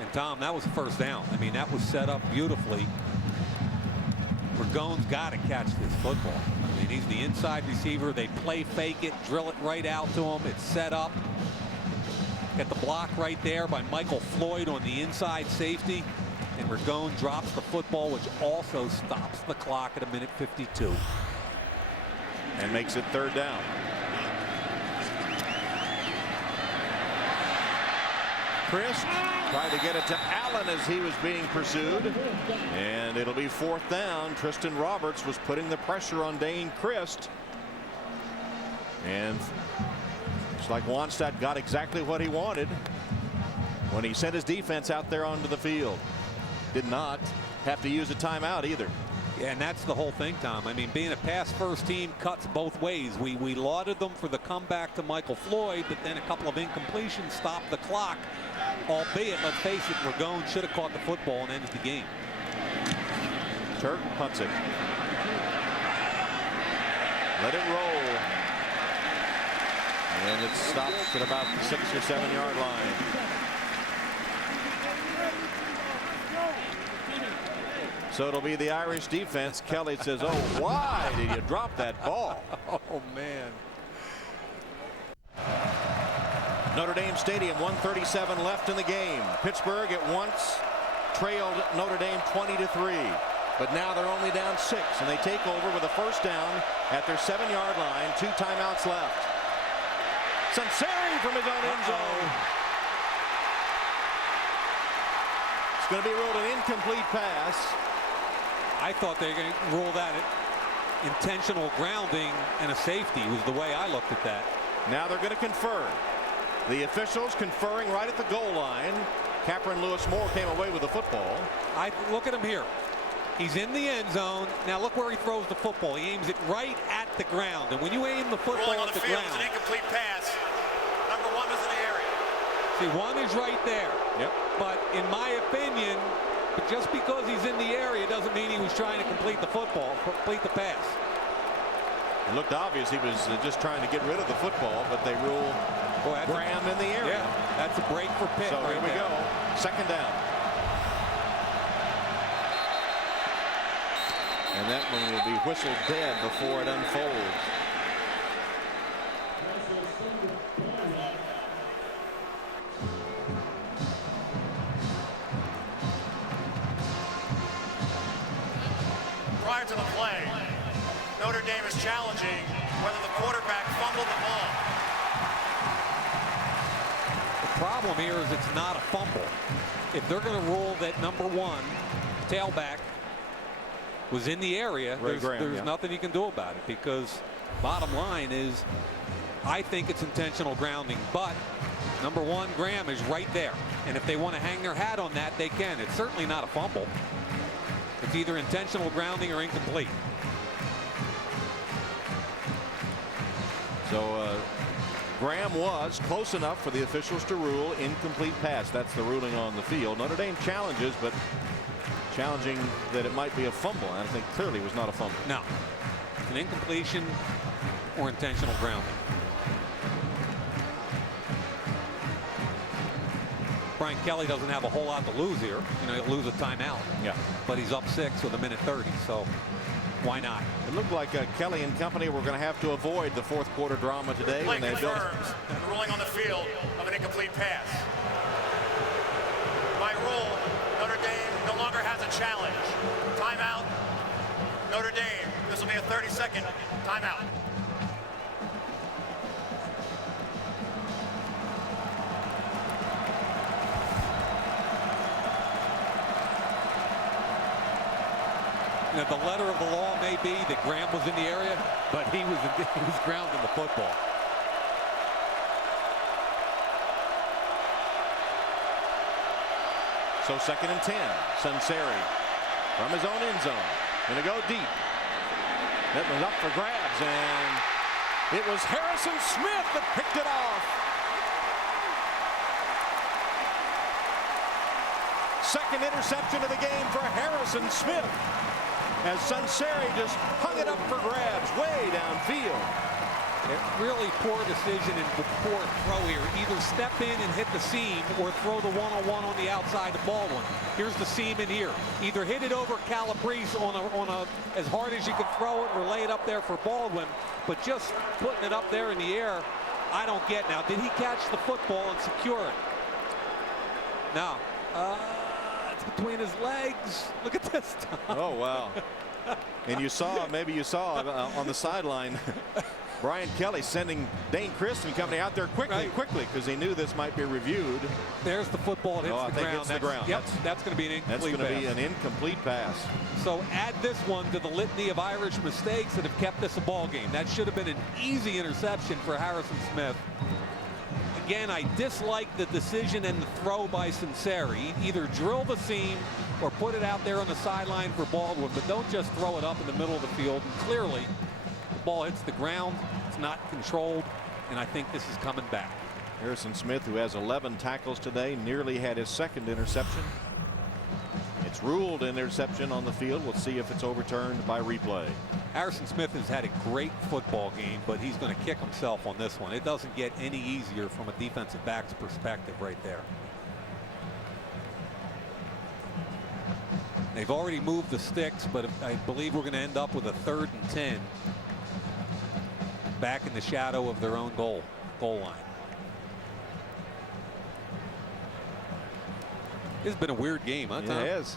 And Tom, that was a first down. I mean, that was set up beautifully. Ragone's got to catch this football. I mean, he's the inside receiver. They play fake it, drill it right out to him. It's set up. Got the block right there by Michael Floyd on the inside safety. And Ragone drops the football, which also stops the clock at 1:52. And makes it 3rd down. Chris tried to get it to Allen as he was being pursued, and it'll be 4th down. Tristan Roberts was putting the pressure on Dane Christ, and it's like Wannstedt got exactly what he wanted when he sent his defense out there onto the field. Did not have to use a timeout either. Yeah, and that's the whole thing, Tom. I mean, being a pass-first team cuts both ways. We lauded them for the comeback to Michael Floyd, but then a couple of incompletions stopped the clock. Albeit, let's face it, Ragone should have caught the football and ended the game. Turk punts it. Let it roll. And it stops at about the 6 or 7 yard line. So it'll be the Irish defense. Kelly says, oh, why did you drop that ball? Oh, man. Notre Dame Stadium, 1:37 left in the game. Pittsburgh at once trailed Notre Dame 20-3. But now they're only down 6, and they take over with a first down at their 7-yard line. 2 timeouts left. Sunseri from his own end zone. It's going to be ruled an incomplete pass. I thought they were going to rule that intentional grounding and a safety was the way I looked at that. Now they're going to confer. The officials conferring right at the goal line. Capron Lewis-Moore came away with the football. Look at him here. He's in the end zone. Now look where he throws the football. He aims it right at the ground. And when you aim the football Rolling on at the the field, ground, it's an incomplete pass. Number 1 is in the area. see, 1 is right there. Yep. But in my opinion, just because he's in the area doesn't mean he was trying to complete the football, complete the pass. It looked obvious he was just trying to get rid of the football, but they rule Graham in the area. Yeah, that's a break for Pitt. So right here we there. go. Second down. And that one will be whistled dead before it unfolds. Prior to the play, Notre Dame is challenging whether the quarterback fumbled the ball. The problem here is it's not a fumble. If they're going to rule that number 1 tailback was in the area, there's nothing you can do about it, because bottom line is I think it's intentional grounding, but number 1 Graham is right there, and if they want to hang their hat on that, they can. It's certainly not a fumble. It's either intentional grounding or incomplete. So Graham was close enough for the officials to rule incomplete pass. That's the ruling on the field. Notre Dame challenges, but challenging that it might be a fumble. I think clearly it was not a fumble. No. An incompletion or intentional grounding. Brian Kelly doesn't have a whole lot to lose here. You know, he'll lose a timeout. Yeah. But he's up 6 with 1:30, so why not? It looked like Kelly and company were going to have to avoid the fourth quarter drama today when they built. The ruling on the field of an incomplete pass. By rule, Notre Dame no longer has a challenge. Timeout. Notre Dame. This will be a 30-second timeout. Now, the letter of the law may be that Graham was in the area, but he was grounding the football. So 2nd and 10. Sunseri from his own end zone. Going to go deep. That was up for grabs, and it was Harrison Smith that picked it off. Second interception of the game for Harrison Smith, as Sunseri just hung it up for grabs way downfield. Really poor decision and poor throw here. Either step in and hit the seam or throw the one-on-one on the outside to Baldwin. Here's the seam in here. Either hit it over Calabrese on a as hard as you can throw it, or lay it up there for Baldwin. But just putting it up there in the air, I don't get. Now, did he catch the football and secure it? No. It's between his legs. Look at this time. Oh, wow. And you saw, maybe you saw on the sideline, Brian Kelly sending Dane Christ and company out there quickly, because he knew this might be reviewed. There's the football. It hits the ground. Hits the ground. Yep, that's going to be an incomplete pass. That's going to be an incomplete pass. So add this one to the litany of Irish mistakes that have kept this a ball game. That should have been an easy interception for Harrison Smith. Again, I dislike the decision and the throw by Sunseri. Either drill the seam or put it out there on the sideline for Baldwin, but don't just throw it up in the middle of the field. And clearly, the ball hits the ground. It's not controlled, and I think this is coming back. Harrison Smith, who has 11 tackles today, nearly had his 2nd interception. It's ruled an interception on the field. We'll see if it's overturned by replay. Harrison Smith has had a great football game, but he's going to kick himself on this one. It doesn't get any easier from a defensive back's perspective right there. They've already moved the sticks, but I believe we're going to end up with a 3rd and 10 back in the shadow of their own goal line. It's been a weird game, huh, Tom? Yeah, it is.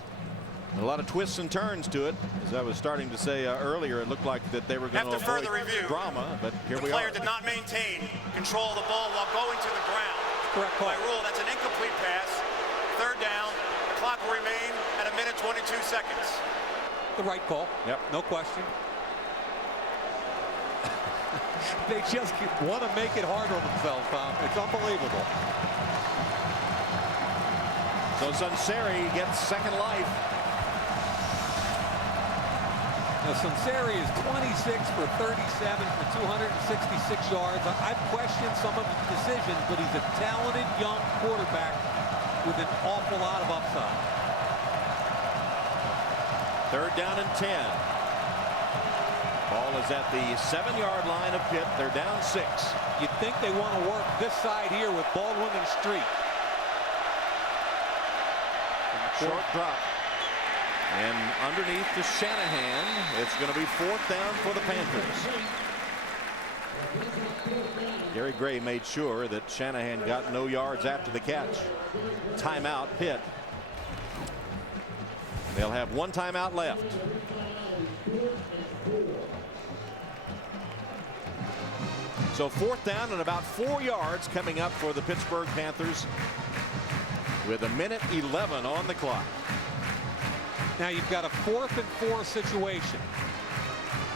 A lot of twists and turns to it. As I was starting to say earlier, it looked like that they were going to After avoid further review, drama, but here we the player are. did not maintain control of the ball while going to the ground. Correct call. By rule, that's an incomplete pass. 3rd down. The clock will remain at 1:22. The right call. Yep. No question. They just want to make it hard on themselves, Tom. It's unbelievable. So Sunseri gets second life. Now, Sunseri is 26 for 37 for 266 yards. I've questioned some of his decisions, but he's a talented young quarterback with an awful lot of upside. 3rd down and 10. Ball is at the 7-yard line of Pitt. They're down 6. You'd think they want to work this side here with Baldwin and Street. Short drop. And underneath to Shanahan, it's going to be 4th down for the Panthers. Gary Gray made sure that Shanahan got no yards after the catch. Timeout, Pitt. They'll have 1 timeout left. So 4th down and about 4 yards coming up for the Pittsburgh Panthers with 1:11 on the clock. Now you've got a 4th and 4 situation.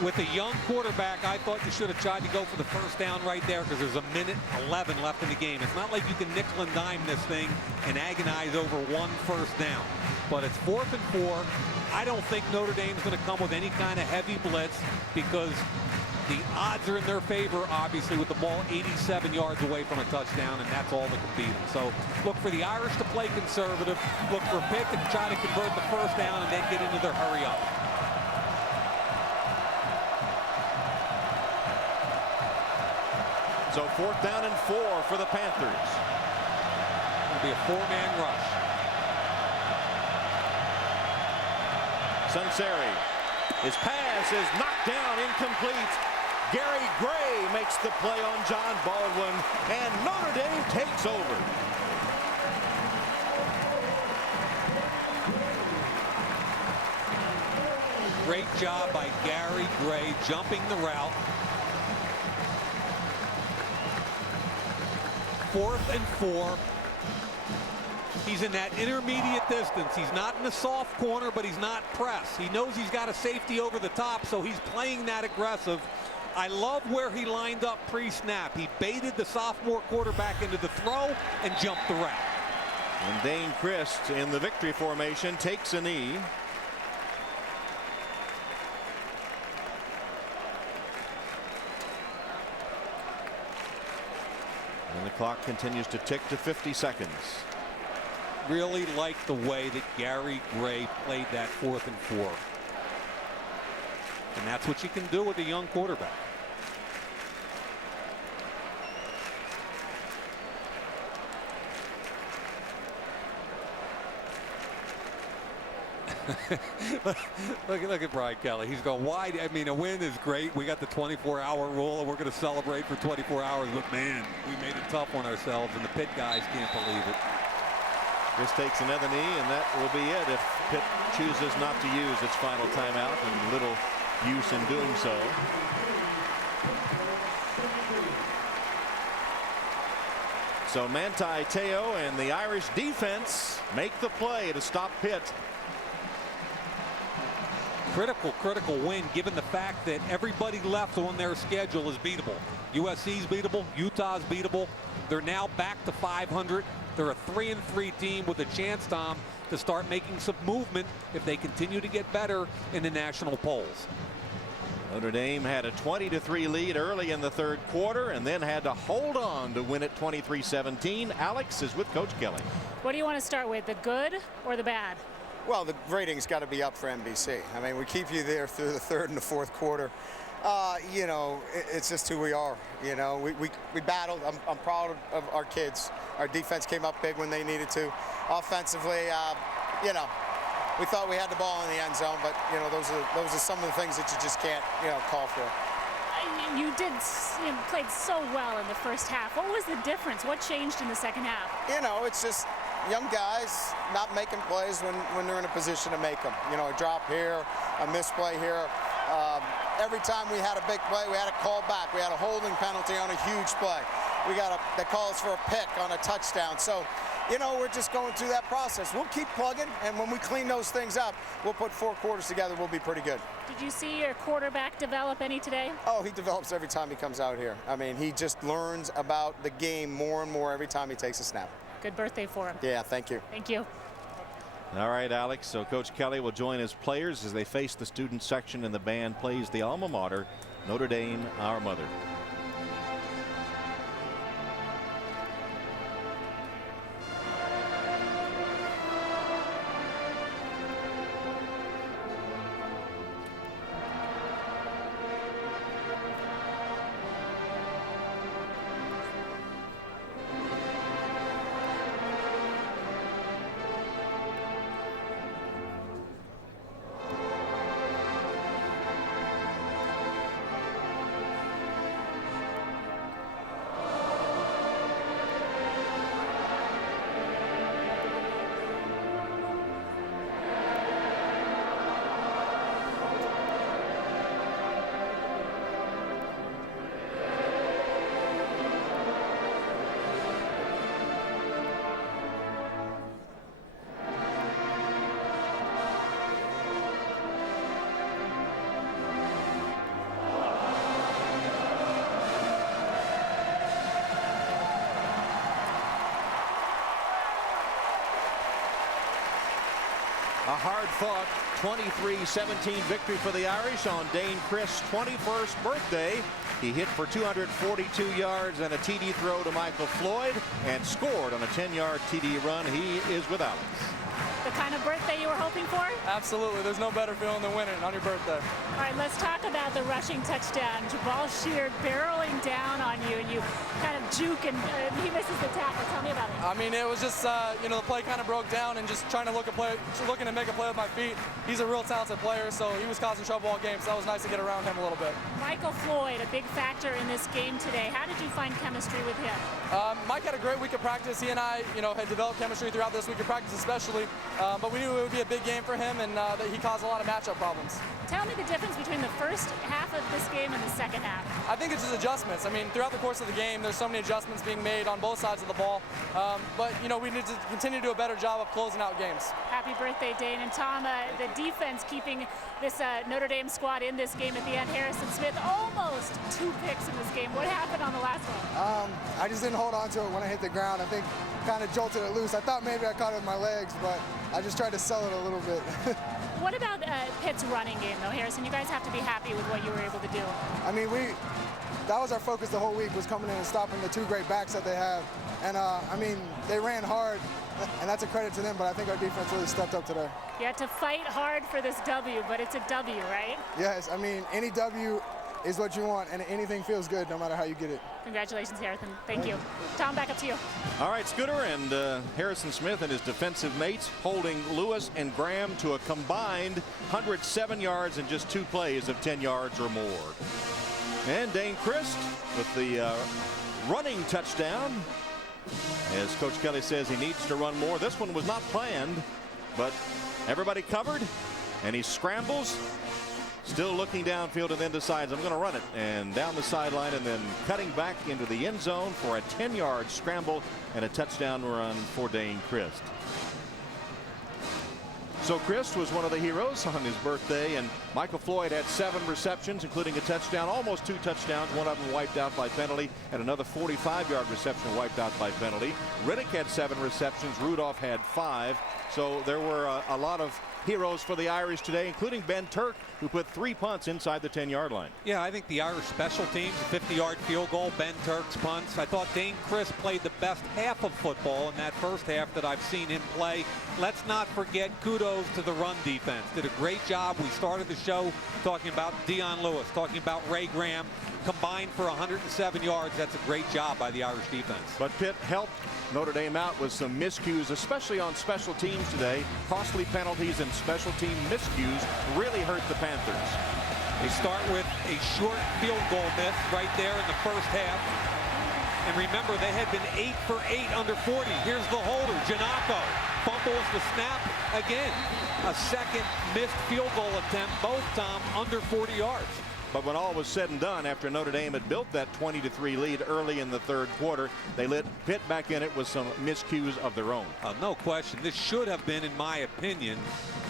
With a young quarterback, I thought you should have tried to go for the 1st down right there because there's 1:11 left in the game. It's not like you can nickel and dime this thing and agonize over 1 first down. But it's 4th and 4. I don't think Notre Dame's going to come with any kind of heavy blitz because the odds are in their favor, obviously, with the ball 87 yards away from a touchdown, and that's all that can beat them. So look for the Irish to play conservative. Look for Pitt to try to convert the 1st down and then get into their hurry up. So 4th down and 4 for the Panthers. It'll be a 4-man rush. Sunseri. His pass is knocked down, incomplete. Gary Gray makes the play on John Baldwin, and Notre Dame takes over. Great job by Gary Gray jumping the route. 4th and 4. He's in that intermediate distance. He's not in the soft corner, but he's not pressed. He knows he's got a safety over the top, so he's playing that aggressive. I love where he lined up pre-snap. He baited the sophomore quarterback into the throw and jumped the route. And Dane Christ in the victory formation takes a knee. And the clock continues to tick to 50 seconds. Really like the way that Gary Gray played that 4th and 4. And that's what you can do with a young quarterback. look at Brian Kelly. He's going wide. I mean, a win is great. We got the 24-hour rule, and we're going to celebrate for 24 hours. But, man, we made it tough on ourselves, and the Pitt guys can't believe it. Chris takes another knee, and that will be it if Pitt chooses not to use its final timeout, and little use in doing so. So Manti Te'o and the Irish defense make the play to stop Pitt. Critical win, given the fact that everybody left on their schedule is beatable. USC's beatable, Utah's beatable. They're now back to 500. They're a 3-3 team with a chance, Tom, to start making some movement if they continue to get better in the national polls. Notre Dame had a 20-3 lead early in the 3rd quarter and then had to hold on to win it 23-17. Alex is with Coach Kelly. What do you want to start with, the good or the bad? Well, the rating's got to be up for NBC. I mean, we keep you there through the 3rd and the 4th quarter. You know, it's just who we are. You know, we battled. I'm proud of our kids. Our defense came up big when they needed to. Offensively, you know, we thought we had the ball in the end zone, but those are some of the things that you just can't call for. You played so well in the first half. What was the difference? What changed in the second half? It's just young guys not making plays when they're in a position to make them. A drop here, a misplay here. Every time we had a big play, we had a call back. We had a holding penalty on a huge play. They call us for a pick on a touchdown. So, we're just going through that process. We'll keep plugging, and when we clean those things up, we'll put 4 quarters together. We'll be pretty good. Did you see your quarterback develop any today? Oh, he develops every time he comes out here. I mean, he just learns about the game more and more every time he takes a snap. Good birthday for him. Yeah, thank you. Thank you. All right, Alex. So Coach Kelly will join his players as they face the student section, and the band plays the alma mater, Notre Dame, Our Mother. A hard-fought 23-17 victory for the Irish on Dane Christ's 21st birthday. He hit for 242 yards and a TD throw to Michael Floyd and scored on a 10-yard TD run. He is with Alex. The kind of birthday you were hoping for? Absolutely. There's no better feeling than winning on your birthday. All right, let's talk about the rushing touchdown. Jabal Sheard barreling down on you, and you kind of juke, and he misses the tackle. Tell me about it. I mean, it was just, the play kind of broke down, and just trying to looking to make a play with my feet. He's a real talented player, so he was causing trouble all game, so that was nice to get around him a little bit. Michael Floyd, a big factor in this game today. How did you find chemistry with him? Mike had a great week of practice. He and I, had developed chemistry throughout this week of practice especially, but we knew it would be a big game for him, and that he caused a lot of matchup problems. Tell me the difference between the first half of this game and the second half. I think it's just adjustments. I mean, throughout the course of the game, there's so many adjustments being made on both sides of the ball, but we need to continue to do a better job of closing out games. Happy birthday, Dane. And Tom, the defense keeping this Notre Dame squad in this game at the end. Harrison Smith almost 2 picks in this game. What happened on the last one? I just didn't hold on to it when I hit the ground. I think kind of jolted it loose. I thought maybe I caught it with my legs, but I just tried to sell it a little bit. What about Pitt's running game, though, Harrison? You guys have to be happy with what you were able to do. I mean, that was our focus the whole week, was coming in and stopping the 2 great backs that they have. And, I mean, they ran hard, and that's a credit to them, but I think our defense really stepped up today. You had to fight hard for this W, but it's a W, right? Yes, I mean, any W is what you want, and anything feels good no matter how you get it. Congratulations, Harrison. Thank you. Tom, back up to you. All right, Scooter, and Harrison Smith and his defensive mates holding Lewis and Graham to a combined 107 yards in just 2 plays of 10 yards or more. And Dane Christ with the running touchdown. As Coach Kelly says, he needs to run more. This one was not planned, but everybody covered, and he scrambles. Still looking downfield and then decides, I'm going to run it, and down the sideline, and then cutting back into the end zone for a 10-yard scramble and a touchdown run for Dane Christ. So Christ was one of the heroes on his birthday, and Michael Floyd had 7 receptions, including a touchdown, almost 2 touchdowns, one of them wiped out by penalty, and another 45-yard reception wiped out by penalty. Riddick had 7 receptions, Rudolph had 5. So there were a lot of heroes for the Irish today, including Ben Turk, who put 3 punts inside the 10-yard line. Yeah, I think the Irish special teams, a 50-yard field goal, Ben Turk's punts. I thought Dane Christ played the best half of football in that first half that I've seen him play. Let's not forget kudos to the run defense. Did a great job. We started the show talking about Dion Lewis, talking about Ray Graham. Combined for 107 yards. That's a great job by the Irish defense. But Pitt helped Notre Dame out with some miscues, especially on special teams today. Costly penalties and special team miscues really hurt the Panthers. They start with a short field goal miss right there in the first half. And remember, they had been 8 for 8 under 40. Here's the holder, Janako. Fumbles the snap again. A second missed field goal attempt, both, Tom, under 40 yards. But when all was said and done, after Notre Dame had built that 20-3 lead early in the third quarter, they let Pitt back in it with some miscues of their own. No question. This should have been, in my opinion,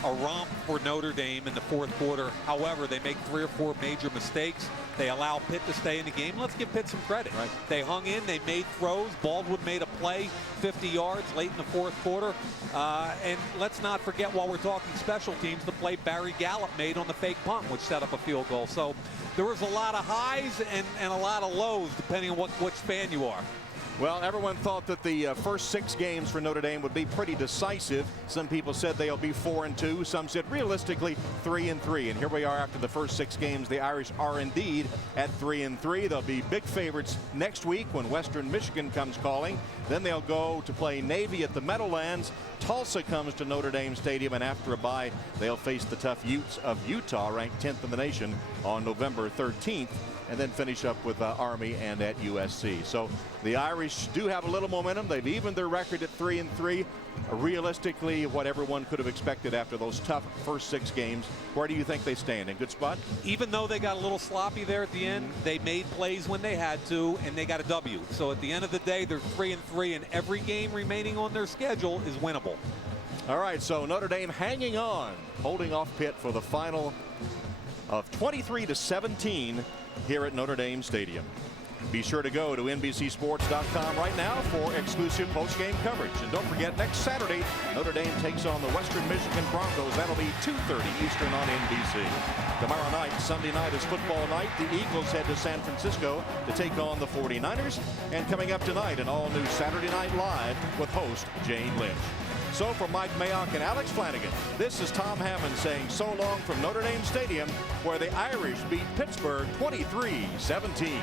a romp for Notre Dame in the fourth quarter. However, they make 3 or 4 major mistakes. They allow Pitt to stay in the game. Let's give Pitt some credit. Right. They hung in. They made throws. Baldwin made a play, 50 yards late in the fourth quarter. And let's not forget, while we're talking special teams, the play Barry Gallup made on the fake punt, which set up a field goal. So there was a lot of highs and a lot of lows, depending on which fan you are. Well, everyone thought that the first 6 games for Notre Dame would be pretty decisive. Some people said they'll be 4-2. Some said realistically 3-3. And here we are after the first 6 games. The Irish are indeed at 3-3. They'll be big favorites next week when Western Michigan comes calling. Then they'll go to play Navy at the Meadowlands. Tulsa comes to Notre Dame Stadium, and after a bye, they'll face the tough Utes of Utah, ranked 10th in the nation, on November 13th. And then finish up with Army and at USC. So the Irish do have a little momentum. They've evened their record at 3-3. Realistically, what everyone could have expected after those tough first 6 games. Where do you think they stand? In good spot? Even though they got a little sloppy there at the end, they made plays when they had to, and they got a W. So at the end of the day, they're 3-3, and every game remaining on their schedule is winnable. All right, so Notre Dame hanging on, holding off Pitt for the final of 23-17 here at Notre Dame Stadium. Be sure to go to NBCSports.com right now for exclusive post-game coverage. And don't forget, next Saturday, Notre Dame takes on the Western Michigan Broncos. That'll be 2:30 Eastern on NBC. Tomorrow night, Sunday night, is football night. The Eagles head to San Francisco to take on the 49ers. And coming up tonight, an all-new Saturday Night Live with host Jane Lynch. So for Mike Mayock and Alex Flanagan, this is Tom Hammond saying so long from Notre Dame Stadium, where the Irish beat Pittsburgh 23-17.